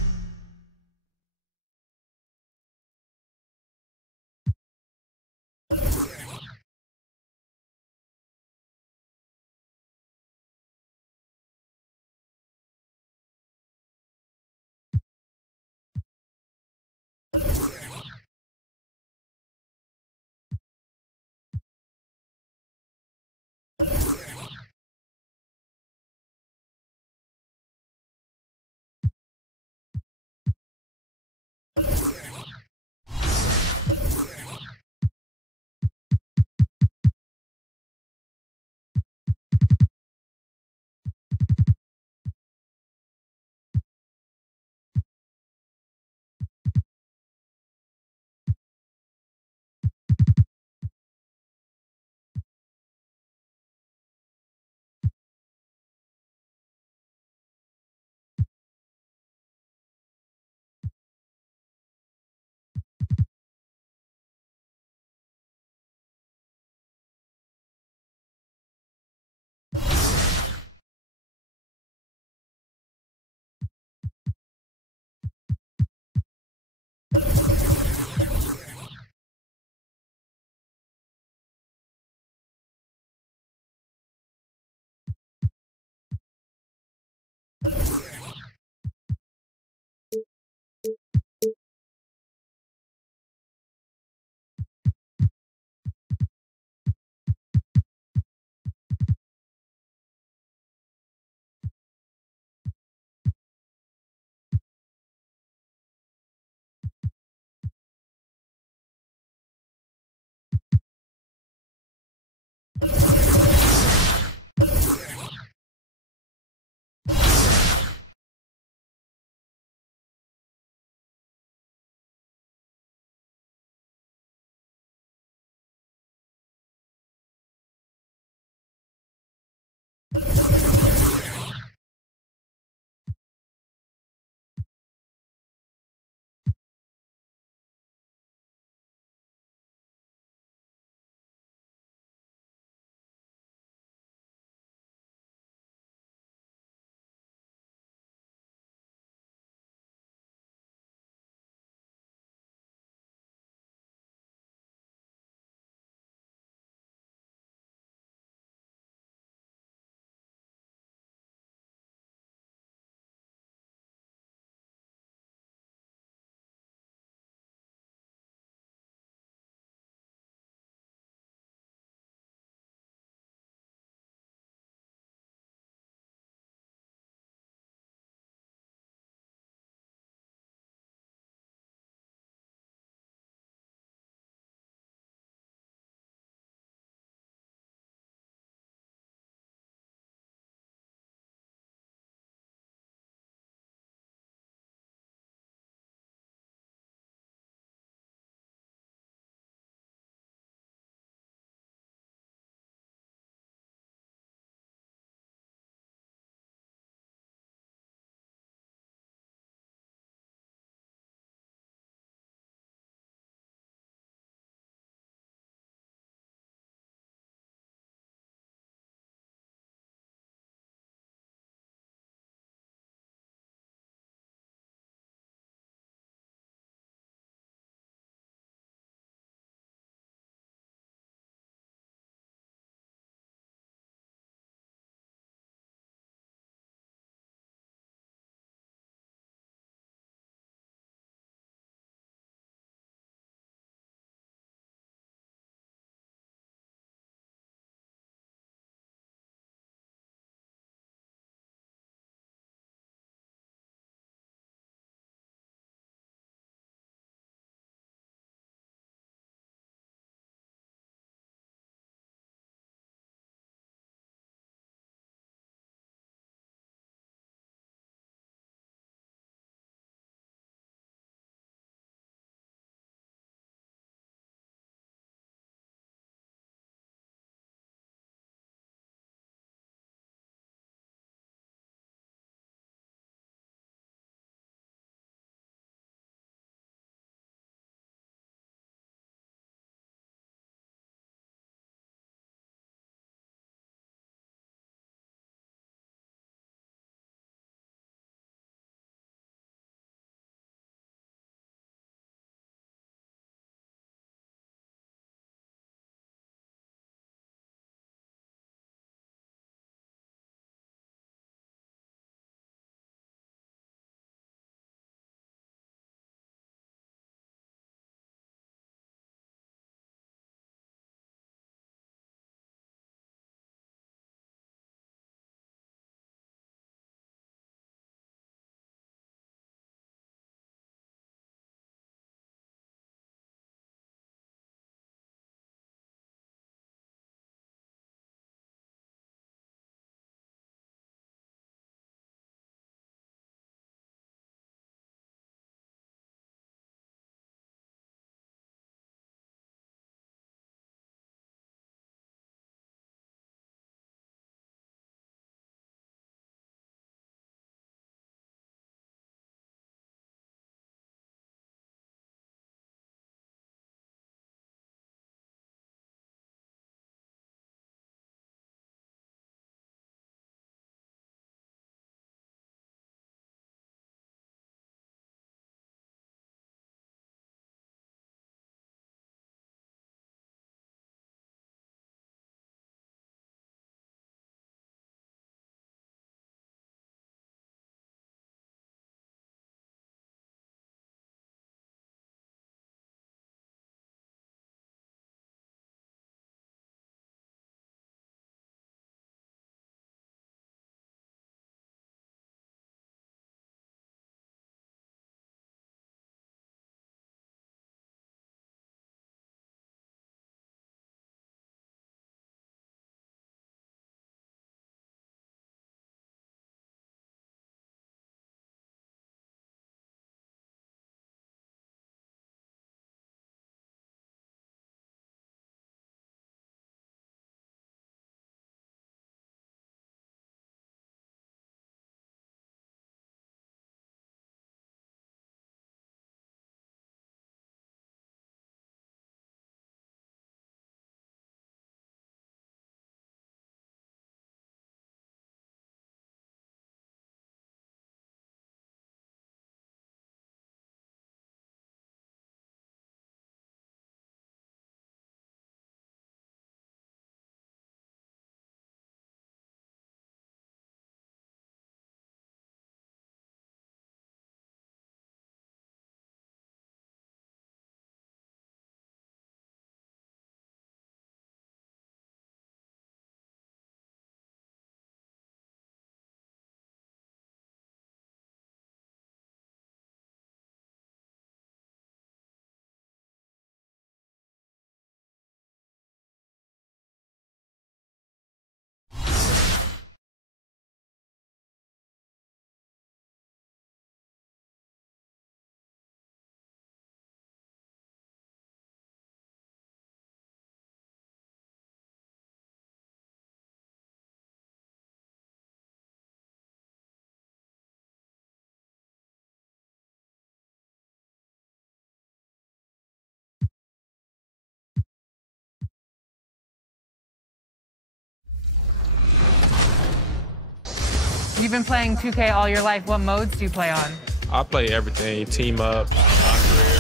You've been playing 2K all your life. What modes do you play on? I play everything. Team up, my career,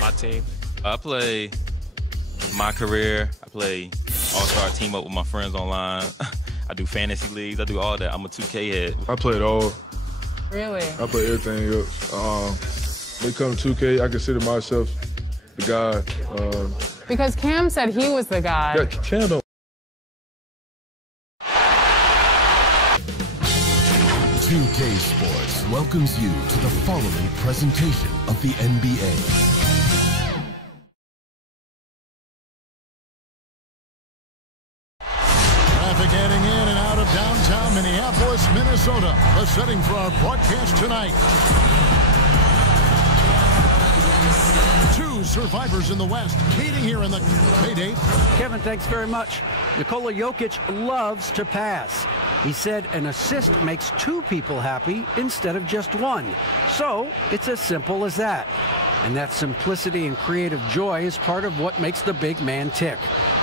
my team. I play my career. I play all-star team up with my friends online. I do fantasy leagues. I do all that. I'm a 2K head. I play it all. Really? I play everything else. When it comes to 2K, I consider myself the guy. Because Cam said he was the guy. Yeah, Cam don't. 2K Sports welcomes you to the following presentation of the NBA. Traffic heading in and out of downtown Minneapolis, Minnesota. The setting for our broadcast tonight. Two survivors in the West, meeting here in the Payday. Kevin, thanks very much. Nikola Jokic loves to pass. He said an assist makes two people happy instead of just one. So it's as simple as that. And that simplicity and creative joy is part of what makes the big man tick.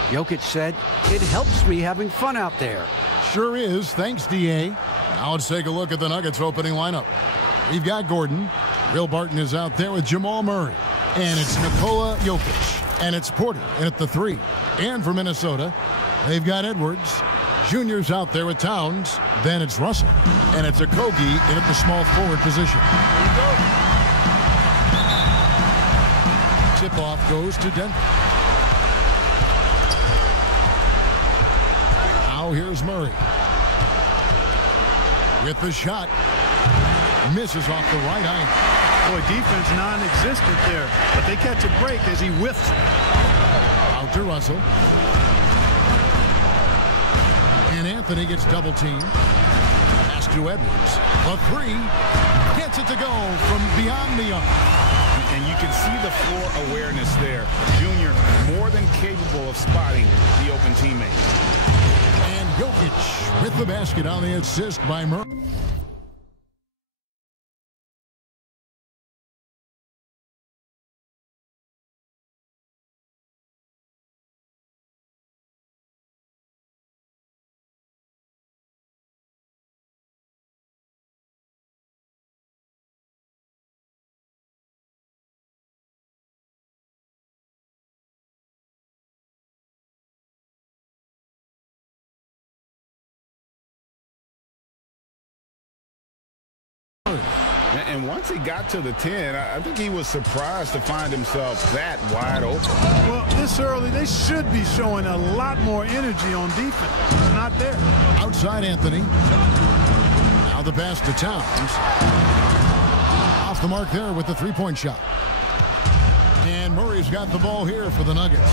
Jokic said, "It helps me having fun out there." Sure is. Thanks, D.A. Now let's take a look at the Nuggets opening lineup. We've got Gordon. Will Barton is out there with Jamal Murray. And it's Nikola Jokic. And it's Porter in at the 3. And for Minnesota, they've got Edwards. Junior's out there with Towns. Then it's Russell. And it's Okogie in at the small forward position. Tip-off goes to Denver. Now here's Murray. With the shot. Misses off the right iron. Boy, defense non-existent there. But they catch a break as he whiffs it. Out to Russell. And Anthony gets double-teamed. Pass to Edwards. The 3. Gets it to go from beyond the arc. And you can see the floor awareness there. Junior more than capable of spotting the open teammate. And Jokic with the basket on the assist by Murray. And once he got to the 10, I think he was surprised to find himself that wide open. Well, this early, they should be showing a lot more energy on defense. It's not there. Outside Anthony. Now the pass to Towns. Off the mark there with the three-point shot. And Murray's got the ball here for the Nuggets.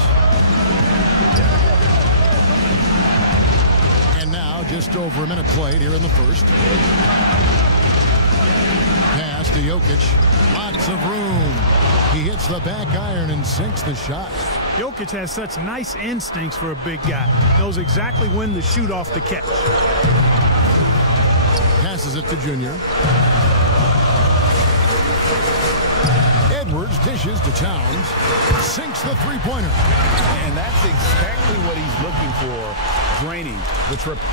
And now just over a minute played here in the first. Pass to Jokic. Lots of room. He hits the back iron and sinks the shot. Jokic has such nice instincts for a big guy. Knows exactly when to shoot off the catch. Passes it to Junior. Edwards dishes to Towns. Sinks the three-pointer. And that's exactly what he's looking for, draining the triple.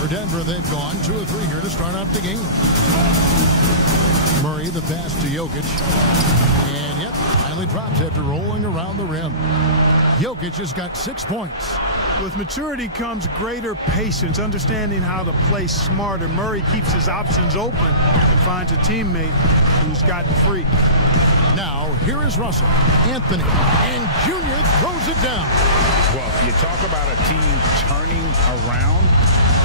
For Denver, they've gone 2 of 3 here to start out the game. Murray, the pass to Jokic. And yep, finally drops after rolling around the rim. Jokic has got 6 points. With maturity comes greater patience, understanding how to play smarter. Murray keeps his options open and finds a teammate who's gotten free. Now, here is Russell. Anthony. And Junior throws it down. Well, you talk about a team turning around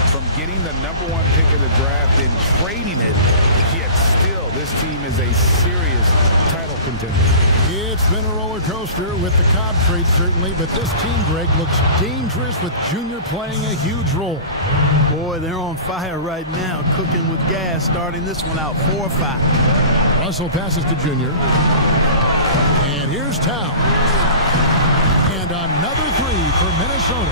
from getting the #1 pick of the draft and trading it, yet still this team is a serious title contender. It's been a roller coaster with the Cobb trade, certainly, but this team, Greg, looks dangerous with Junior playing a huge role. Boy, they're on fire right now, cooking with gas, starting this one out 4-5. Russell passes to Junior. And here's Towns. And another 3 for Minnesota.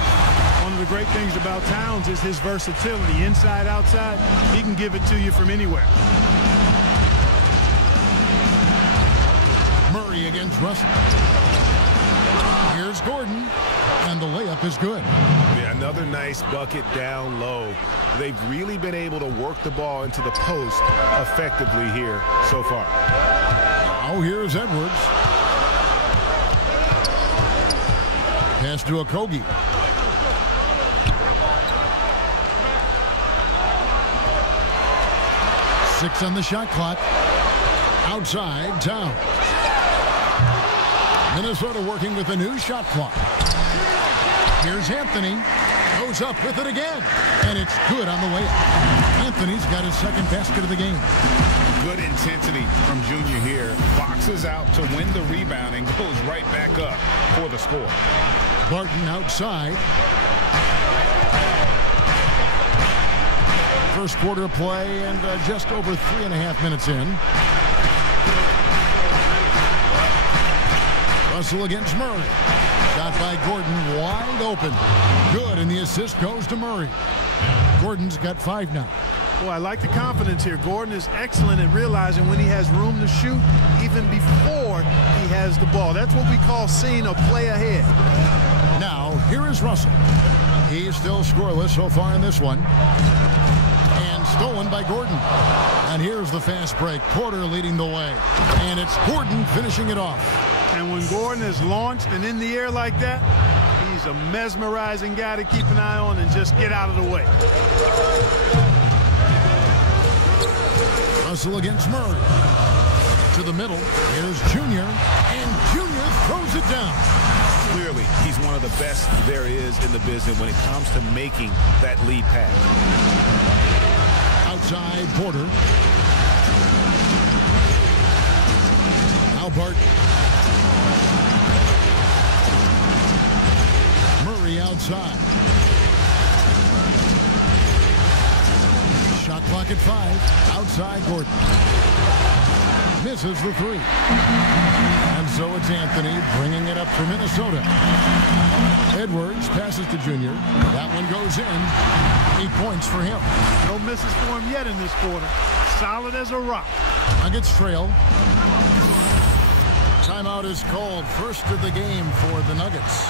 One of the great things about Towns is his versatility. Inside, outside, he can give it to you from anywhere. Murray against Russell. Here's Gordon. And the layup is good. Yeah, Another nice bucket down low. They've really been able to work the ball into the post effectively here so far. Now here's Edwards. Pass to Okogie. Six on the shot clock. Outside, Towns. Minnesota working with a new shot clock. Here's Anthony. Goes up with it again. And it's good on the way up. Anthony's got his second basket of the game. Good intensity from Junior here. Boxes out to win the rebound and goes right back up for the score. Barton outside. First quarter play and just over 3.5 minutes in. Russell against Murray. Shot by Gordon, wide open. Good, and the assist goes to Murray. Gordon's got 5 now. Well, I like the confidence here. Gordon is excellent at realizing when he has room to shoot, even before he has the ball. That's what we call seeing a play ahead. Now, here is Russell. He's still scoreless so far in this one. And stolen by Gordon. And here's the fast break. Porter leading the way. And it's Gordon finishing it off. And when Gordon is launched and in the air like that, he's a mesmerizing guy to keep an eye on and just get out of the way. Russell against Murray. To the middle. Here's Junior. And Junior throws it down. Clearly, he's one of the best there is in the business when it comes to making that lead pass. Outside, Porter. Now Barton. Murray outside. Shot clock at 5. Outside, Gordon. Misses the 3. And so it's Anthony bringing it up for Minnesota. Edwards passes to Junior. That one goes in. 8 points for him. No misses for him yet in this quarter. Solid as a rock. Nuggets trail. Timeout is called. First of the game for the Nuggets.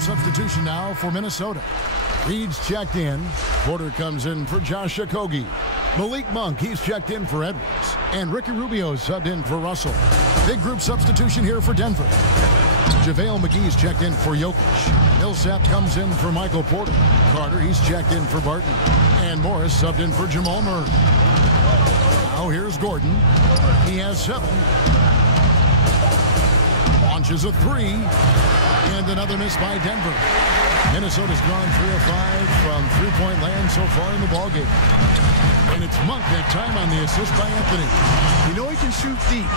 Substitution now for Minnesota. Reed's checked in. Porter comes in for Josh Okogie. Malik Monk, he's checked in for Edwards. And Ricky Rubio subbed in for Russell. Big group substitution here for Denver. JaVale McGee's checked in for Jokic. Millsap comes in for Michael Porter. Carter, he's checked in for Barton. And Morris subbed in for Jamal Murray. Now here's Gordon. He has 7. Launches a 3. And another miss by Denver. Minnesota's gone 3 of 5 from three-point land so far in the ballgame. And it's Monk that time on the assist by Anthony. You know he can shoot deep,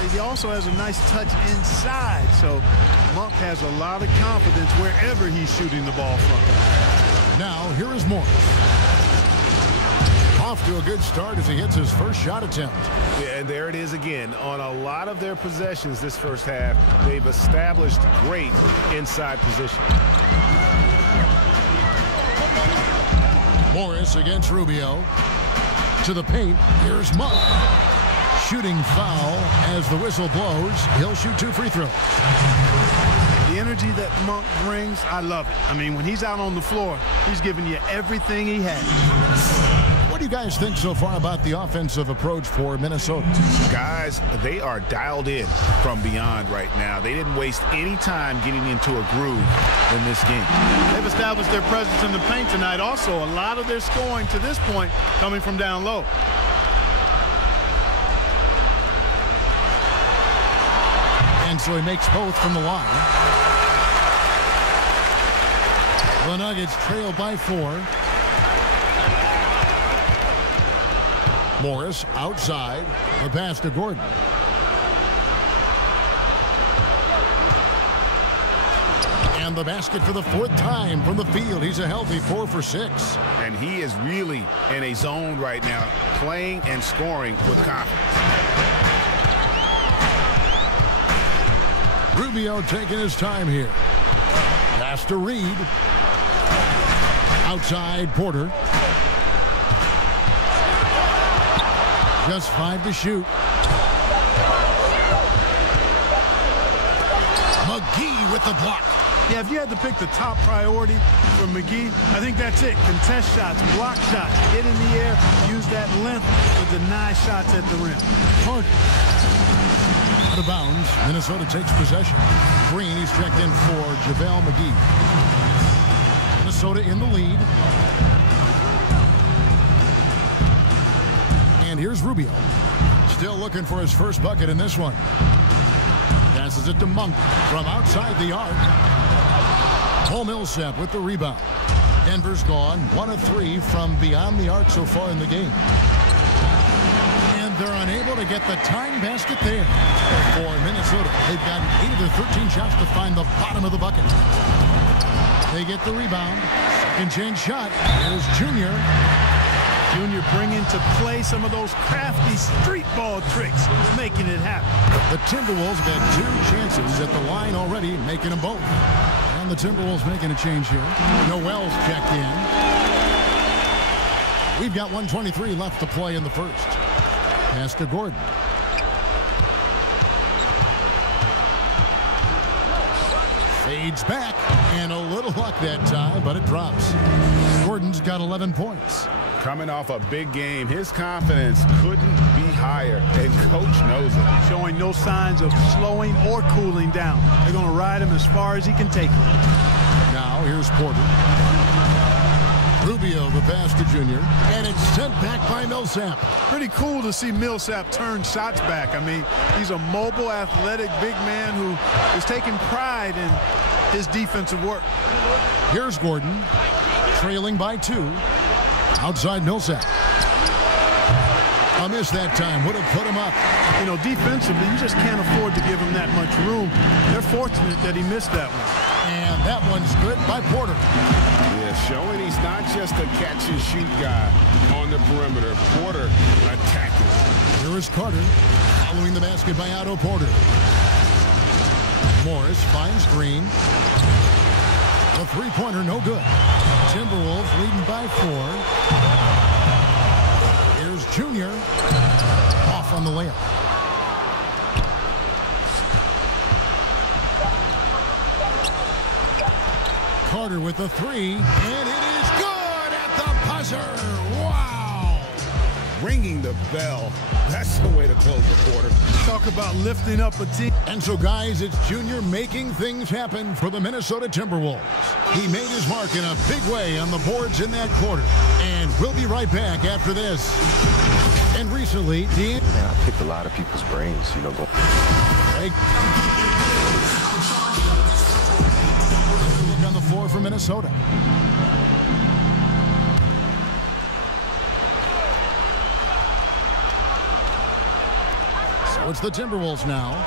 but he also has a nice touch inside. So Monk has a lot of confidence wherever he's shooting the ball from. Now here is Morris. Off to a good start as he hits his first shot attempt. Yeah, and there it is again. On a lot of their possessions this first half, they've established great inside position. Morris against Rubio. To the paint. Here's Monk. Shooting foul as the whistle blows. He'll shoot 2 free throws. The energy that Monk brings, I love it. I mean, when he's out on the floor, he's giving you everything he has. What do you guys think so far about the offensive approach for Minnesota? Guys, they are dialed in from beyond right now. They didn't waste any time getting into a groove in this game. They've established their presence in the paint tonight. Also, a lot of their scoring to this point coming from down low. And so he makes both from the line. The Nuggets trail by 4. Morris outside. The pass to Gordon. And the basket for the 4th time from the field. He's a healthy 4 for 6. And he is really in a zone right now, playing and scoring with confidence. Rubio taking his time here. Pass to Reed. Outside Porter. Just 5 to shoot. McGee with the block. Yeah, if you had to pick the top priority for McGee, I think that's it. Contest shots, block shots, get in the air, use that length to deny shots at the rim. Carter. Out of bounds. Minnesota takes possession. Green, he's checked in for JaVale McGee. Minnesota in the lead. And here's Rubio. Still looking for his first bucket in this one. Passes it to Monk from outside the arc. Paul Millsap with the rebound. Denver's gone 1 of 3 from beyond the arc so far in the game. And they're unable to get the tying basket there for Minnesota. They've gotten 8 of their 13 shots to find the bottom of the bucket. They get the rebound. Second chance shot. Here's Junior. Junior bringing to play some of those crafty street ball tricks, making it happen. The Timberwolves have had 2 chances at the line already, making them both. And the Timberwolves making a change here. Noel's checked in. We've got 1:23 left to play in the first. Pass to Gordon. Fades back, and a little luck that time, but it drops. Gordon's got 11 points. Coming off a big game, his confidence couldn't be higher, and coach knows it. Showing no signs of slowing or cooling down. They're going to ride him as far as he can take him. Now here's Porter. Rubio, the pass to Junior, and it's sent back by Millsap. Pretty cool to see Millsap turn shots back. I mean, he's a mobile, athletic, big man who is taking pride in his defensive work. Here's Gordon, trailing by 2. Outside Millsap. A miss that time. Would have put him up. You know, defensively, you just can't afford to give him that much room. They're fortunate that he missed that one. And that one's good by Porter. Yeah, showing he's not just a catch-and-shoot guy on the perimeter. Porter attacking. Here is Carter following the basket by Otto Porter. Morris finds Green. The three-pointer no good. Timberwolves leading by 4. Here's Junior off on the layup. Carter with the 3, and it is good at the buzzer. Wow! Ringing the bell. That's the way to close the quarter. Talk about lifting up a team. And so, guys, it's Junior making things happen for the Minnesota Timberwolves. He made his mark in a big way on the boards in that quarter. And we'll be right back after this. And recently, Man, I picked a lot of people's brains, you know. Look on the floor for Minnesota. So it's the Timberwolves now.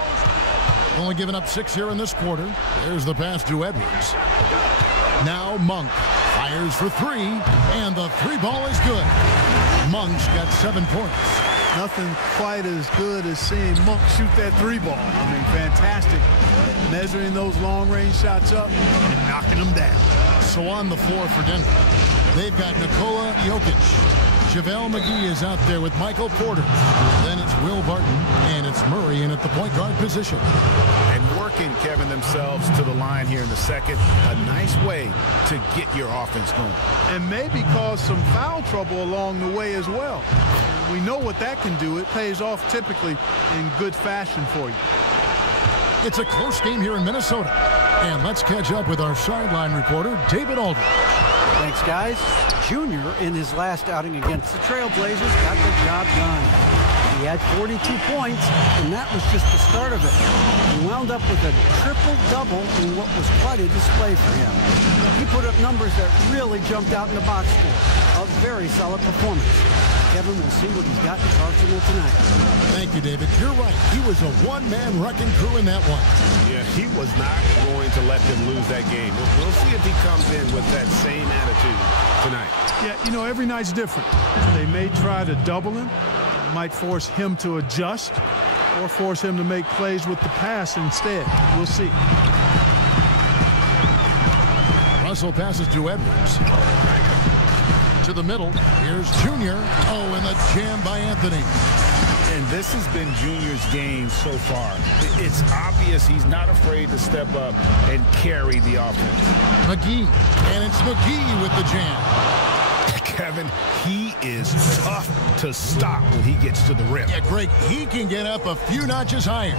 Only giving up 6 here in this quarter. There's the pass to Edwards. Now Monk fires for 3, and the 3 ball is good. Monk's got 7 points. Nothing quite as good as seeing Monk shoot that 3 ball. I mean, fantastic. Measuring those long-range shots up and knocking them down. So on the floor for Denver, they've got Nikola Jokic. JaVale McGee is out there with Michael Porter. Then it's Will Barton, and it's Murray in at the point guard position. And working, Kevin, themselves to the line here in the second. A nice way to get your offense going. And maybe cause some foul trouble along the way as well. We know what that can do. It pays off typically in good fashion for you. It's a close game here in Minnesota. And let's catch up with our sideline reporter, David Aldridge. Thanks, guys. Junior, in his last outing against the Trailblazers, got the job done. He had 42 points, and that was just the start of it. He wound up with a triple-double in what was quite a display for him. He put up numbers that really jumped out in the box score. A very solid performance. Kevin, we'll see what he's got in Arsenal tonight. Thank you, David. You're right. He was a one-man wrecking crew in that one. Yeah, he was not going to let them lose that game. We'll see if he comes in with that same attitude tonight. Yeah, you know, every night's different. They may try to double him, might force him to adjust, or force him to make plays with the pass instead. We'll see. Russell passes to Edwards. To the middle. Here's Junior. Oh, and the jam by Anthony. And this has been Junior's game so far. It's obvious he's not afraid to step up and carry the offense. McGee. And it's McGee with the jam. Kevin, he is tough to stop when he gets to the rim. Yeah, Greg, he can get up a few notches higher.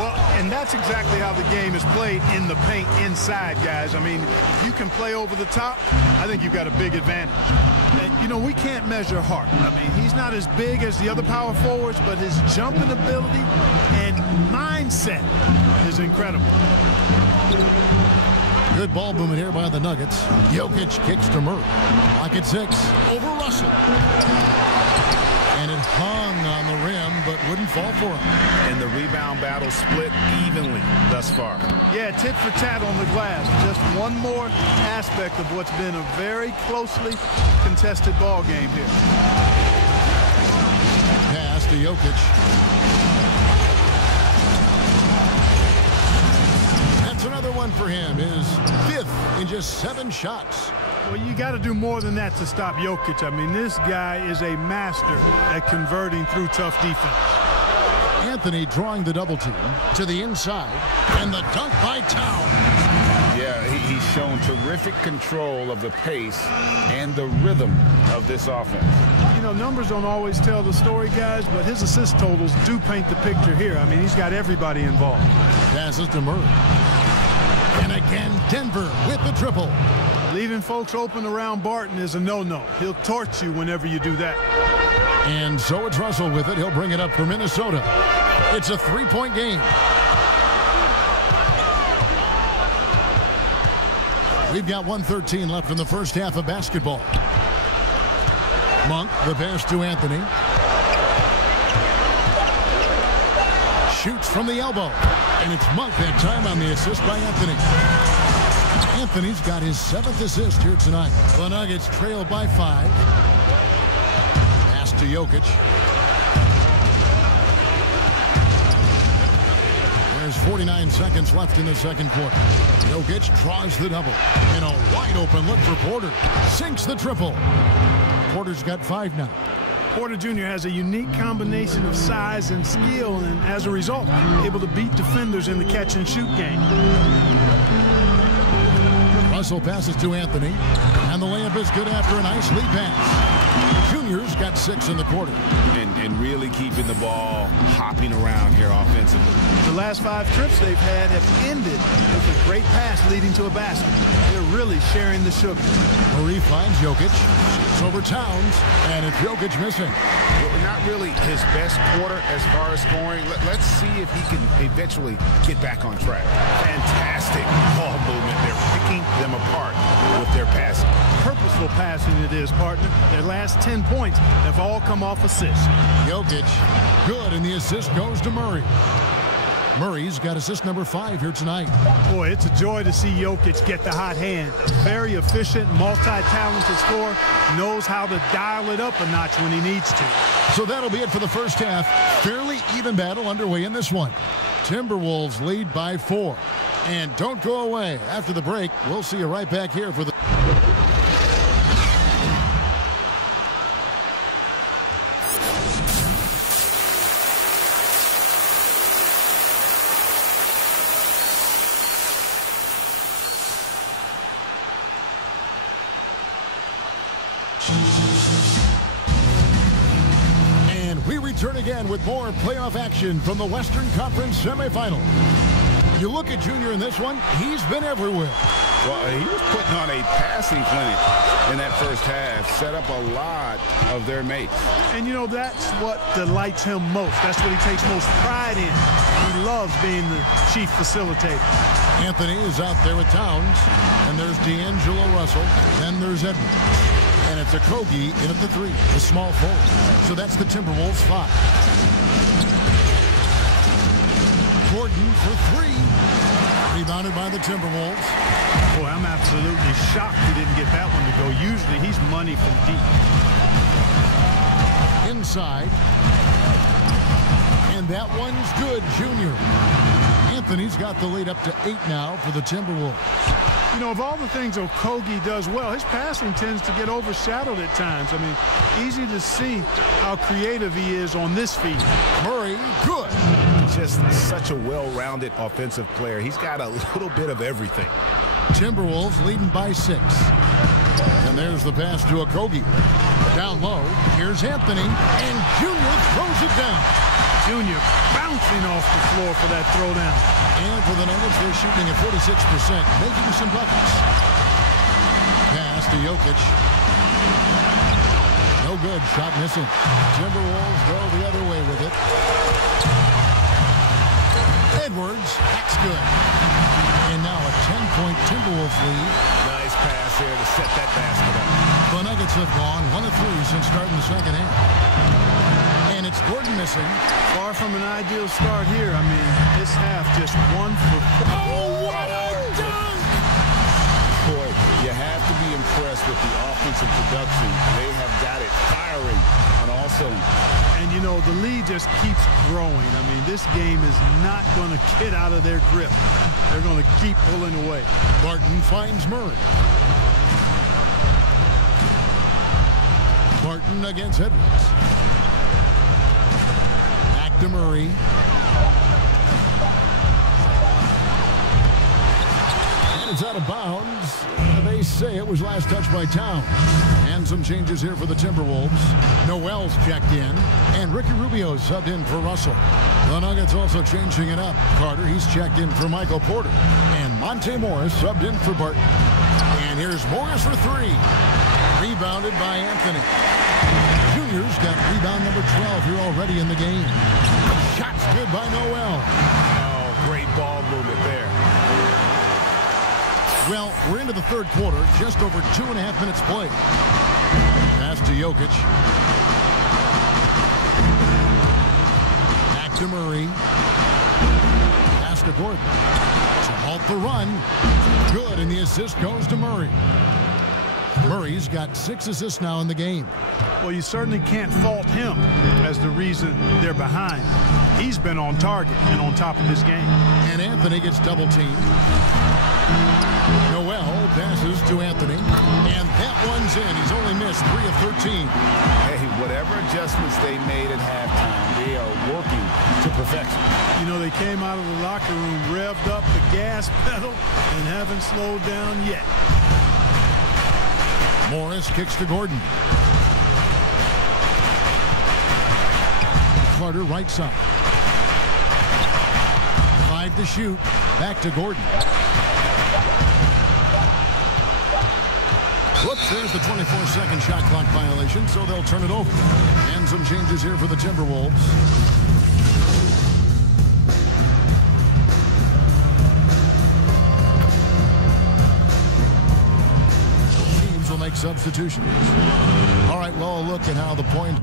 Well, and that's exactly how the game is played in the paint inside, guys. I mean, you can play over the top. I think you've got a big advantage. And, you know, we can't measure Hart. I mean, he's not as big as the other power forwards, but his jumping ability and mindset is incredible. Good ball movement here by the Nuggets. Jokic kicks to Murray. Lock at 6. Over Russell. And it hung on the rim, but wouldn't fall for him. And the rebound battle split evenly thus far. Yeah, tit for tat on the glass. Just one more aspect of what's been a very closely contested ball game here. Pass to Jokic. Another one for him, his 5th in just 7 shots. Well, you got to do more than that to stop Jokic. I mean, this guy is a master at converting through tough defense. Anthony drawing the double team to the inside, and the dunk by Towns. Yeah, he's shown terrific control of the pace and the rhythm of this offense. You know, numbers don't always tell the story, guys, but his assist totals do paint the picture here. I mean, he's got everybody involved. Passes to Murray. And again, Denver with the triple. Leaving folks open around Barton is a no-no. He'll torch you whenever you do that. And so it's Russell with it. He'll bring it up for Minnesota. It's a 3-point game. We've got 1:13 left in the first half of basketball. Monk, the pass to Anthony. Shoots from the elbow. And it's Monk that time on the assist by Anthony. Anthony's got his 7th assist here tonight. The Nuggets trail by 5. Pass to Jokic. There's 49 seconds left in the second quarter. Jokic draws the double. And a wide open look for Porter. Sinks the triple. Porter's got 5 now. Porter Jr. has a unique combination of size and skill, and as a result, able to beat defenders in the catch-and-shoot game. Russell passes to Anthony, and the layup is good after a nice lead pass. Junior's got 6 in the quarter. And really keeping the ball hopping around here offensively. The last 5 trips they've had have ended with a great pass leading to a basket. They're really sharing the sugar. Murray finds Jokic. It's over Towns, and it's Jokic missing. Well, not really his best quarter as far as scoring. Let's see if he can eventually get back on track. Fantastic ball movement. They're picking them apart with their passing. Purposeful passing it is, partner. Their last 10 points have all come off assists. Jokic, good, and the assist goes to Murray. Murray's got assist number 5 here tonight. Boy, it's a joy to see Jokic get the hot hand. Very efficient, multi-talented scorer. Knows how to dial it up a notch when he needs to. So that'll be it for the first half. Fairly even battle underway in this one. Timberwolves lead by 4. And don't go away. After the break, we'll see you right back here for the... Return again with more playoff action from the Western Conference semifinal. You look at Junior in this one, he's been everywhere. Well, he was putting on a passing clinic in that first half, set up a lot of their mates. And, you know, that's what delights him most. That's what he takes most pride in. He loves being the chief facilitator. Anthony is out there with Towns, and there's D'Angelo Russell, then there's Edwards. And it's Okogie in at the 3, the small forward. So that's the Timberwolves 5. Gordon for 3. Rebounded by the Timberwolves. Boy, I'm absolutely shocked he didn't get that one to go. Usually he's money from deep. Inside. And that one's good, Junior. Anthony's got the lead up to 8 now for the Timberwolves. You know, of all the things Okogie does well, his passing tends to get overshadowed at times. I mean, easy to see how creative he is on this feed. Murray, good. Just such a well-rounded offensive player. He's got a little bit of everything. Timberwolves leading by 6. And there's the pass to Okogie. Down low, here's Anthony, and Junior throws it down. Junior bouncing off the floor for that throwdown. And for the Nuggets, they're shooting at 46%, making some buckets. Pass to Jokic. No good, shot missing. Timberwolves go the other way with it. Edwards, that's good. And now a 10-point Timberwolves lead. Nice pass there to set that basket up. The Nuggets have gone 1 of 3 since starting the second half. And it's Gordon missing. Far from an ideal start here. I mean, this half just 1 for 4. Oh, what a dunk! Boy, you have to be impressed with the offensive production. They have got it firing on all cylinders. And, you know, the lead just keeps growing. I mean, this game is not going to get out of their grip. They're going to keep pulling away. Barton finds Murray. Barton against Edwards. Back to Murray. And it's out of bounds. They say it was last touched by Town. And some changes here for the Timberwolves. Noel's checked in. And Ricky Rubio's subbed in for Russell. The Nuggets also changing it up. Carter, he's checked in for Michael Porter. And Monte Morris subbed in for Barton. And here's Morris for 3. Rebounded by Anthony. Junior's got rebound number 12 here already in the game. Shot's good by Noel. Oh, great ball movement there. Well, we're into the third quarter, just over 2.5 minutes played. Pass to Jokic. Back to Murray. Pass to Gordon. To halt the run. Good, and the assist goes to Murray. Murray's got 6 assists now in the game. Well, you certainly can't fault him as the reason they're behind. He's been on target and on top of his game. And Anthony gets double teamed. Noel passes to Anthony, and that one's in. He's only missed 3 of 13. Hey, whatever adjustments they made at halftime, they are working to perfection. You know, they came out of the locker room, revved up the gas pedal, and haven't slowed down yet. Morris kicks to Gordon. Carter right side. 5 to shoot. Back to Gordon. Whoops, there's the 24-second shot clock violation, so they'll turn it over. And some changes here for the Timberwolves. Teams will make substitutions. All right, well, look at how the point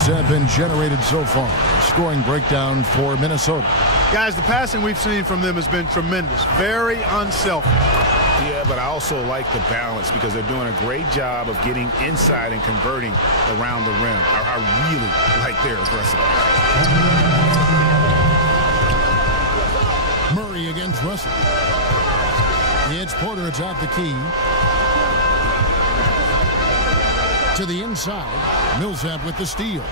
have been generated so far. Scoring breakdown for Minnesota. Guys, the passing we've seen from them has been tremendous. Very unselfish. Yeah, but I also like the balance because they're doing a great job of getting inside and converting around the rim. I really like their aggressiveness. Murray against Russell. It's Porter atop the key. To the inside. Millsap with the steal.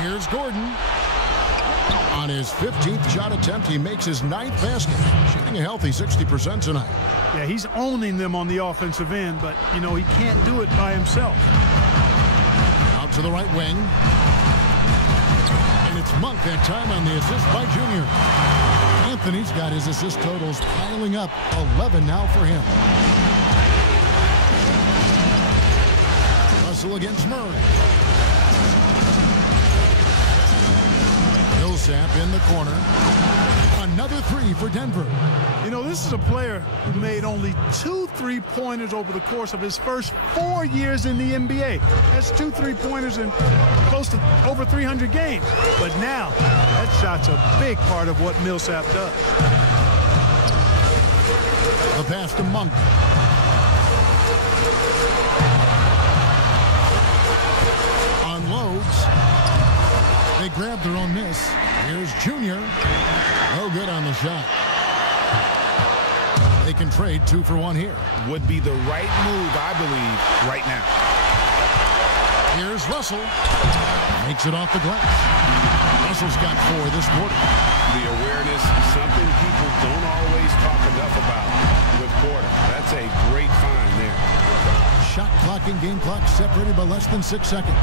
Here's Gordon. On his 15th shot attempt, he makes his 9th basket. Shooting a healthy 60% tonight. Yeah, he's owning them on the offensive end, but, you know, he can't do it by himself. Out to the right wing. And it's Monk that time on the assist by Junior. Anthony's got his assist totals piling up. 11 now for him. Russell against Murray. Millsap in the corner. Another 3 for Denver. You know, this is a player who made only 2 3-pointers over the course of his first 4 years in the NBA. That's 2 3-pointers in close to over 300 games. But now, that shot's a big part of what Millsap does. The pass to Monk. Unloads. They grab their own miss. Here's Junior. No good on the shot. They can trade 2 for 1 here. Would be the right move, I believe, right now. Here's Russell. Makes it off the glass. Russell's got 4 this quarter. The awareness, something people don't always talk enough about with Porter. That's a great find there. Shot clock and game clock separated by less than 6 seconds.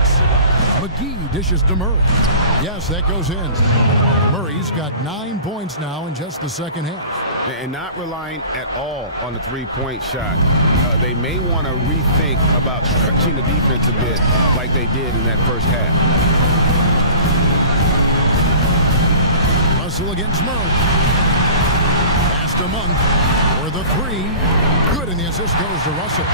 McGee dishes to Murray. Yes, that goes in. Murray's got 9 points now in just the second half. And not relying at all on the three-point shot. They may want to rethink about stretching the defense a bit like they did in that first half. Russell against Murray. Past a month for the 3. Good, and the assist goes to Russell.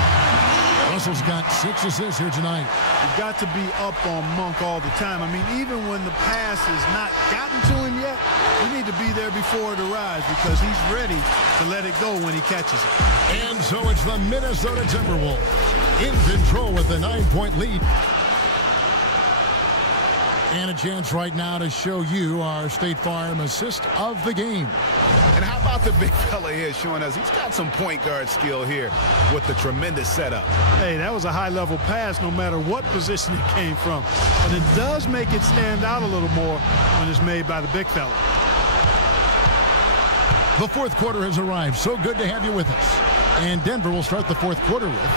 Russell's got 6 assists here tonight. You've got to be up on Monk all the time. I mean, even when the pass has not gotten to him yet, you need to be there before it arrives because he's ready to let it go when he catches it. And so it's the Minnesota Timberwolves in control with a 9-point lead. And a chance right now to show you our State Farm assist of the game. And how about the big fella here showing us he's got some point guard skill here with the tremendous setup. Hey, that was a high-level pass no matter what position it came from. But it does make it stand out a little more when it's made by the big fella. The fourth quarter has arrived. So good to have you with us. And Denver will start the fourth quarter with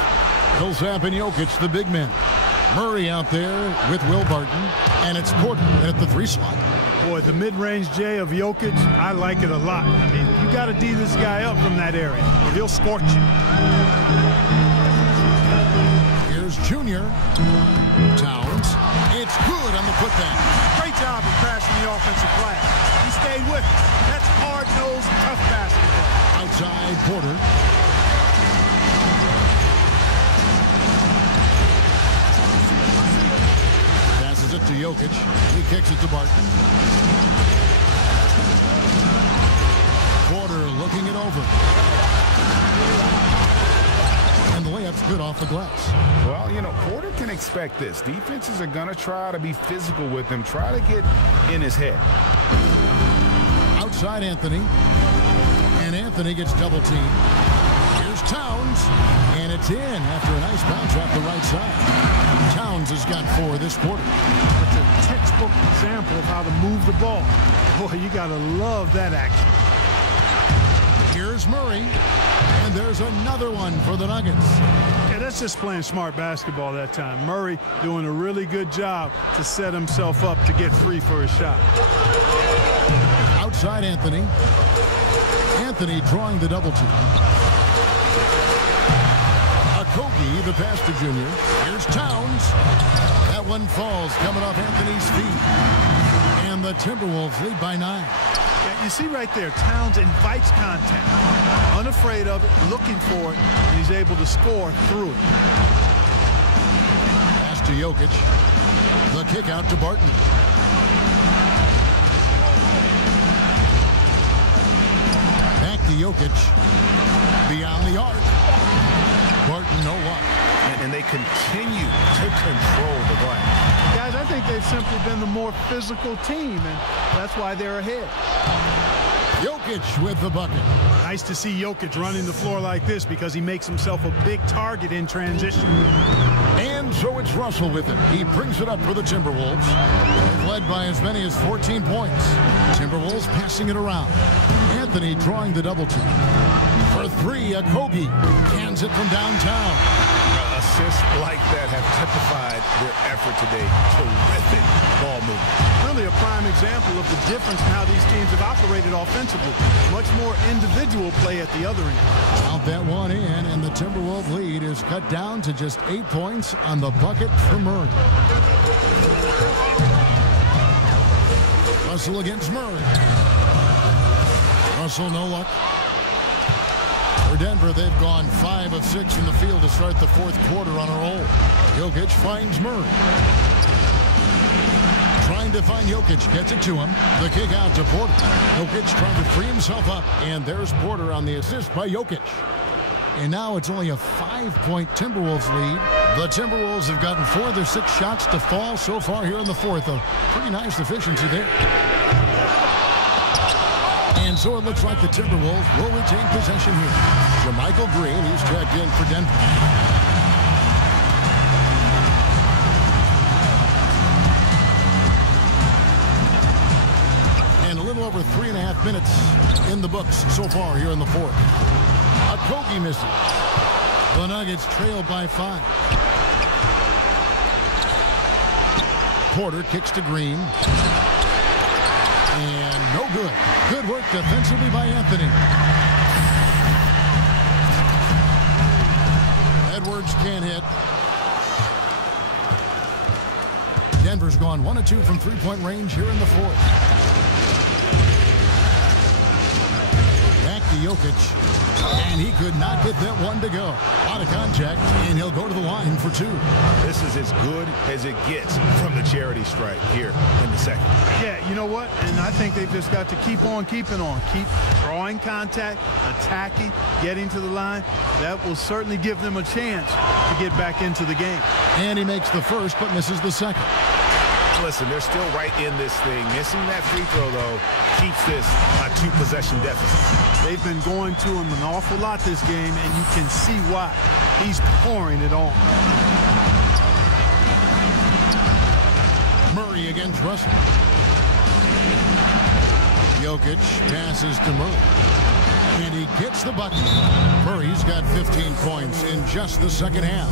Millsap and Jokic, the big men. Murray out there with Will Barton, and it's Porter at the 3 slot. Boy, the mid-range J of Jokic, I like it a lot. I mean, you got to D this guy up from that area, or he'll scorch you. Here's Junior. Towns. It's good on the putback. Great job of crashing the offensive glass. He stayed with it. That's hard-nosed, tough basketball. Outside Porter. It to Jokic. He kicks it to Barton. Porter looking it over. And the layup's good off the glass. Well, you know, Porter can expect this. Defenses are going to try to be physical with him, try to get in his head. Outside Anthony. And Anthony gets double teamed. Here's Towns. And it's in after a nice bounce off the right side. Towns has got 4 this quarter. It's a textbook example of how to move the ball. Boy, you got to love that action. Here's Murray. And there's another one for the Nuggets. Yeah, that's just playing smart basketball that time. Murray doing a really good job to set himself up to get free for his shot. Outside Anthony. Anthony drawing the double team. Kogi, the pass to Junior. Here's Towns. That one falls, coming off Anthony's feet. And the Timberwolves lead by 9. Yeah, you see right there, Towns invites contact. Unafraid of it, looking for it, and he's able to score through it. Pass to Jokic. The kick out to Barton. Back to Jokic. Beyond the arc. Barton, no luck. And they continue to control the glass. Guys, I think they've simply been the more physical team, and that's why they're ahead. Jokic with the bucket. Nice to see Jokic running the floor like this because he makes himself a big target in transition. And so it's Russell with it. He brings it up for the Timberwolves. They've led by as many as 14 points. Timberwolves passing it around. Anthony drawing the double team. For 3, Kogi cans it from downtown. Assists like that have typified their effort today. Terrific ball movement. Really a prime example of the difference in how these teams have operated offensively. Much more individual play at the other end. Count that one in, and the Timberwolves lead is cut down to just 8 points on the bucket for Murray. Russell against Murray. Russell, no luck. For Denver, they've gone 5 of 6 in the field to start the fourth quarter on a roll. Jokic finds Murray. Trying to find Jokic, gets it to him. The kick out to Porter. Jokic trying to free himself up, and there's Porter on the assist by Jokic. And now it's only a 5-point Timberwolves lead. The Timberwolves have gotten 4 of their 6 shots to fall so far here in the fourth. A pretty nice efficiency there. And so it looks like the Timberwolves will retain possession here. JaMychal Green, he's checked in for Denver. And a little over 3.5 minutes in the books so far here in the fourth. Okogie misses. The Nuggets trail by 5. Porter kicks to Green. And no good. Good work defensively by Anthony. Edwards can't hit. Denver's gone 1 of 2 from three-point range here in the fourth. Back to Jokic. And he could not get that one to go. Out of contact, and he'll go to the line for 2. This is as good as it gets from the charity stripe here in the second. Yeah, you know what? And I think they've just got to keep on keeping on. Keep drawing contact, attacking, getting to the line. That will certainly give them a chance to get back into the game. And he makes the first, but misses the second. Listen, they're still right in this thing. Missing that free throw, though, keeps this a 2-possession deficit. They've been going to him an awful lot this game, and you can see why. He's pouring it on. Murray against Russell. Jokic passes to Murray. And he gets the bucket. Murray's got 15 points in just the second half.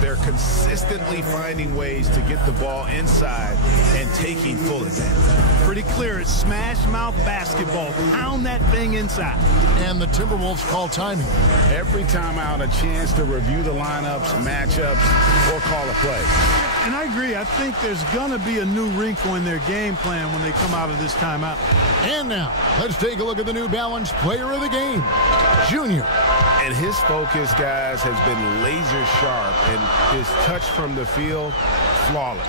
They're consistently finding ways to get the ball inside and taking full advantage. Pretty clear. It's smash mouth basketball. Pound that thing inside. And the Timberwolves call timing. Every time out, a chance to review the lineups, matchups, or call a play. And I agree. I think there's going to be a new wrinkle in their game plan when they come out of this timeout. And now, let's take a look at the New Balance Player of the Game, Junior. And his focus, guys, has been laser sharp, and his touch from the field, flawless.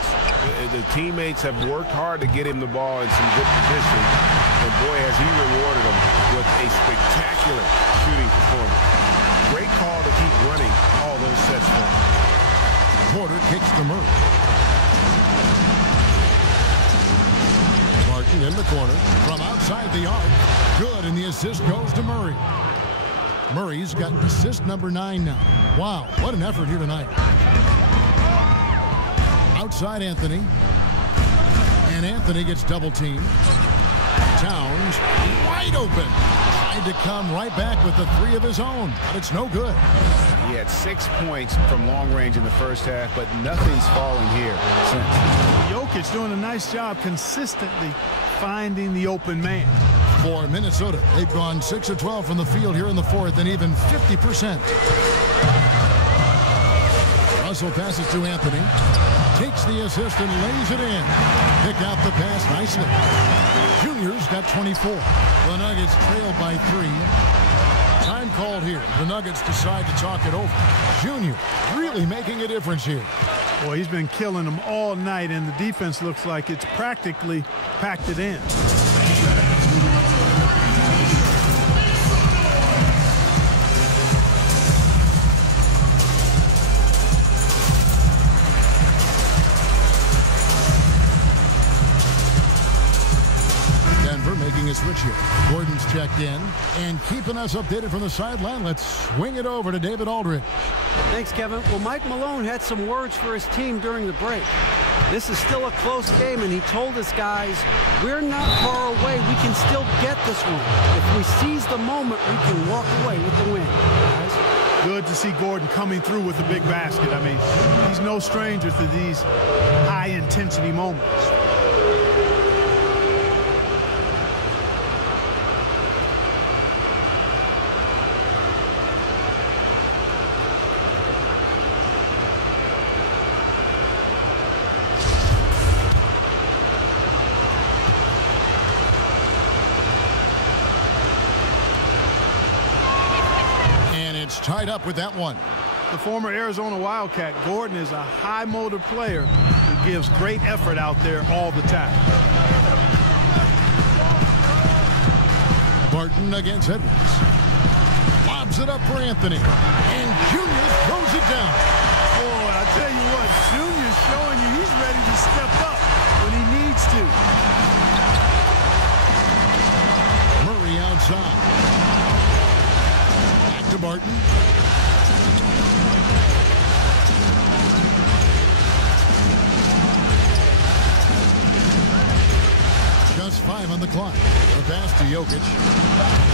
The teammates have worked hard to get him the ball in some good position, and boy, has he rewarded them with a spectacular shooting performance. Great call to keep running all those sets for him. Porter kicks to Murray. Martin in the corner from outside the arc. Good, and the assist goes to Murray. Murray's got assist number 9 now. Wow, what an effort here tonight. Outside Anthony. And Anthony gets double teamed. Towns wide open. Tried to come right back with the 3 of his own, but it's no good. He had 6 points from long range in the first half, but nothing's fallen here since. Jokic doing a nice job consistently finding the open man. For Minnesota, they've gone 6 of 12 from the field here in the fourth and even 50%. Russell passes to Anthony. Takes the assist and lays it in. Pick out the pass nicely. Junior's got 24. The Nuggets trail by 3. Time called here. The Nuggets decide to talk it over. Junior really making a difference here. Well, he's been killing them all night, and the defense looks like it's practically packed it in. Making a switch here. Gordon's checked in and keeping us updated from the sideline. Let's swing it over to David Aldridge. Thanks, Kevin. Well, Mike Malone had some words for his team during the break. This is still a close game, and he told his guys, we're not far away. We can still get this one. If we seize the moment, we can walk away with the win. Guys. Good to see Gordon coming through with a big basket. I mean, he's no stranger to these high-intensity moments. Tied up with that one. The former Arizona Wildcat, Gordon, is a high-motor player who gives great effort out there all the time. Barton against Edwards. Lobs it up for Anthony. And Junior throws it down. Oh, I inside. Back to Barton. Just 5 on the clock. A pass to Jokic.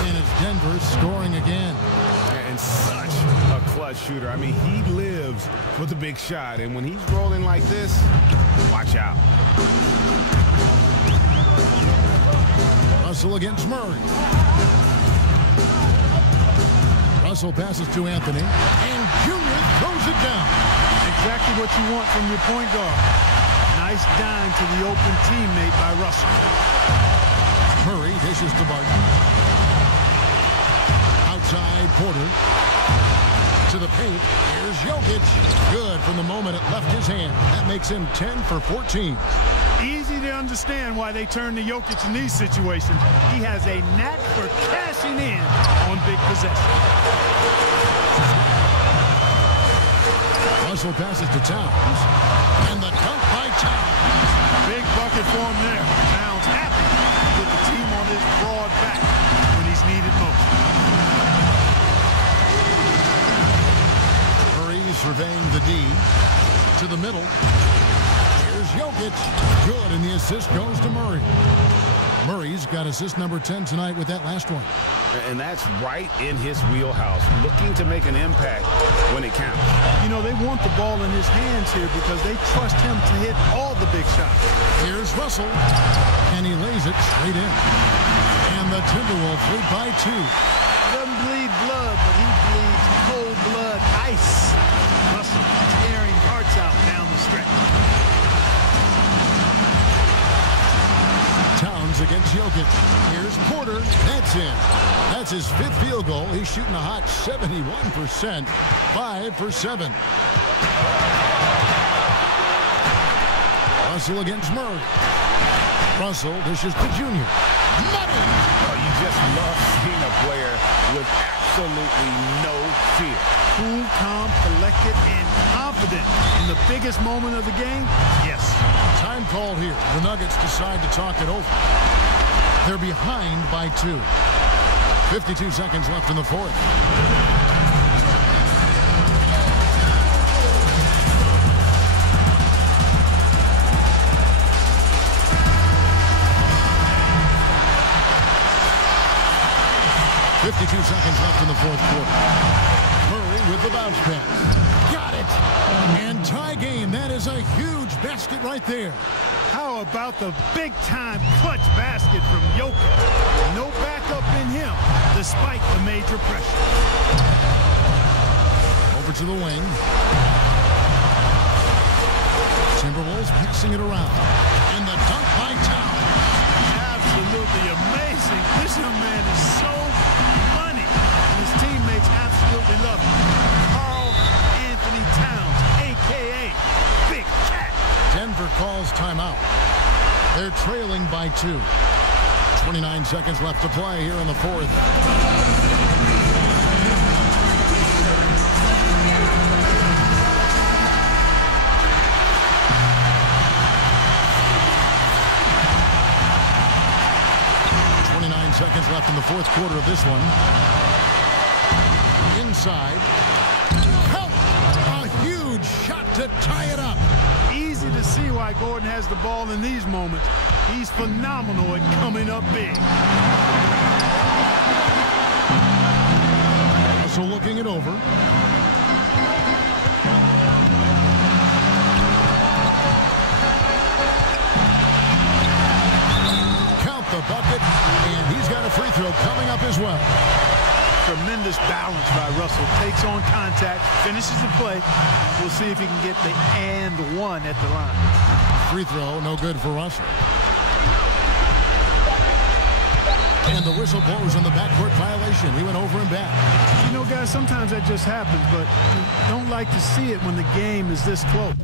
And it's Denver scoring again. And such a clutch shooter. I mean, he lives for the big shot. And when he's rolling like this, watch out. Russell against Murray. Russell passes to Anthony. And Junior throws it down. Exactly what you want from your point guard. Nice dime to the open teammate by Russell. Murray dishes to Barton. Outside Porter. To the paint. Here's Jokic. Good from the moment it left his hand. That makes him 10 for 14. Easy to understand why they turn to Jokic in these situations. He has a knack for cashing in on big possessions. Russell passes to Towns. And the dunk by Towns. Big bucket for him there. Towns happy to put the team on his broad back when he's needed most. Murray surveying the D. To the middle. Here's Jokic. Good, and the assist goes to Murray. Murray's got assist number 10 tonight with that last one. And that's right in his wheelhouse, looking to make an impact when it counts. You know, they want the ball in his hands here because they trust him to hit all the big shots. Here's Russell, and he lays it straight in. And the Timberwolves lead by 2. Doesn't bleed blood, but he bleeds cold blood ice. Russell tearing hearts out down the stretch. Towns against Jokic. Here's Porter. That's in. That's his 5th field goal. He's shooting a hot 71%. 5 for 7. Russell against Murray. Russell dishes to Junior. Money! Oh, you just love seeing a player with absolutely no fear. Cool, calm, collected, and confident in the biggest moment of the game? Yes. Time called here. The Nuggets decide to talk it over. They're behind by 2. 52 seconds left in the 4th. .52 seconds left in the 4th quarter. Murray with the bounce pass. Got it! And tie game. That is a huge basket right there. How about the big-time clutch basket from Jokic? No backup in him, despite the major pressure. Over to the wing. Timberwolves passing it around. And the dunk by Towns. Absolutely amazing. This young man is so money. And his teammates absolutely love him. Karl Anthony Towns, a.k.a. Big Cat. Denver calls timeout. They're trailing by 2. 29 seconds left to play here in the 4th. Seconds left in the 4th quarter of this one. Inside. Help! A huge shot to tie it up. Easy to see why Gordon has the ball in these moments. He's phenomenal at coming up big. So looking it over. The bucket, and he's got a free throw coming up as well. Tremendous balance by Russell. Takes on contact, finishes the play. We'll see if he can get the and one at the line. Free throw, no good for Russell. And the whistle blows on the backcourt violation. He went over and back. You know, guys, sometimes that just happens, but you don't like to see it when the game is this close.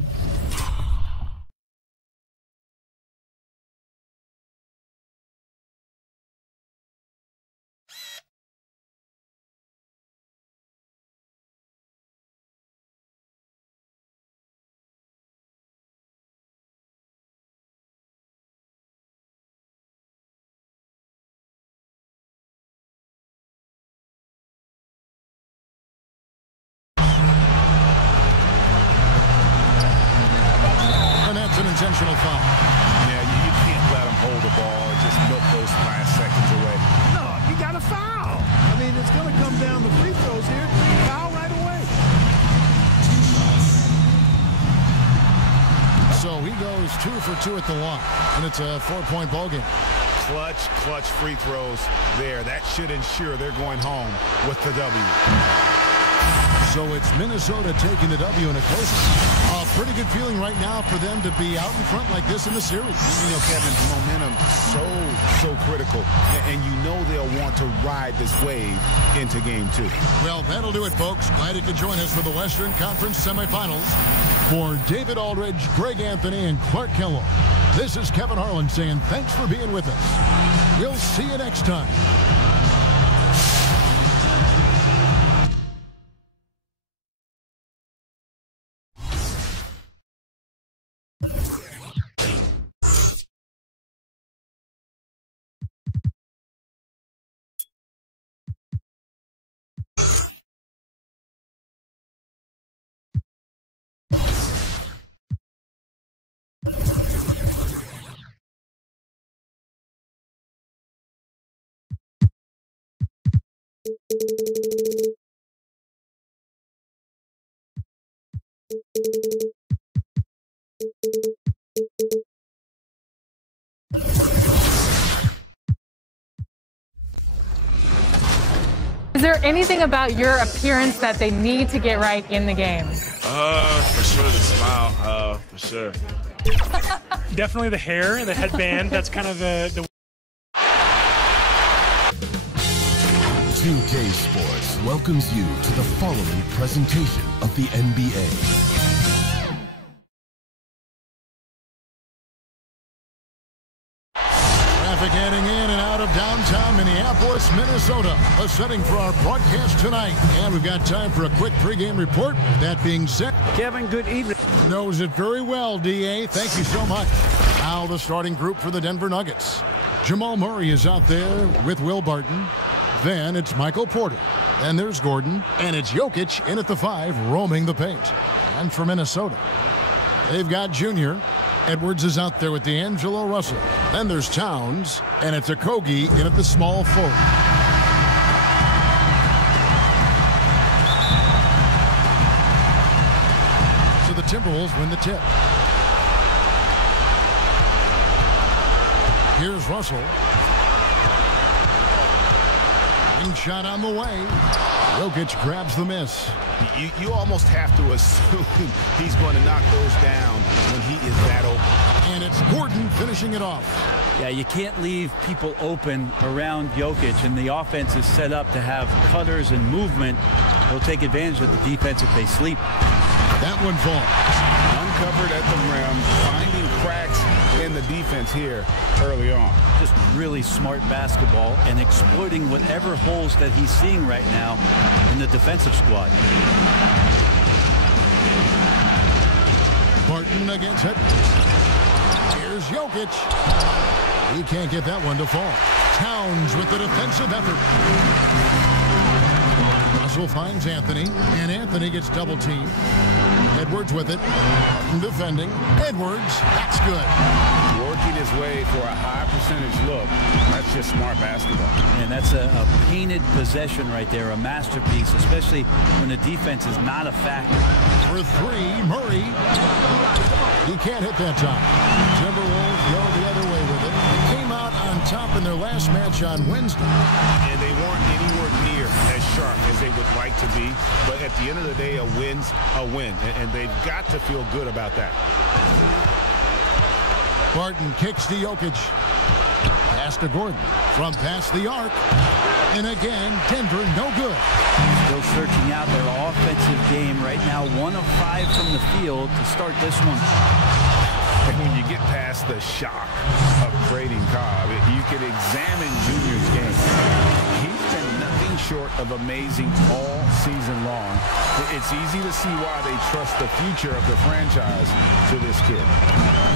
2 for 2 at the line, and it's a 4-point ball game. Clutch free throws there. That should ensure they're going home with the W. So it's Minnesota taking the W in a close. A pretty good feeling right now for them to be out in front like this in the series. You know, Kevin, momentum so critical. And you know they'll want to ride this wave into game 2. Well, that'll do it, folks. Glad you could join us for the Western Conference semifinals. For David Aldridge, Greg Anthony, and Clark Kellogg, this is Kevin Harlan saying thanks for being with us. We'll see you next time. Is there anything about your appearance that they need to get right in the game? For sure the smile, for sure. Definitely the hair and the headband. That's kind of the 2K Sports welcomes you to the following presentation of the NBA. Traffic heading in and out of downtown Minneapolis, Minnesota. A setting for our broadcast tonight. And we've got time for a quick pregame report. That being said, Kevin, good evening. Knows it very well, D.A. Thank you so much. Now the starting group for the Denver Nuggets. Jamal Murray is out there with Will Barton. Then it's Michael Porter. Then there's Gordon. And it's Jokic in at the 5, roaming the paint. And for Minnesota, they've got Junior. Edwards is out there with D'Angelo Russell. Then there's Towns. And it's Okogie in at the small forward. So the Timberwolves win the tip. Here's Russell. Shot on the way. Jokic grabs the miss. You almost have to assume he's going to knock those down when he is that open. And it's Gordon finishing it off. Yeah, you can't leave people open around Jokic, and the offense is set up to have cutters and movement. They'll take advantage of the defense if they sleep. That one falls. Uncovered at the rim, finding cracks in the defense here early on. Just really smart basketball and exploiting whatever holes that he's seeing right now in the defensive squad. Barton against it. Here's Jokic. He can't get that one to fall. Towns with the defensive effort. Russell finds Anthony, and Anthony gets double teamed. Edwards with it. Defending. Edwards. That's good. Working his way for a high percentage look. That's just smart basketball. And that's a painted possession right there. A masterpiece, especially when the defense is not a factor. For 3, Murray. He can't hit that time. Timberwolves go the other way with it. They came out on top in their last match on Wednesday. And they weren't anywhere near as sharp as they would like to be. But at the end of the day, a win's a win. And they've got to feel good about that. Barton kicks to Jokic. Pass to Gordon. From past the arc. And again, Denver no good. Still searching out their offensive game right now. 1 of 5 from the field to start this one. And when you get past the shock of trading Cobb, you can examine Junior's game. He's been nothing short of amazing all season long. It's easy to see why they trust the future of the franchise to this kid.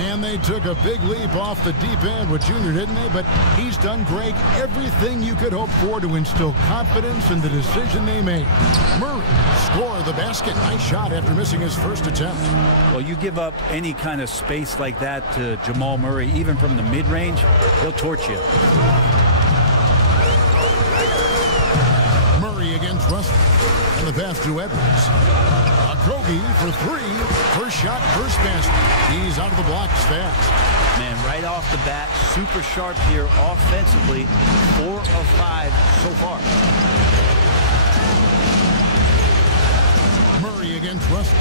And they took a big leap off the deep end with Junior, didn't they? But he's done, Greg, everything you could hope for to instill confidence in the decision they made. Murray score the basket. Nice shot after missing his first attempt. Well, you give up any kind of space like that to Jamal Murray, even from the mid-range, he'll torch you. Murray against Russell. And the pass to Edwards. Okogie for three. First shot, first basket. He's out of the blocks fast. Man, right off the bat, super sharp here offensively. 4 of 5 so far. Murray against Russell.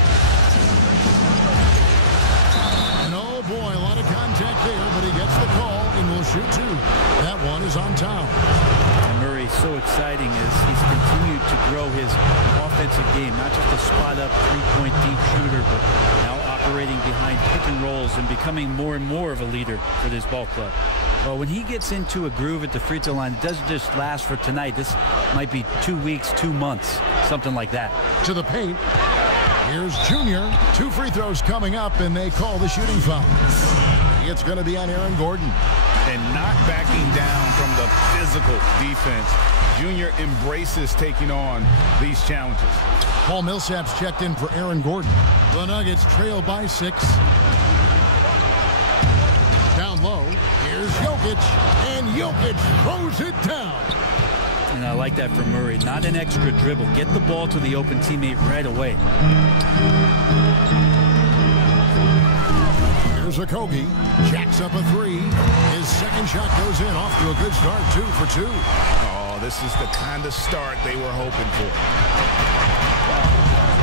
And oh boy, a lot of contact there, but he gets the call and will shoot 2. That one is on Town. And Murray, so exciting as he's continued to grow his offensive game. Not just a spot-up, three-point deep shooter, but now operating behind pick and rolls and becoming more and more of a leader for this ball club. Well, when he gets into a groove at the free throw line, it doesn't just last for tonight. This might be 2 weeks, 2 months, something like that. To the paint. Here's Junior. 2 free throws coming up, and they call the shooting foul. It's going to be on Aaron Gordon. And not backing down from the physical defense. Junior embraces taking on these challenges. Paul Millsap's checked in for Aaron Gordon. The Nuggets trail by 6. Down low, here's Jokic, and Jokic throws it down. And I like that from Murray. Not an extra dribble. Get the ball to the open teammate right away. Here's Okogie. Jacks up a 3. His second shot goes in. Off to a good start. 2 for 2. Oh, this is the kind of start they were hoping for.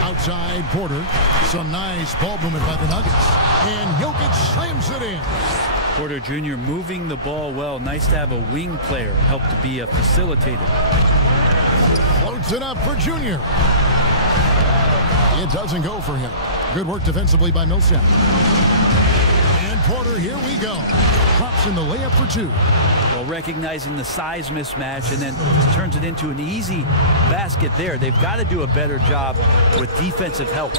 Outside Porter. Some nice ball movement by the Nuggets. And Jokic slams it in. Porter Jr. moving the ball well. Nice to have a wing player help to be a facilitator. Floats it up for Junior. It doesn't go for him. Good work defensively by Millsap. And Porter, here we go. Drops in the layup for 2. Well, recognizing the size mismatch and then turns it into an easy basket there. They've got to do a better job with defensive help.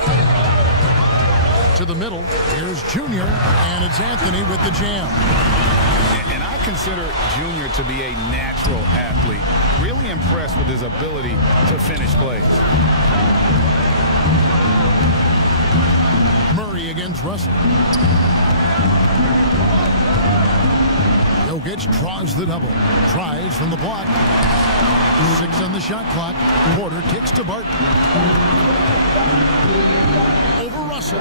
To the middle, here's Junior, and it's Anthony with the jam. And I consider Junior to be a natural athlete. Really impressed with his ability to finish plays. Murray against Russell. Jokic draws the double. Tries from the block. 6 on the shot clock. Porter kicks to Barton. Over Russell.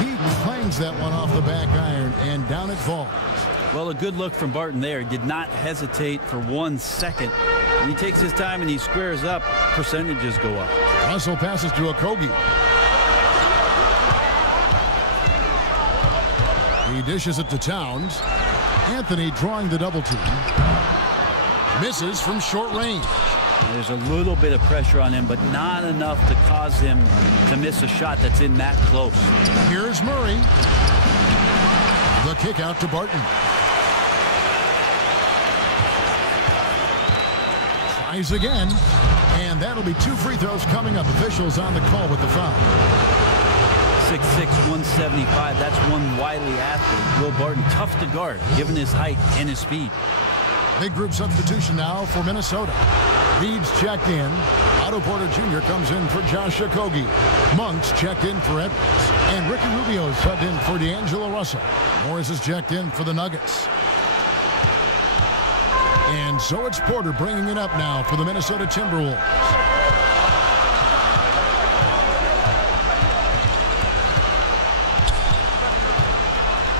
He clangs that one off the back iron, and down it falls. Well, a good look from Barton there. He did not hesitate for 1 second. When he takes his time and he squares up, percentages go up. Russell passes to Okogie. He dishes it to Towns. Anthony drawing the double team. Misses from short range. There's a little bit of pressure on him, but not enough to cause him to miss a shot that's in that close. Here's Murray. The kick out to Barton. Tries again. And that'll be 2 free throws coming up. Officials on the call with the foul. 6'6", 175. That's one wily athlete. Will Barton, tough to guard, given his height and his speed. Big group substitution now for Minnesota. Reed's checked in. Otto Porter Jr. comes in for Josh Okogie. Monks checked in for Edwards. And Ricky Rubio subbed in for D'Angelo Russell. Morris is checked in for the Nuggets. And so it's Porter bringing it up now for the Minnesota Timberwolves.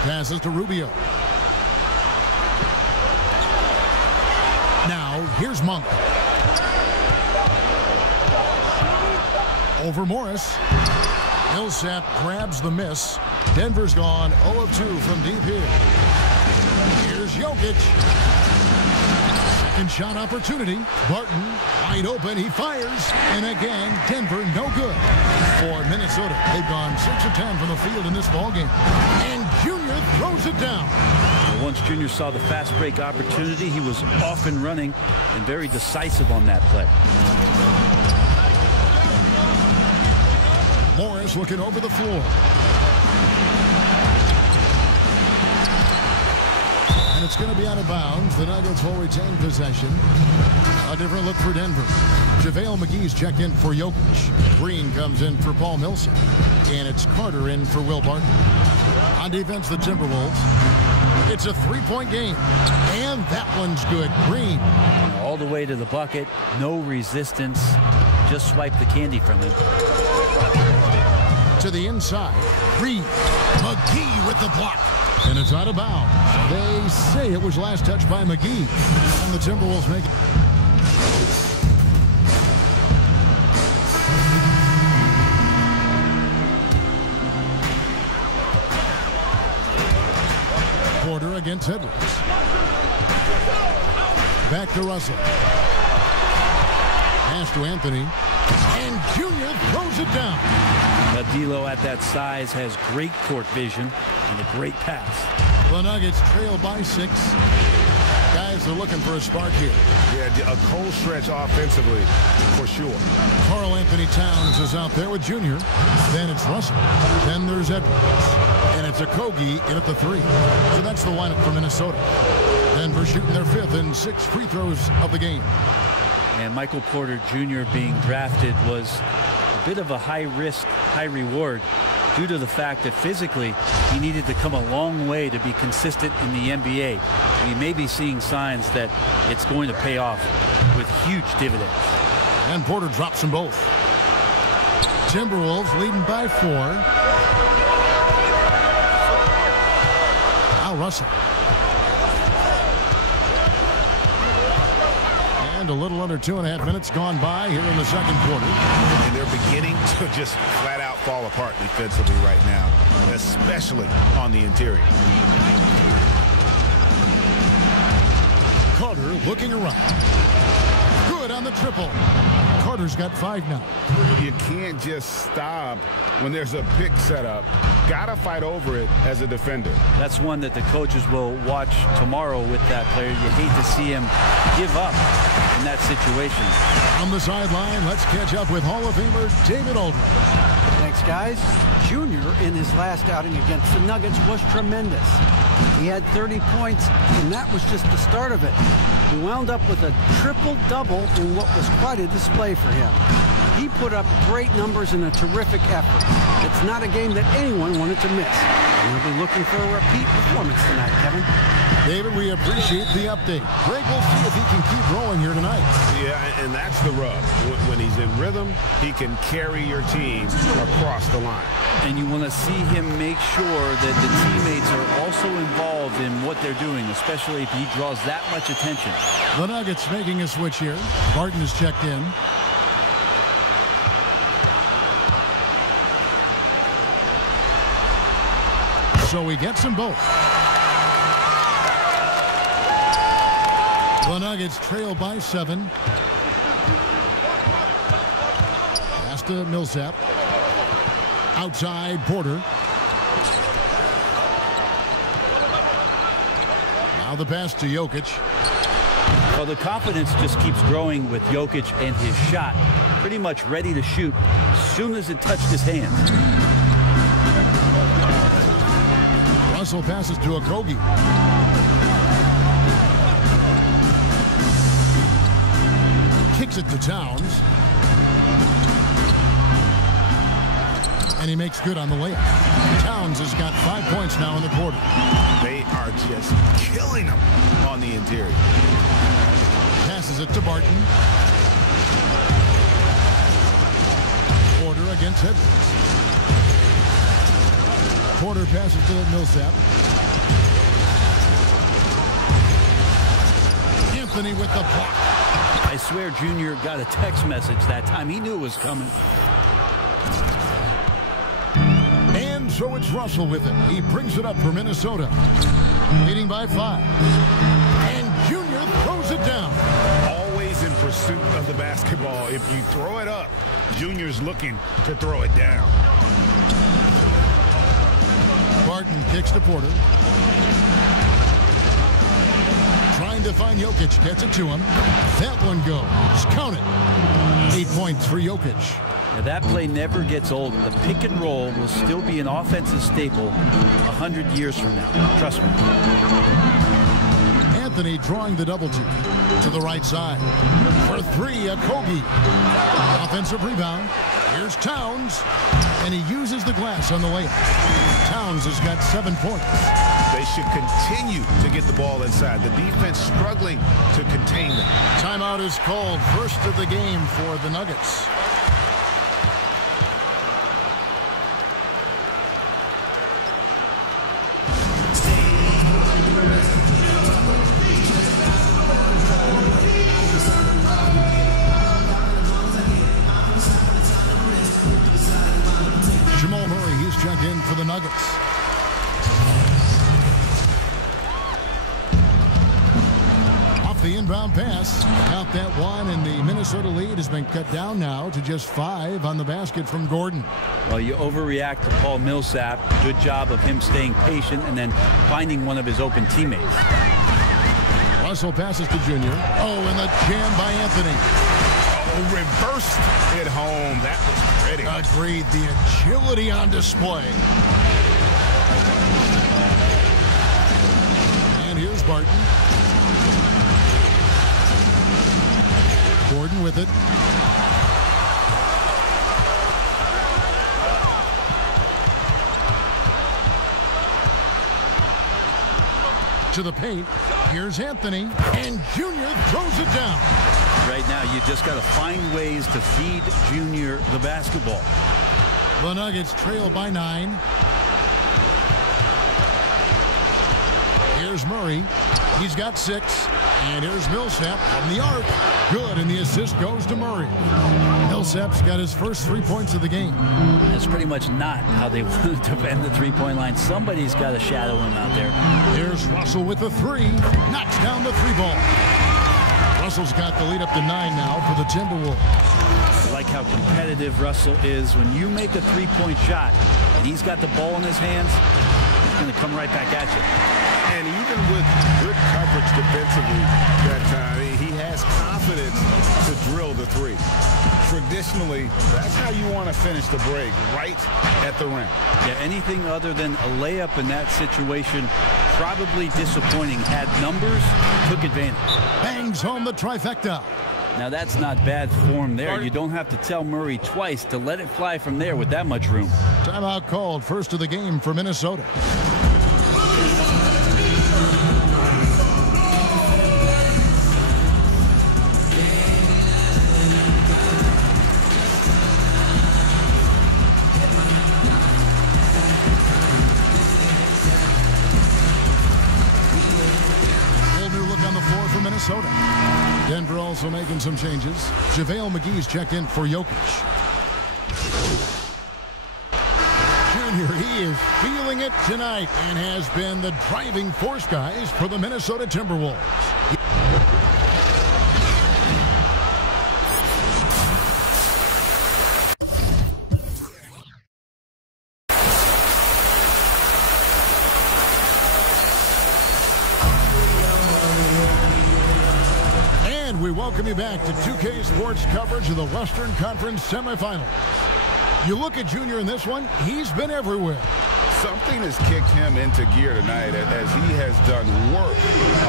Passes to Rubio. Now, here's Monk. Over Morris. Millsap grabs the miss. Denver's gone 0 of 2 from deep here. Here's Jokic. Second shot opportunity. Barton wide open. He fires. And again, Denver no good. For Minnesota, they've gone 6 of 10 from the field in this ballgame. And Junior throws it down. Once Junior saw the fast break opportunity, he was off and running and very decisive on that play. Morris looking over the floor. And it's going to be out of bounds. The Nuggets will retain possession. A different look for Denver. JaVale McGee's checked in for Jokic. Green comes in for Paul Millsap. And it's Carter in for Will Barton. On defense, the Timberwolves. It's a 3-point game. And that one's good. Green. All the way to the bucket. No resistance. Just swipe the candy from him. to the inside. Reed. McGee with the block. And it's out of bounds. They say it was last touched by McGee. And the Timberwolves make it. Porter against Edwards. Back to Russell. Pass to Anthony. And Junior throws it down. D'Lo at that size has great court vision and a great pass. The Nuggets trail by 6. Guys are looking for a spark here. Yeah, a cold stretch offensively for sure. Karl-Anthony Towns is out there with Junior. Then it's Russell. Then there's Edwards. And it's Okogie in at the 3. So that's the lineup for Minnesota. Denver shooting their 5th and 6 free throws of the game. And Michael Porter Jr. being drafted was a bit of a high risk, high reward due to the fact that physically he needed to come a long way to be consistent in the NBA. We may be seeing signs that it's going to pay off with huge dividends. And Porter drops them both. Timberwolves leading by 4. Al Russell. And a little under 2.5 minutes gone by here in the second quarter. And they're beginning to just flat out fall apart defensively right now, especially on the interior. Carter looking around. Good on the triple. Carter's got 5 now. You can't just stop when there's a pick set up. Gotta fight over it as a defender. That's one that the coaches will watch tomorrow with that player. You hate to see him give up in that situation. On the sideline, let's catch up with Hall of Famer David Aldridge. Thanks, guys. Junior in his last outing against the Nuggets was tremendous. He had 30 points, and that was just the start of it. He wound up with a triple-double in what was quite a display for him. He put up great numbers in a terrific effort. It's not a game that anyone wanted to miss. And we'll be looking for a repeat performance tonight, Kevin. David, we appreciate the update. Greg, we'll see if he can keep rolling here tonight. Yeah, and that's the rub. When he's in rhythm, he can carry your team across the line. And you want to see him make sure that the teammates are also involved in what they're doing, especially if he draws that much attention. The Nuggets making a switch here. Barton is checked in. So he gets them both. The Nuggets trail by 7. Pass to Millsap. Outside Porter. Now the pass to Jokic. Well, the confidence just keeps growing with Jokic and his shot. Pretty much ready to shoot as soon as it touched his hands. Russell passes to Okogie. Kicks it to Towns. And he makes good on the layup. Towns has got 5 points now in the quarter. They are just killing him on the interior. Passes it to Barton. Porter against Edwards. Porter passes to Millsap. Anthony with the block. I swear Junior got a text message that time. He knew it was coming. And so it's Russell with it. He brings it up for Minnesota. Leading by 5. And Junior throws it down. Always in pursuit of the basketball. If you throw it up, Junior's looking to throw it down. Barton kicks to Porter. Trying to find Jokic. Gets it to him. That one goes. Count it. 8 points for Jokic. Now that play never gets old. The pick and roll will still be an offensive staple 100 years from now. Trust me. Anthony drawing the double team to the right side. For 3, Okogie. Offensive rebound. Here's Towns. And he uses the glass on the layup. Towns has got 7 points. They should continue to get the ball inside. The defense struggling to contain them. Timeout is called. First of the game for the Nuggets. back in for the Nuggets. Off the inbound pass. Count that one, and the Minnesota lead has been cut down now to just 5 on the basket from Gordon. Well, you overreact to Paul Millsap. Good job of him staying patient and then finding one of his open teammates. Russell passes to Junior. Oh, and the jam by Anthony. Oh, reversed it home. That was pretty. Agreed. The agility on display. And here's Barton. Gordon with it. To the paint. Here's Anthony. And Junior throws it down. Right now, you just got to find ways to feed Junior the basketball. The Nuggets trail by 9. Here's Murray. He's got 6. And here's Millsap from the arc. Good, and the assist goes to Murray. Millsap's got his first 3 points of the game. That's pretty much not how they want to defend the three-point line. Somebody's got to shadow him out there. Here's Russell with the 3. Knocks down the 3-ball. Russell's got the lead up to 9 now for the Timberwolves. I like how competitive Russell is. When you make a three-point shot and he's got the ball in his hands, he's going to come right back at you. And even with good coverage defensively that time, he has confidence to drill the 3. Traditionally, that's how you want to finish the break, right at the rim. Yeah, anything other than a layup in that situation, probably disappointing. Had numbers, took advantage. Bangs home the trifecta. Now that's not bad form there. You don't have to tell Murray twice to let it fly from there with that much room. Timeout called. First of the game for Minnesota. Minnesota. Denver also making some changes. JaVale McGee's checked in for Jokic. Junior, he is feeling it tonight and has been the driving force, guys, for the Minnesota Timberwolves. We welcome you back to 2K Sports coverage of the Western Conference semifinals. You look at Junior in this one, he's been everywhere. Something has kicked him into gear tonight as he has done work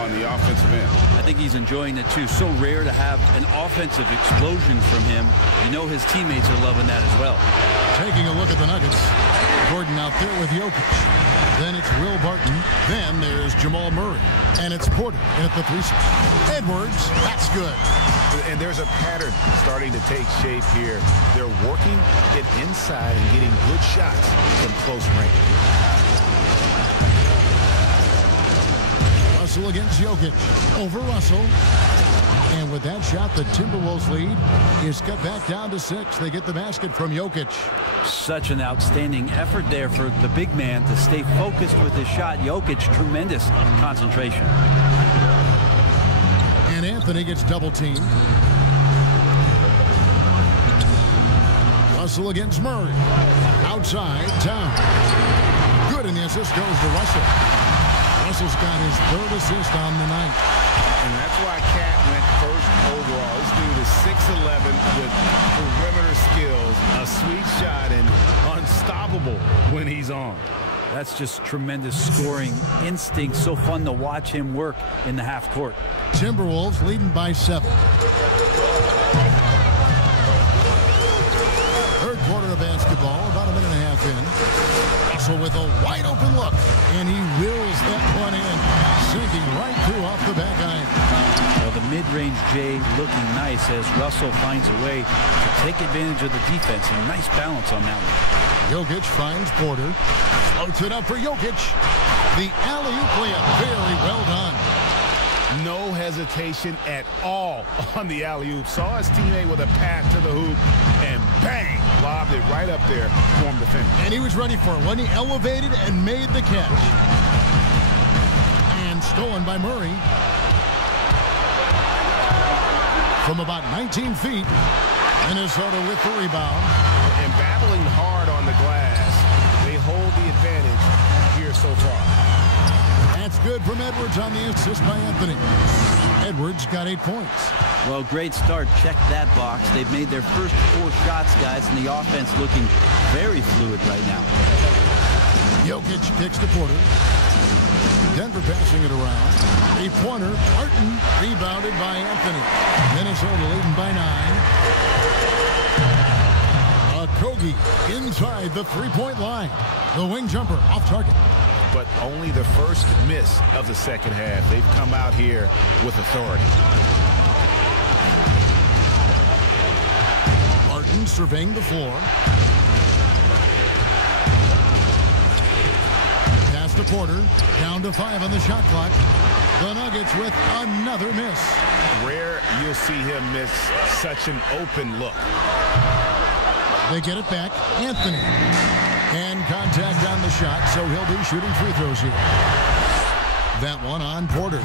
on the offensive end. I think he's enjoying it too. So rare to have an offensive explosion from him. You know his teammates are loving that as well. Taking a look at the Nuggets. Gordon out there with Jokic. Then it's Will Barton. Then there's Jamal Murray. And it's Porter at the 3. Edwards, that's good. And there's a pattern starting to take shape here. They're working it inside and getting good shots from close range. Russell against Jokic. Over Russell. And with that shot, the Timberwolves lead is cut back down to 6. They get the basket from Jokic. Such an outstanding effort there for the big man to stay focused with his shot. Jokic, tremendous concentration. And Anthony gets double-teamed. Russell against Murray. Outside, down. Good, and the assist goes to Russell. Russell's got his 3rd assist on the night. And that's why Cat went first overall. This dude is 6'11" with perimeter skills, a sweet shot, and unstoppable when he's on. That's just tremendous scoring instinct. So fun to watch him work in the half court. Timberwolves leading by 7. Third quarter of basketball, about a minute and a half in. Russell with a wide open look, and he wills that one in, sinking right through off the back iron. Well, the mid-range J looking nice as Russell finds a way to take advantage of the defense, and nice balance on that one. Jokic finds Porter, floats it up for Jokic. The alley-oop layup, very well done. No hesitation at all on the alley-oop. Saw his teammate with a pass to the hoop, and bang, lobbed it right up there for him to finish. And he was ready for it when he elevated and made the catch. And stolen by Murray. From about 19 feet, Minnesota with the rebound. And battling hard on the glass, they hold the advantage here so far. That's good from Edwards on the assist by Anthony. Edwards got 8 points. Well, great start. Check that box. They've made their first 4 shots, guys, and the offense looking very fluid right now. Jokic kicks to Porter. Denver passing it around. A pointer. Martin rebounded by Anthony. Minnesota leading by 9. Kogi inside the three-point line. The wing jumper off target. But only the first miss of the second half. They've come out here with authority. Martin surveying the floor. Pass to Porter. Down to 5 on the shot clock. The Nuggets with another miss. Rare you'll see him miss such an open look. They get it back. Anthony. And contact on the shot, so he'll be shooting free throws here. That one on Porter.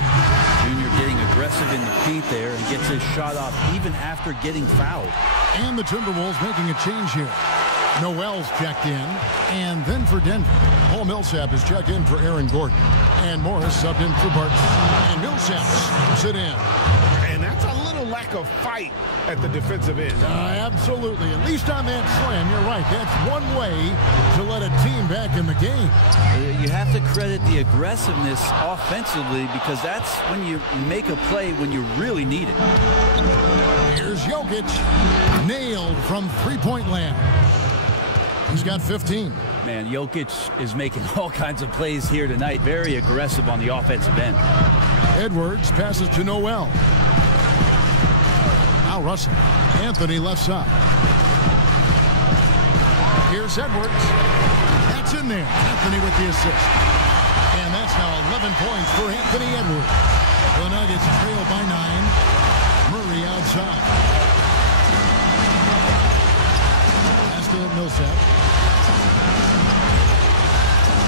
Junior getting aggressive in the paint there and gets his shot off even after getting fouled. And the Timberwolves making a change here. Noel's checked in. And then for Denver, Paul Millsap is checked in for Aaron Gordon. And Morris subbed in for Barton. And Millsap sit in. And that's a little lack of fight at the defensive end. Absolutely. At least on that slam, you're right. That's one way to let a team back in the game. You have to credit the aggressiveness offensively because that's when you make a play when you really need it. Here's Jokic. Nailed from three-point land. He's got 15. Man, Jokic is making all kinds of plays here tonight. Very aggressive on the offensive end. Edwards passes to Noel. Now Russell. Anthony left side. Here's Edwards. That's in there. Anthony with the assist. And that's now 11 points for Anthony Edwards. The Nuggets trail by 9. Murray outside. Pass to Millsap.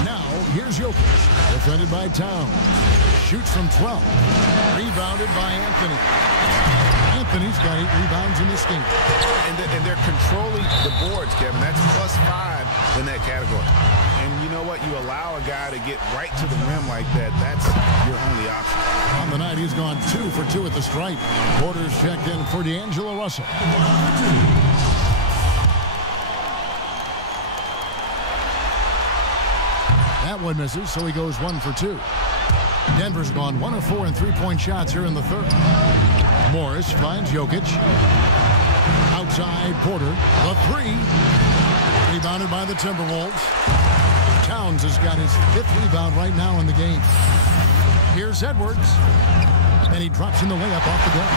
Now here's Jokic. Defended by Towns. Shoots from 12. Rebounded by Anthony. Anthony's got 8 rebounds in this game. And they're controlling the boards, Kevin. That's +5 in that category. And you know what? You allow a guy to get right to the rim like that. That's your only option. On the night, he's gone 2 for 2 at the stripe. Porter's checked in for D'Angelo Russell. That one misses, so he goes 1 for 2. Denver's gone 1 of 4 in three-point shots here in the third. Morris finds Jokic. Outside Porter. The 3. Rebounded by the Timberwolves. Towns has got his 5th rebound right now in the game. Here's Edwards. And he drops in the layup off the glass.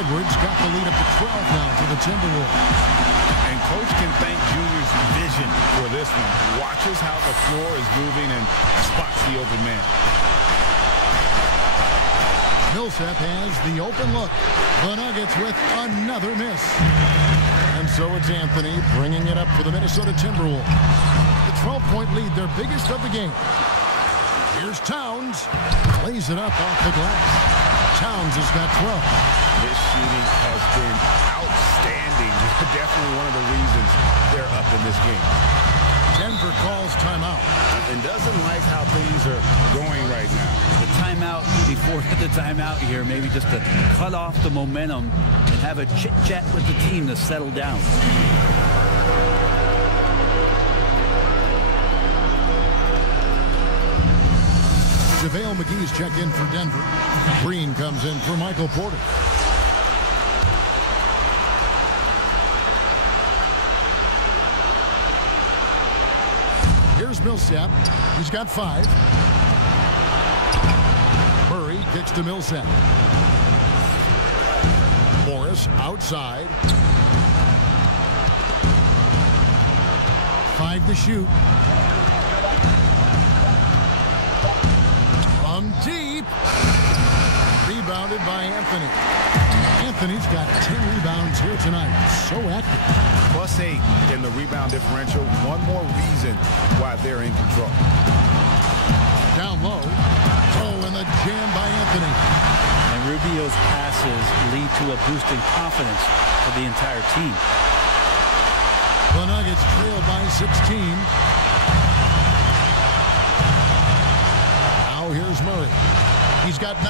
Edwards got the lead up to 12 now for the Timberwolves. And Coach can thank Junior's vision for this one. Watches how the floor is moving and spots the open man. Millsap has the open look. The Nuggets with another miss. And so it's Anthony bringing it up for the Minnesota Timberwolves. The 12-point lead, their biggest of the game. Here's Towns. Lays it up off the glass. Towns has got 12. His shooting has been outstanding. Definitely one of the reasons they're up in this game. Denver calls timeout. And doesn't like how things are going right now. The timeout before the timeout here, maybe just to cut off the momentum and have a chit-chat with the team to settle down. JaVale McGee's checked in for Denver. Green comes in for Michael Porter. Here's Millsap. He's got 5. Murray kicks to Millsap. Morris outside. 5 to shoot. From deep. Rebounded by Anthony. Anthony's got 10 rebounds here tonight. So active. +8 in the rebound differential. One more reason why they're in control. Down low. Oh, and the jam by Anthony. And Rubio's passes lead to a boost in confidence for the entire team. The Nuggets trail by 16. Now here's Murray. He's got 9.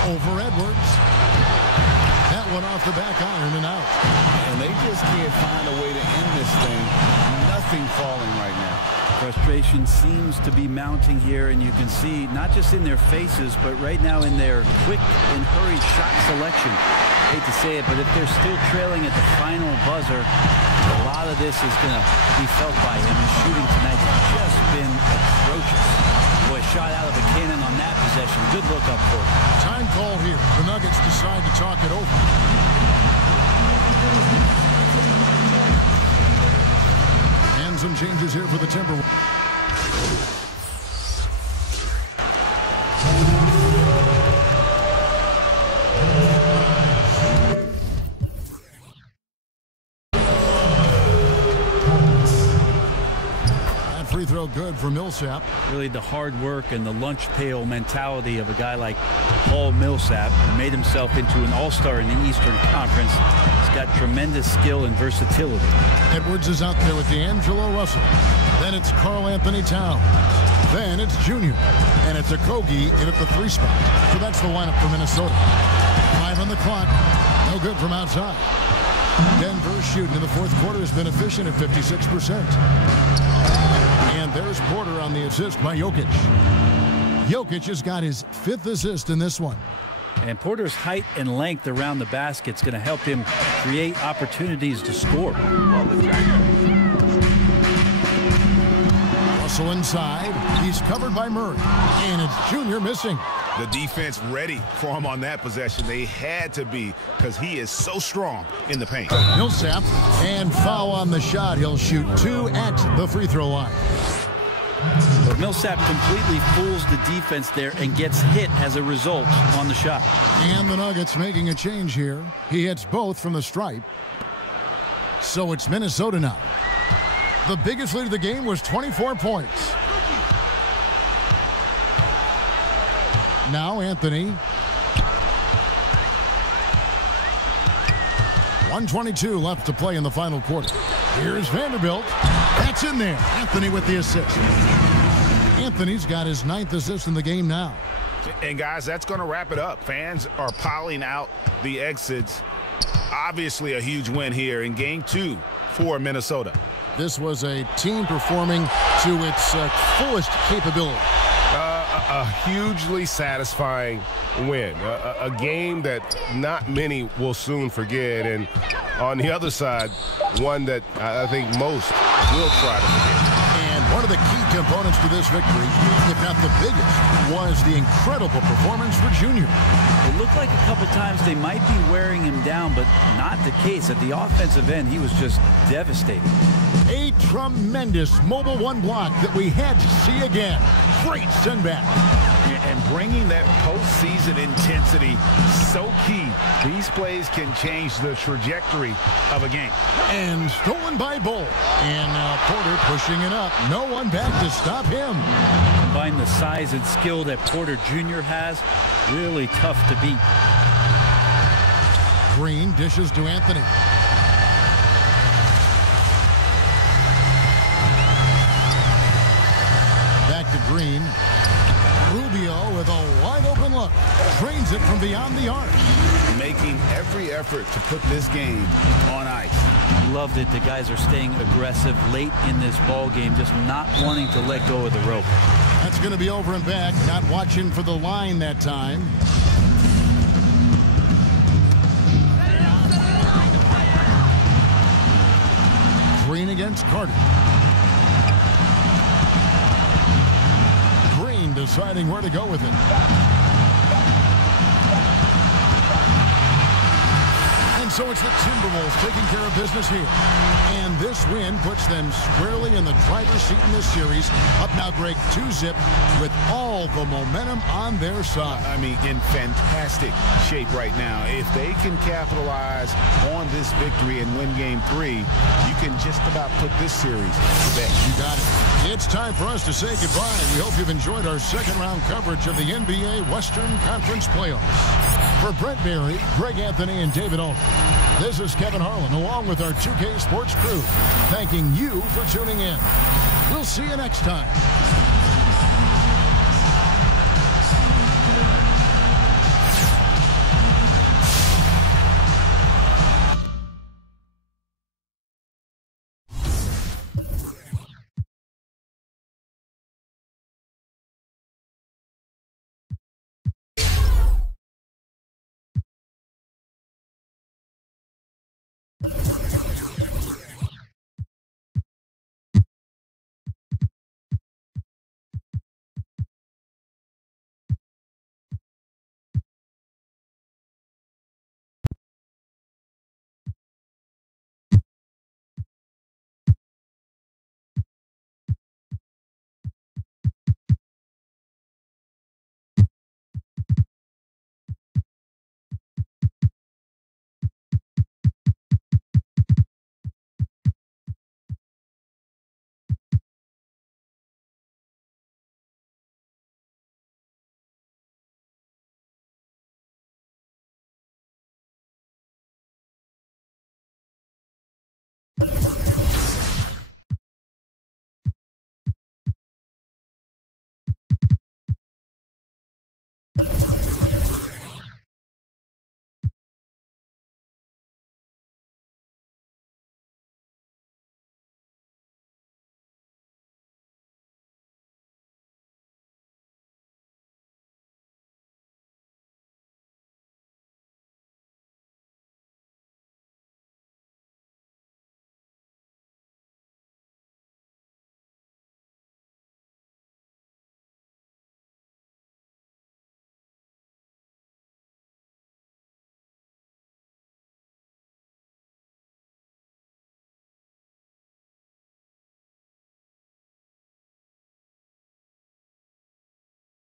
Over Edwards. That one off the back iron and out. And they just can't find a way to end this thing. Nothing falling right now. Frustration seems to be mounting here, and you can see not just in their faces, but right now in their quick and hurried shot selection. I hate to say it, but if they're still trailing at the final buzzer, a lot of this is going to be felt by him. His shooting tonight has just been atrocious. Boy, shot out of a cannon on that possession. Good look up for him. Time called here. The Nuggets decide to talk it over. And some changes here for the Timberwolves. Free throw good for Millsap. Really the hard work and the lunch pail mentality of a guy like Paul Millsap, who made himself into an all-star in the Eastern Conference. He's got tremendous skill and versatility. Edwards is out there with D'Angelo Russell. Then it's Karl Anthony Towns. Then it's Junior. And it's Okogie in at the 3 spot. So that's the lineup for Minnesota. 5 on the clock. No good from outside. Denver's shooting in the fourth quarter has been efficient at 56%. And there's Porter on the assist by Jokic. Jokic has got his 5th assist in this one. And Porter's height and length around the basket is going to help him create opportunities to score. Russell inside. He's covered by Murray. And it's Junior missing. The defense ready for him on that possession. They had to be, because he is so strong in the paint. Millsap, and foul on the shot. He'll shoot 2 at the free throw line. But Millsap completely fools the defense there and gets hit as a result on the shot. And the Nuggets making a change here. He hits both from the stripe. So it's Minnesota now. The biggest lead of the game was 24 points. Now Anthony. 1:22 left to play in the final quarter. Here's Vanderbilt. That's in there. Anthony with the assist. Anthony's got his 9th assist in the game now. And guys, that's going to wrap it up. Fans are piling out the exits. Obviously a huge win here in game 2 for Minnesota. This was a team performing to its fullest capability. A hugely satisfying win. A game that not many will soon forget. And on the other side, one that I think most will try to forget. And one of the key components to this victory, if not the biggest, was the incredible performance for Junior. It looked like a couple times they might be wearing him down, but not the case. At the offensive end, he was just devastating. A tremendous Mobile One block that we had to see again. Great send back. And bringing that postseason intensity, so key. These plays can change the trajectory of a game. And stolen by Bull. And now Porter pushing it up. No one back to stop him. Combine the size and skill that Porter Jr. has, really tough to beat. Green dishes to Anthony. Back to Green. Rubio with a wide open look. Drains it from beyond the arc. Making every effort to put this game on ice. Loved it. The guys are staying aggressive late in this ball game, just not wanting to let go of the rope. That's going to be over and back. Not watching for the line that time. Green against Carter. Green deciding where to go with it. And And so it's the Timberwolves taking care of business here. And this win puts them squarely in the driver's seat in this series. Up now, Greg, 2-zip with all the momentum on their side. I mean, in fantastic shape right now. If they can capitalize on this victory and win Game 3, you can just about put this series to bed. You got it. It's time for us to say goodbye. We hope you've enjoyed our second-round coverage of the NBA Western Conference Playoffs. For Brent Barry, Greg Anthony, and David Aldridge, this is Kevin Harlan, along with our 2K Sports crew, thanking you for tuning in. We'll see you next time.